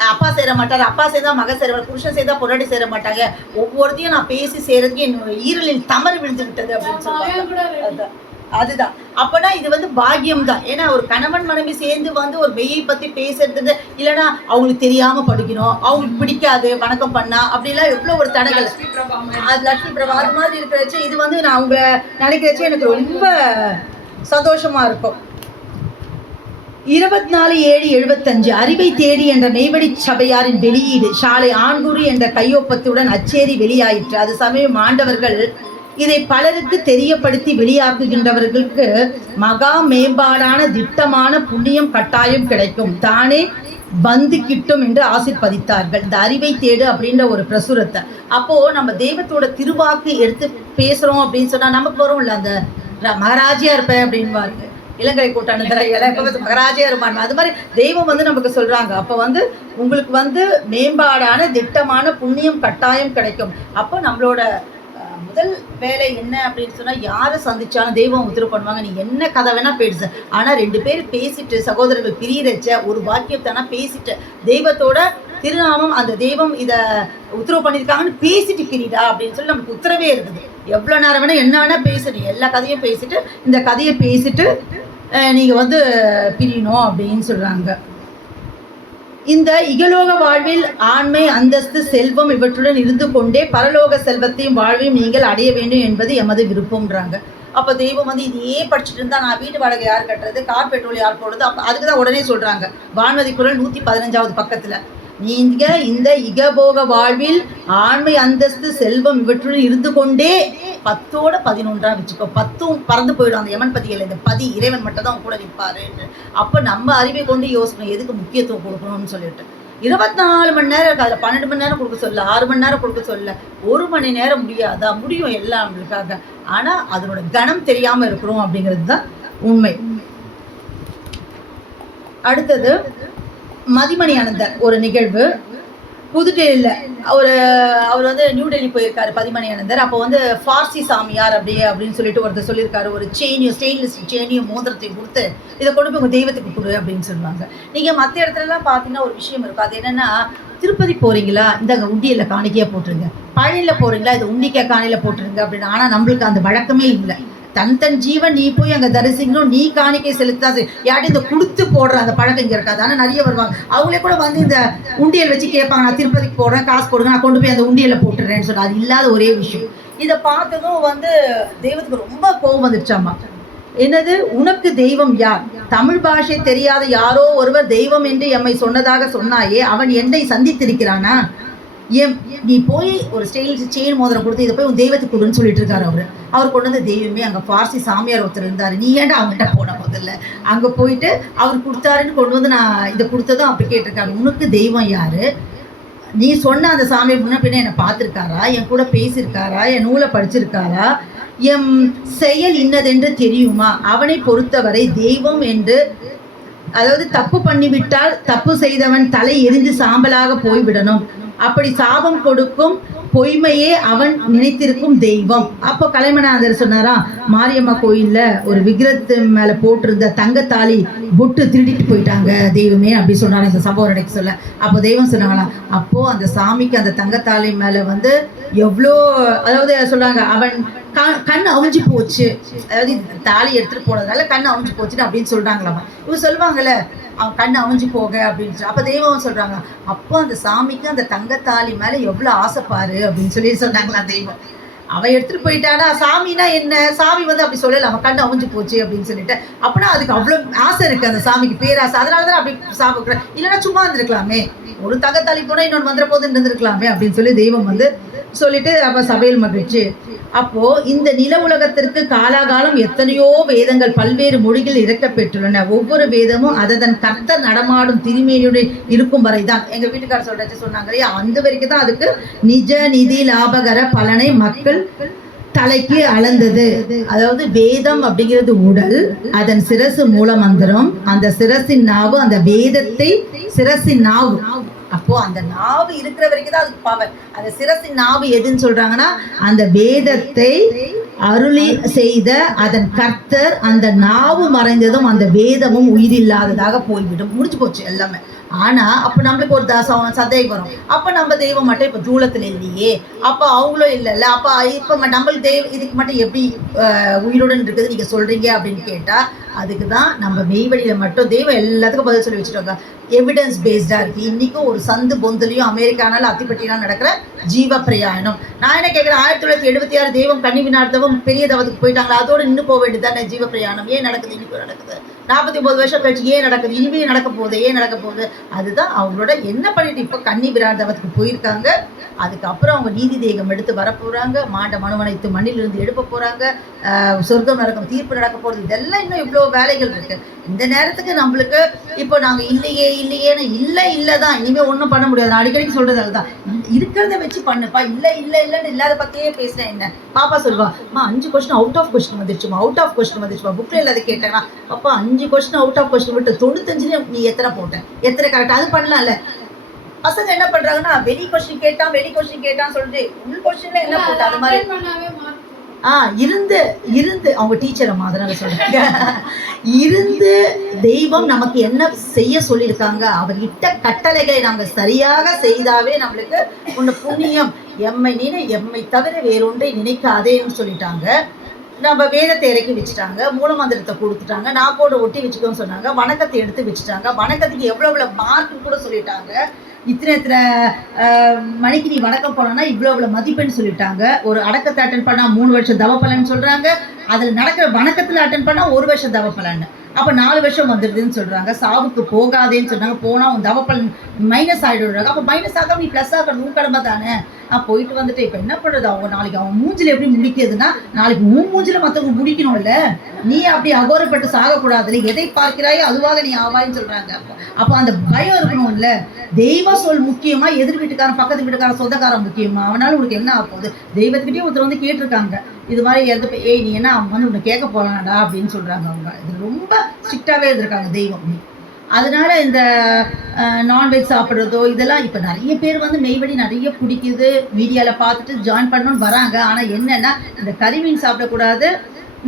அப்பா சேர மாட்டார், அப்பா சேர்ந்தா மகன் சேர, புருஷன் சேர்ந்தா பொன்னாடி சேர மாட்டாங்க. ஒவ்வொருத்தையும் நான் பேசி செய்கிறதுக்கு என்னோட ஈரலில் தமறு விழுந்து விட்டது அப்படின்னு சொல்லுவாங்க. அதுதான். அப்பனா இது வந்து பாக்கியம் தான். ஏன்னா ஒரு கணவன் மனைவி சேர்ந்து வந்து ஒரு மெய்யை பத்தி பேசுறது, இல்லைன்னா அவங்களுக்கு தெரியாம படிக்கணும், அவங்களுக்கு பிடிக்காது வணக்கம் பண்ணா, அப்படிலாம் எவ்வளோ ஒரு தடங்கள். அது லட்சுமி பிரபா அது மாதிரி இருக்கிறச்சு இது வந்து நான் அவங்க நினைக்கிறச்சு எனக்கு ரொம்ப சந்தோஷமா இருக்கும். 24/7/75 அறிவை தேடி என்ற மெய்வழி சபையாரின் வெளியீடு சாலை ஆண்குறி என்ற கையொப்பத்துடன் அச்சேரி வெளியாயிற்று. அது சமயம் ஆண்டவர்கள் இதை பலருக்கு தெரியப்படுத்தி வெளியாக்குகின்றவர்களுக்கு மகா மேம்பாடான திட்டமான புண்ணியம் கட்டாயம் கிடைக்கும், தானே வந்து கிட்டும் என்று ஆசீர்வதித்தார்கள். இந்த அறிவை தேடு அப்படின்ற ஒரு பிரசுரத்தை அப்போ நம்ம தெய்வத்தோட திருவாக்கு எடுத்து பேசுறோம் அப்படின்னு சொன்னா நமக்கு வரும்ல, அந்த மகாராஜியா இருப்பேன் அப்படின்வாரு இளங்கலை கூட்டாளர் எல்லாம் மகராஜே இருப்பான். அது மாதிரி தெய்வம் வந்து நமக்கு சொல்றாங்க, அப்போ வந்து உங்களுக்கு வந்து மேம்பாடான திட்டமான புண்ணியம் கட்டாயம் கிடைக்கும். அப்போ நம்மளோட முதல் வேலை என்ன அப்படின்னு சொன்னால், யாரை சந்திச்சாலும் தெய்வம் உத்தரவு பண்ணுவாங்க, நீ என்ன கதை வேணா பேசு, ஆனால் 2 பேர் பேசிட்டு சகோதரர்கள் பிரியறச்ச ஒரு வாக்கியத்தானா பேசிட்டு தெய்வத்தோட திருநாமம் அந்த தெய்வம் இதை உத்தரவு பண்ணியிருக்காங்கன்னு பேசிட்டு பிரிடா அப்படின்னு சொல்லி நமக்கு உத்தரவே இருக்குது. எவ்வளோ நேரம் வேணால் என்ன வேணால் பேசுறீங்க, எல்லா கதையும் பேசிட்டு இந்த கதையை பேசிட்டு நீங்கள் வந்து பிரியணும் அப்படின்னு சொல்கிறாங்க. இந்த இகலோக வாழ்வில் ஆண்மை அந்தஸ்து செல்வம் இவற்றுடன் இருந்து கொண்டே பரலோக செல்வத்தையும் வாழ்வையும் நீங்கள் அடைய வேண்டும் என்பது எமது விருப்பம்ன்றாங்க. அப்போ தெய்வம் வந்து இதையே படிச்சுட்டு இருந்தால் நான் வீட்டு வாடகை யார் கட்டுறது, கார் பெட்ரோல் யார் போடுறது, அப்போ அதுக்கு தான் உடனே சொல்கிறாங்க வான்மதி குரல் 115வது பக்கத்தில், நீங்கள் இந்த இகபோக வாழ்வில் ஆண்மை அந்தஸ்து செல்வம் இவற்றுடன் இருந்து கொண்டே 10ஓட 11 வச்சுக்கோ, 10ம் பறந்து போயிடும் அந்த யமன் பதிகள். இந்த பதி இறைவன் மட்டும் தான் கூட நிற்பாரு. அப்போ நம்ம அறிவை கொண்டு யோசிக்கணும் எதுக்கு முக்கியத்துவம் கொடுக்கணும்னு சொல்லிட்டு. 24 மணி நேரம் இருக்குது, அதில் 12 மணி நேரம் கொடுக்க சொல்ல, 6 மணி நேரம் கொடுக்க சொல்ல, 1 மணி நேரம் முடியாதா? முடியும் எல்லாம் நம்மளுக்காக. ஆனால் அதனோட கணம் தெரியாமல் இருக்கிறோம் அப்படிங்கிறது தான் உண்மை. அடுத்தது மதிமணி அனந்தர் ஒரு நிகழ்வு. புதுடெல்லியில் அவர் வந்து நியூ டெல்லி போயிருக்காரு பதிமணி அனந்தர். அப்போ வந்து ஃபார்சி சாமியார் அப்படின்னு சொல்லிட்டு ஒருத்தர் சொல்லியிருக்காரு, ஒரு ஸ்டெயின்லெஸ் செயினையும் மோதிரத்தையும் கொடுத்து இதை கொண்டு போய் உங்கள் தெய்வத்துக்கு கொடு அப்படின்னு சொல்லுவாங்க. நீங்கள் மற்ற இடத்துலலாம் பார்த்தீங்கன்னா ஒரு விஷயம் இருக்கும், அது என்னென்னா, திருப்பதி போகிறீங்களா, இந்த உண்டியில் காணிக்கையாக போட்டுருங்க, பழனியில் போகிறீங்களா, இது உண்டிக்கா காணியில் போட்டுருங்க அப்படின்னு. ஆனால் நம்மளுக்கு அந்த வழக்கமே இல்லை. தன் ஜீவன் நீ போய் அங்கே தரிசிக்கணும், நீ காணிக்கை செலுத்தா யார்ட்டும் இந்த கொடுத்து போடுற அந்த பழக்கம் இங்கே இருக்காது. ஆனால் நிறைய வருவாங்க, அவங்களே கூட வந்து இந்த உண்டியல் வச்சு கேட்பாங்க, நான் திருப்பதிக்கு போடுறேன், காசு போடுங்க, நான் கொண்டு போய் அந்த உண்டியலில் போட்டுறேன்னு சொல்லி. அது இல்லாத ஒரே விஷயம். இதை பார்த்ததும் வந்து தெய்வத்துக்கு ரொம்ப கோபம் வந்துடுச்சாமா. என்னது, உனக்கு தெய்வம் யார்? தமிழ் பாஷை தெரியாத யாரோ ஒருவர் தெய்வம் என்று எம்மை சொன்னதாக சொன்னாயே, அவன் என்னை சந்தித்திருக்கிறானா? நீ போய் ஒரு செயின் மோதிரம் கொடுத்து இதை போய் உன் தெய்வத்துக்கு கொடுன்னு சொல்லிட்டு இருக்காரு அவர் கொண்டு வந்த தெய்வமே அங்கே ஃபார்சி சாமியார் ஒருத்தர் இருந்தார், நீ ஏன்டா அவங்ககிட்ட போன முதல்ல அங்கே போயிட்டு அவர் கொடுத்தாருன்னு கொண்டு வந்து நான் இதை கொடுத்ததும் அப்படி கேட்டிருக்காங்க. உனக்கு தெய்வம் யாரு? நீ சொன்ன அந்த சாமியார் முன்ன பின்ன என்னை பார்த்துருக்காரா, என் கூட பேசியிருக்காரா, என் நூலை படிச்சிருக்காரா, என் செயல் இன்னதென்று தெரியுமா? அவனை பொறுத்தவரை தெய்வம் என்று, அதாவது தப்பு பண்ணிவிட்டால் தப்பு செய்தவன் தலை எரிந்து சாம்பலாக போய்விடணும், அப்படி சாபம் கொடுக்கும் பொய்மையே அவன் நினைத்திருக்கும் தெய்வம். அப்போ கலைமநாதர் சொன்னாரா, மாரியம்மா கோயில்ல ஒரு விக்கிரத்து மேல போட்டிருந்த தங்கத்தாலி பொட்டு திருடிட்டு போயிட்டாங்க தெய்வமே அப்படி சொன்னாரு. இந்த சம்பவம் நடக்க சொல்ல அப்போ தெய்வம் சொன்னாங்களாம், அப்போ அந்த சாமிக்கு அந்த தங்கத்தாலி மேல வந்து எவ்வளோ, அதாவது சொல்றாங்க அவன் கண் அவிஞ்சு போச்சு, அதாவது தாலி எடுத்துட்டு போனதுனால கண் அவிஞ்சு போச்சுன்னு அப்படின்னு சொல்றாங்களாமா. இவங்க சொல்லுவாங்கல்ல அவன் கண் அவிஞ்சு போக அப்படின்னு அப்போ தெய்வம் சொல்றாங்க, அப்போ அந்த சாமிக்கு அந்த தங்கத்தாலி மேல எவ்வளோ ஆசைப்பாரு அப்படின்னு சொல்லி சொன்னாங்களா தெய்வம். அவன் எடுத்துட்டு போயிட்டானா, சாமினா என்ன, சாமி வந்து அப்படி சொல்லல, அவன் கண்ணு அவிஞ்சு போச்சு அப்படின்னு சொல்லிட்டு. அப்படின்னா அதுக்கு அவ்வளோ ஆசை இருக்கு அந்த சாமிக்கு, பேராசை, அதனாலதான் அப்படி சாப்பிடுறேன். இல்லைன்னா சும்மா இருந்திருக்கலாமே, ஒரு தங்கத்தாலி போனா இன்னொன்று வந்துட போது இருந்திருக்கலாமே அப்படின்னு சொல்லி தெய்வம் வந்து சொல்லிட்டு அப்ப சபையில் மகிழ்ச்சி. அப்போ இந்த நில உலகத்திற்கு காலாகாலம் எத்தனையோ வேதங்கள் பல்வேறு மொழிகள் இறக்கப்பெற்றுள்ளன. ஒவ்வொரு வேதமும் அதன் கர்த்தர் நடமாடும் திருமேனியுடன் இருக்கும் வரைதான். எங்க வீட்டுக்காரர் சொல்றச்சு சொன்னாங்க இல்லையா, அந்த வரைக்கும் தான் அதுக்கு நிஜ நிதி லாபகர பலனை மக்கள் தலைக்கு அளந்தது. அதாவது வேதம் அப்படிங்கிறது உடல், அதன் சிரசு மூலமந்திரம், அந்த சிரசின் நாவு அந்த வேதத்தை சிரசின் நாவு. அப்போ அந்த நாவு இருக்கிற வரைக்கும் தான் அதுக்கு பவர். அந்த சிரசின் நாவு எதுன்னு சொல்றாங்கன்னா, அந்த வேதத்தை அருளி செய்த அதன் கர்த்தர், அந்த நாவு மறைந்ததும் அந்த வேதமும் உயிரில்லாததாக போய்விடும், முடிஞ்சு போச்சு எல்லாமே. ஆனால் அப்போ நம்மளுக்கு ஒரு சந்தேகம் வரும். அப்போ நம்ம தெய்வம் மட்டும் இப்போ தூளத்தில் இல்லையே, அப்போ அவங்களும் இல்லைல்ல, அப்போ இப்போ நம்மளுக்கு தெய்வம் இதுக்கு மட்டும் எப்படி உயிருடன் இருக்குது நீங்கள் சொல்கிறீங்க அப்படின்னு கேட்டால், அதுக்கு தான் நம்ம மெய்வழியில் மட்டும் தெய்வம் எல்லாத்துக்கும் பதில் சொல்லி வச்சுட்டோங்க. எவிடன்ஸ் பேஸ்டாக இருக்குது. இன்றைக்கும் ஒரு சந்து பொந்துலையும் அமெரிக்கானாலும் அத்திப்பட்டினாலும் நடக்கிற ஜீவ பிரயாணம். நான் என்ன கேட்குறேன், 1976 தெய்வம் கன்னி விநார்த்தவம் பெரிய தவத்துக்கு போயிட்டாங்களா, அதோடு நின்று போக வேண்டியது தானே ஜீவ பிரயாணம்? ஏன் நடக்குது? இன்றைக்கும் நடக்குது. 49 வருஷம் கழிச்சு ஏன் நடக்குது? இனிமே நடக்க போகுது. ஏன் நடக்க போகுது? அதுதான் அவங்களோட என்ன பண்ணிட்டு இப்போ கன்னி விநார்த்தவத்துக்கு போயிருக்காங்க. அதுக்கப்புறம் அவங்க நீதி தேகம் எடுத்து வரப்போகிறாங்க. மாண்ட மனுவனைத்து மண்ணிலிருந்து எழுப்ப போகிறாங்க. சொர்க்கம் நடக்கும், தீர்ப்பு நடக்க போகிறது. இதெல்லாம் இன்னும் இவ்வளோ வேலைகள் இருக்குது. இந்த நேரத்துக்கு நம்மளுக்கு இப்போ நாங்கள் இல்லையேன்னு இல்லை தான், இனிமேல் ஒன்றும் பண்ண முடியாது. நான் அடிக்கடி சொல்கிறது அதுதான், இருக்கிறத வச்சு பண்ணுப்பா. இல்லைன்னு இல்லாத பற்றியே பேசுகிறேன். என்ன பாப்பா சொல்லுவாம்மா, 5 கொஸ்டின் அவுட் ஆஃப் கொஸ்டின் வந்துருச்சுமா, புக்கில் இல்லாத கேட்டேன்னா, அப்பா 5 கொஸ்டின் அவுட் ஆஃப் கொஸ்டின் விட்டு 95 நீ எத்தனை போட்டேன், எத்தனை கரெக்டாக அது பண்ணலாம்ல. பசங்க என்ன பண்றாங்கன்னா, வெளி கொஸ்டின் கேட்டான்னு சொல்லிட்டு உள் கொஸ்டின்ல என்ன போட்டா அது மாதிரி இருந்து அவங்க டீச்சரை மாதிரி சொல்றாங்க. இருந்து தெய்வம் நமக்கு என்ன செய்ய சொல்லியிருக்காங்க, அவர் இட்ட கட்டளைகளை நம்ம சரியாக செய்தாவே நம்மளுக்கு உன்ன புண்ணியம். எம்மை தவிர வேறொன்றை நினைக்காதேன்னு சொல்லிட்டாங்க. நம்ம வேதத்தை இறக்கி வச்சுட்டாங்க, மூலமந்திரத்தை கொடுத்துட்டாங்க, நாக்கோடு ஒட்டி வச்சுக்கோன்னு சொன்னாங்க, வணக்கத்தை எடுத்து வச்சுட்டாங்க. வணக்கத்துக்கு எவ்வளோ மார்க் கூட சொல்லிட்டாங்க. இத்தனை மணிக்கு நீ வணக்கம் போனோன்னா இவ்வளோ மதிப்பெண் சொல்லிட்டாங்க. ஒரு அடக்கத்தை அட்டன் பண்ணால் 3 வருஷம் தவப்பலன்னு சொல்கிறாங்க. அதில் நடக்கிற வணக்கத்தில் அட்டன் பண்ணால் 1 வருஷம் தவப்பலன்னு. அப்போ 4 வருஷம் வந்துடுதுன்னு சொல்கிறாங்க. சாவுக்கு போகாதேன்னு சொன்னாங்க. போனால் உன் தவப்பலன் மைனஸ் ஆகிடுறாங்க. அப்போ மைனஸ் ஆகாம நீ ப்ளஸ் ஆகிறது உன் கடமை தானே. போயிட்டு வந்துட்டு இப்போ என்ன பண்ணுறது, அவங்க நாளைக்கு அவன் மூஞ்சில் எப்படி முடிக்கிறதுனா, நாளைக்கு உன் மூஞ்சில் மற்றவங்க முடிக்கணும்ல. நீ அப்படி அகோரப்பட்டு சாகக்கூடாதுல்ல, எதை பார்க்கிறாயோ அதுவாக நீ ஆவாயின்னு சொல்கிறாங்க. அப்போ அந்த பயம் இருக்கணும்ல. தெய்வ சொல் முக்கியமா, எதிர் வீட்டுக்காரன் பக்கத்து வீட்டுக்காரன் சொந்தக்காரன் முக்கியமா? அவனால உனக்கு என்ன ஆக போகுது? தெய்வத்துக்கிட்டே ஒருத்தர் வந்து கேட்டிருக்காங்க இது மாதிரி எடுத்து, ஏய் நீ என்ன அவன் வந்து உன்னை கேட்க போகலாம்டா அப்படின்னு சொல்கிறாங்க. அவங்க இது ரொம்ப ஸ்ட்ரிக்டாகவே இருந்திருக்காங்க தெய்வம். அதனால இந்த நான்வெஜ் சாப்பிட்றதோ இதெல்லாம் இப்போ நிறைய பேர் வந்து மெய்வழி நிறைய பிடிக்குது, மீடியாவில் பார்த்துட்டு ஜாயின் பண்ணணும்னு வராங்க. ஆனால் என்னென்னா, இந்த கறிமீன் சாப்பிடக்கூடாது,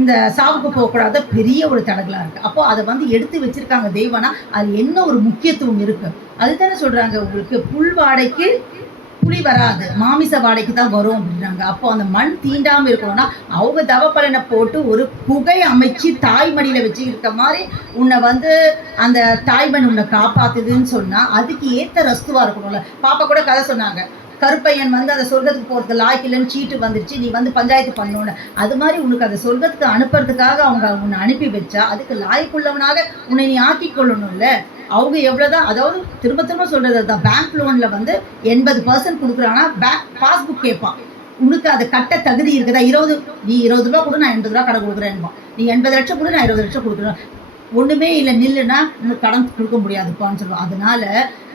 இந்த சாவுக்கு போகக்கூடாத பெரிய ஒரு தடங்களாக இருக்குது. அப்போது அதை வந்து எடுத்து வச்சுருக்காங்க தெய்வம்னா அது என்ன ஒரு முக்கியத்துவம் இருக்குது. அதுதானே சொல்கிறாங்க, உங்களுக்கு புல் வாடைக்கு புளி வராது, மாமிச வாடைக்கு தான் வரும் அப்படின்றாங்க. அப்போ அந்த மண் தீண்டாமல் இருக்கணும்னா அவங்க தவப்பலனை போட்டு ஒரு புகை அமைச்சு தாய்மடியில் வச்சு இருக்க மாதிரி உன்னை வந்து அந்த தாய்மண் உன்னை காப்பாற்றுதுன்னு சொன்னால் அதுக்கு ஏற்ற ரஸ்துவாக இருக்கணும்ல. பாப்பா கூட கதை சொன்னாங்க, கருப்பையன் வந்து அந்த சொர்க்கத்துக்கு போகிறதுக்கு லாய்க்கில்லைன்னு சீட்டு வந்துடுச்சு, நீ வந்து பஞ்சாயத்து பண்ணணுன்னு. அது மாதிரி உனக்கு அந்த சொர்க்கத்துக்கு அனுப்புறதுக்காக அவங்க உன்னை அனுப்பி வச்சா அதுக்கு லாய்க்குள்ளவனாக உன்னை நீ ஆக்கி கொள்ளணும்ல. அவங்க எவ்வளோதான், அதாவது திரும்ப சொல்கிறது தான், பேங்க் லோனில் வந்து 80% கொடுக்குறாங்கன்னா பாஸ்புக் கேட்பான், உனக்கு அதை கட்ட தகுதி இருக்குதா? நீ 20 ரூபா கொடு, நான் 80 ரூபா கடன் கொடுக்குறேன்பா. நீ 80 லட்சம் கொடு, நான் 20 லட்சம் கொடுக்குறேன். ஒன்றுமே இல்லை நில்லுன்னா இன்னும் கடன் கொடுக்க முடியாதுப்பான்னு சொல்லுவோம். அதனால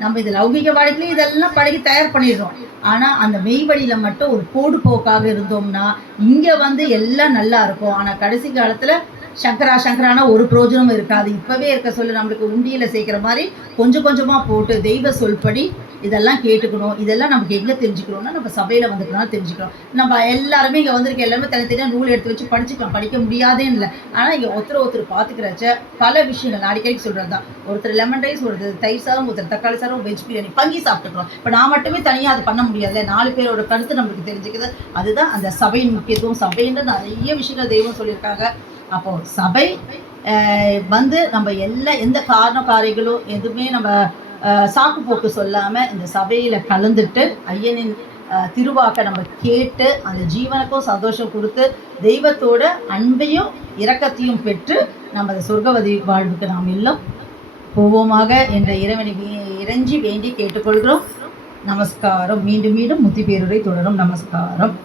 நம்ம இது லௌகிக வாழ்க்கையிலே இதெல்லாம் பழகி தயார் பண்ணிடுறோம். ஆனால் அந்த மெய் வழியில் மட்டும் ஒரு கோடு போக்காக இருந்தோம்னா இங்கே வந்து எல்லாம் நல்லா இருக்கும். ஆனால் கடைசி காலத்தில் சங்கரானா ஒரு பிரோஜனமும் இருக்காது. இப்போவே இருக்க சொல்லி நம்மளுக்கு உண்டியில் சேர்க்குற மாதிரி கொஞ்சம் கொஞ்சமாக போட்டு தெய்வ சொல்படி இதெல்லாம் கேட்டுக்கணும். இதெல்லாம் நமக்கு எங்கே தெரிஞ்சுக்கணும்னா நம்ம சபையில் வந்துக்கணும் தெரிஞ்சுக்கணும். நம்ம எல்லாருமே இங்கே வந்திருக்க எல்லாருமே தனித்தனியாக நூல் எடுத்து வச்சு படிச்சுக்கலாம், படிக்க முடியாதேன்னு இல்லை. ஆனால் இங்கே ஒருத்தர் பார்த்துக்கிறச்ச பல விஷயங்கள் நான் அடிக்கடி சொல்கிறது தான். ஒருத்தர் லெமன் ரைஸ், ஒருத்தர் தயிர் சாதம், ஒருத்தர் தக்காளி சாதம், வெஜ் பிரியாணி பங்கி சாப்பிட்டுக்கிறோம். இப்போ நான் மட்டுமே தனியாக அது பண்ண முடியாதுல்ல, 4 பேரோட கருத்து நம்மளுக்கு தெரிஞ்சுக்குது. அதுதான் அந்த சபையின் முக்கியத்துவம். சபைன்ற நிறைய விஷயங்கள் தெய்வம் சொல்லியிருக்காங்க. அப்போது சபை வந்து நம்ம எந்த காரியங்களும் எதுவுமே நம்ம சாக்கு போக்கு சொல்லாமல் இந்த சபையில் கலந்துட்டு ஐயனின் திருவாக்க நம்ம கேட்டு அந்த ஜீவனுக்கும் சந்தோஷம் கொடுத்து தெய்வத்தோட அன்பையும் இரக்கத்தையும் பெற்று நம்ம அந்த சொர்க்கவதி வாழ்வுக்கு நாம் எல்லாம் போவோமாக என்ற இறைவனை இறைஞ்சி வேண்டி கேட்டுக்கொள்கிறோம். நமஸ்காரம். மீண்டும் முத்தி பேருரை தொடரும். நமஸ்காரம்.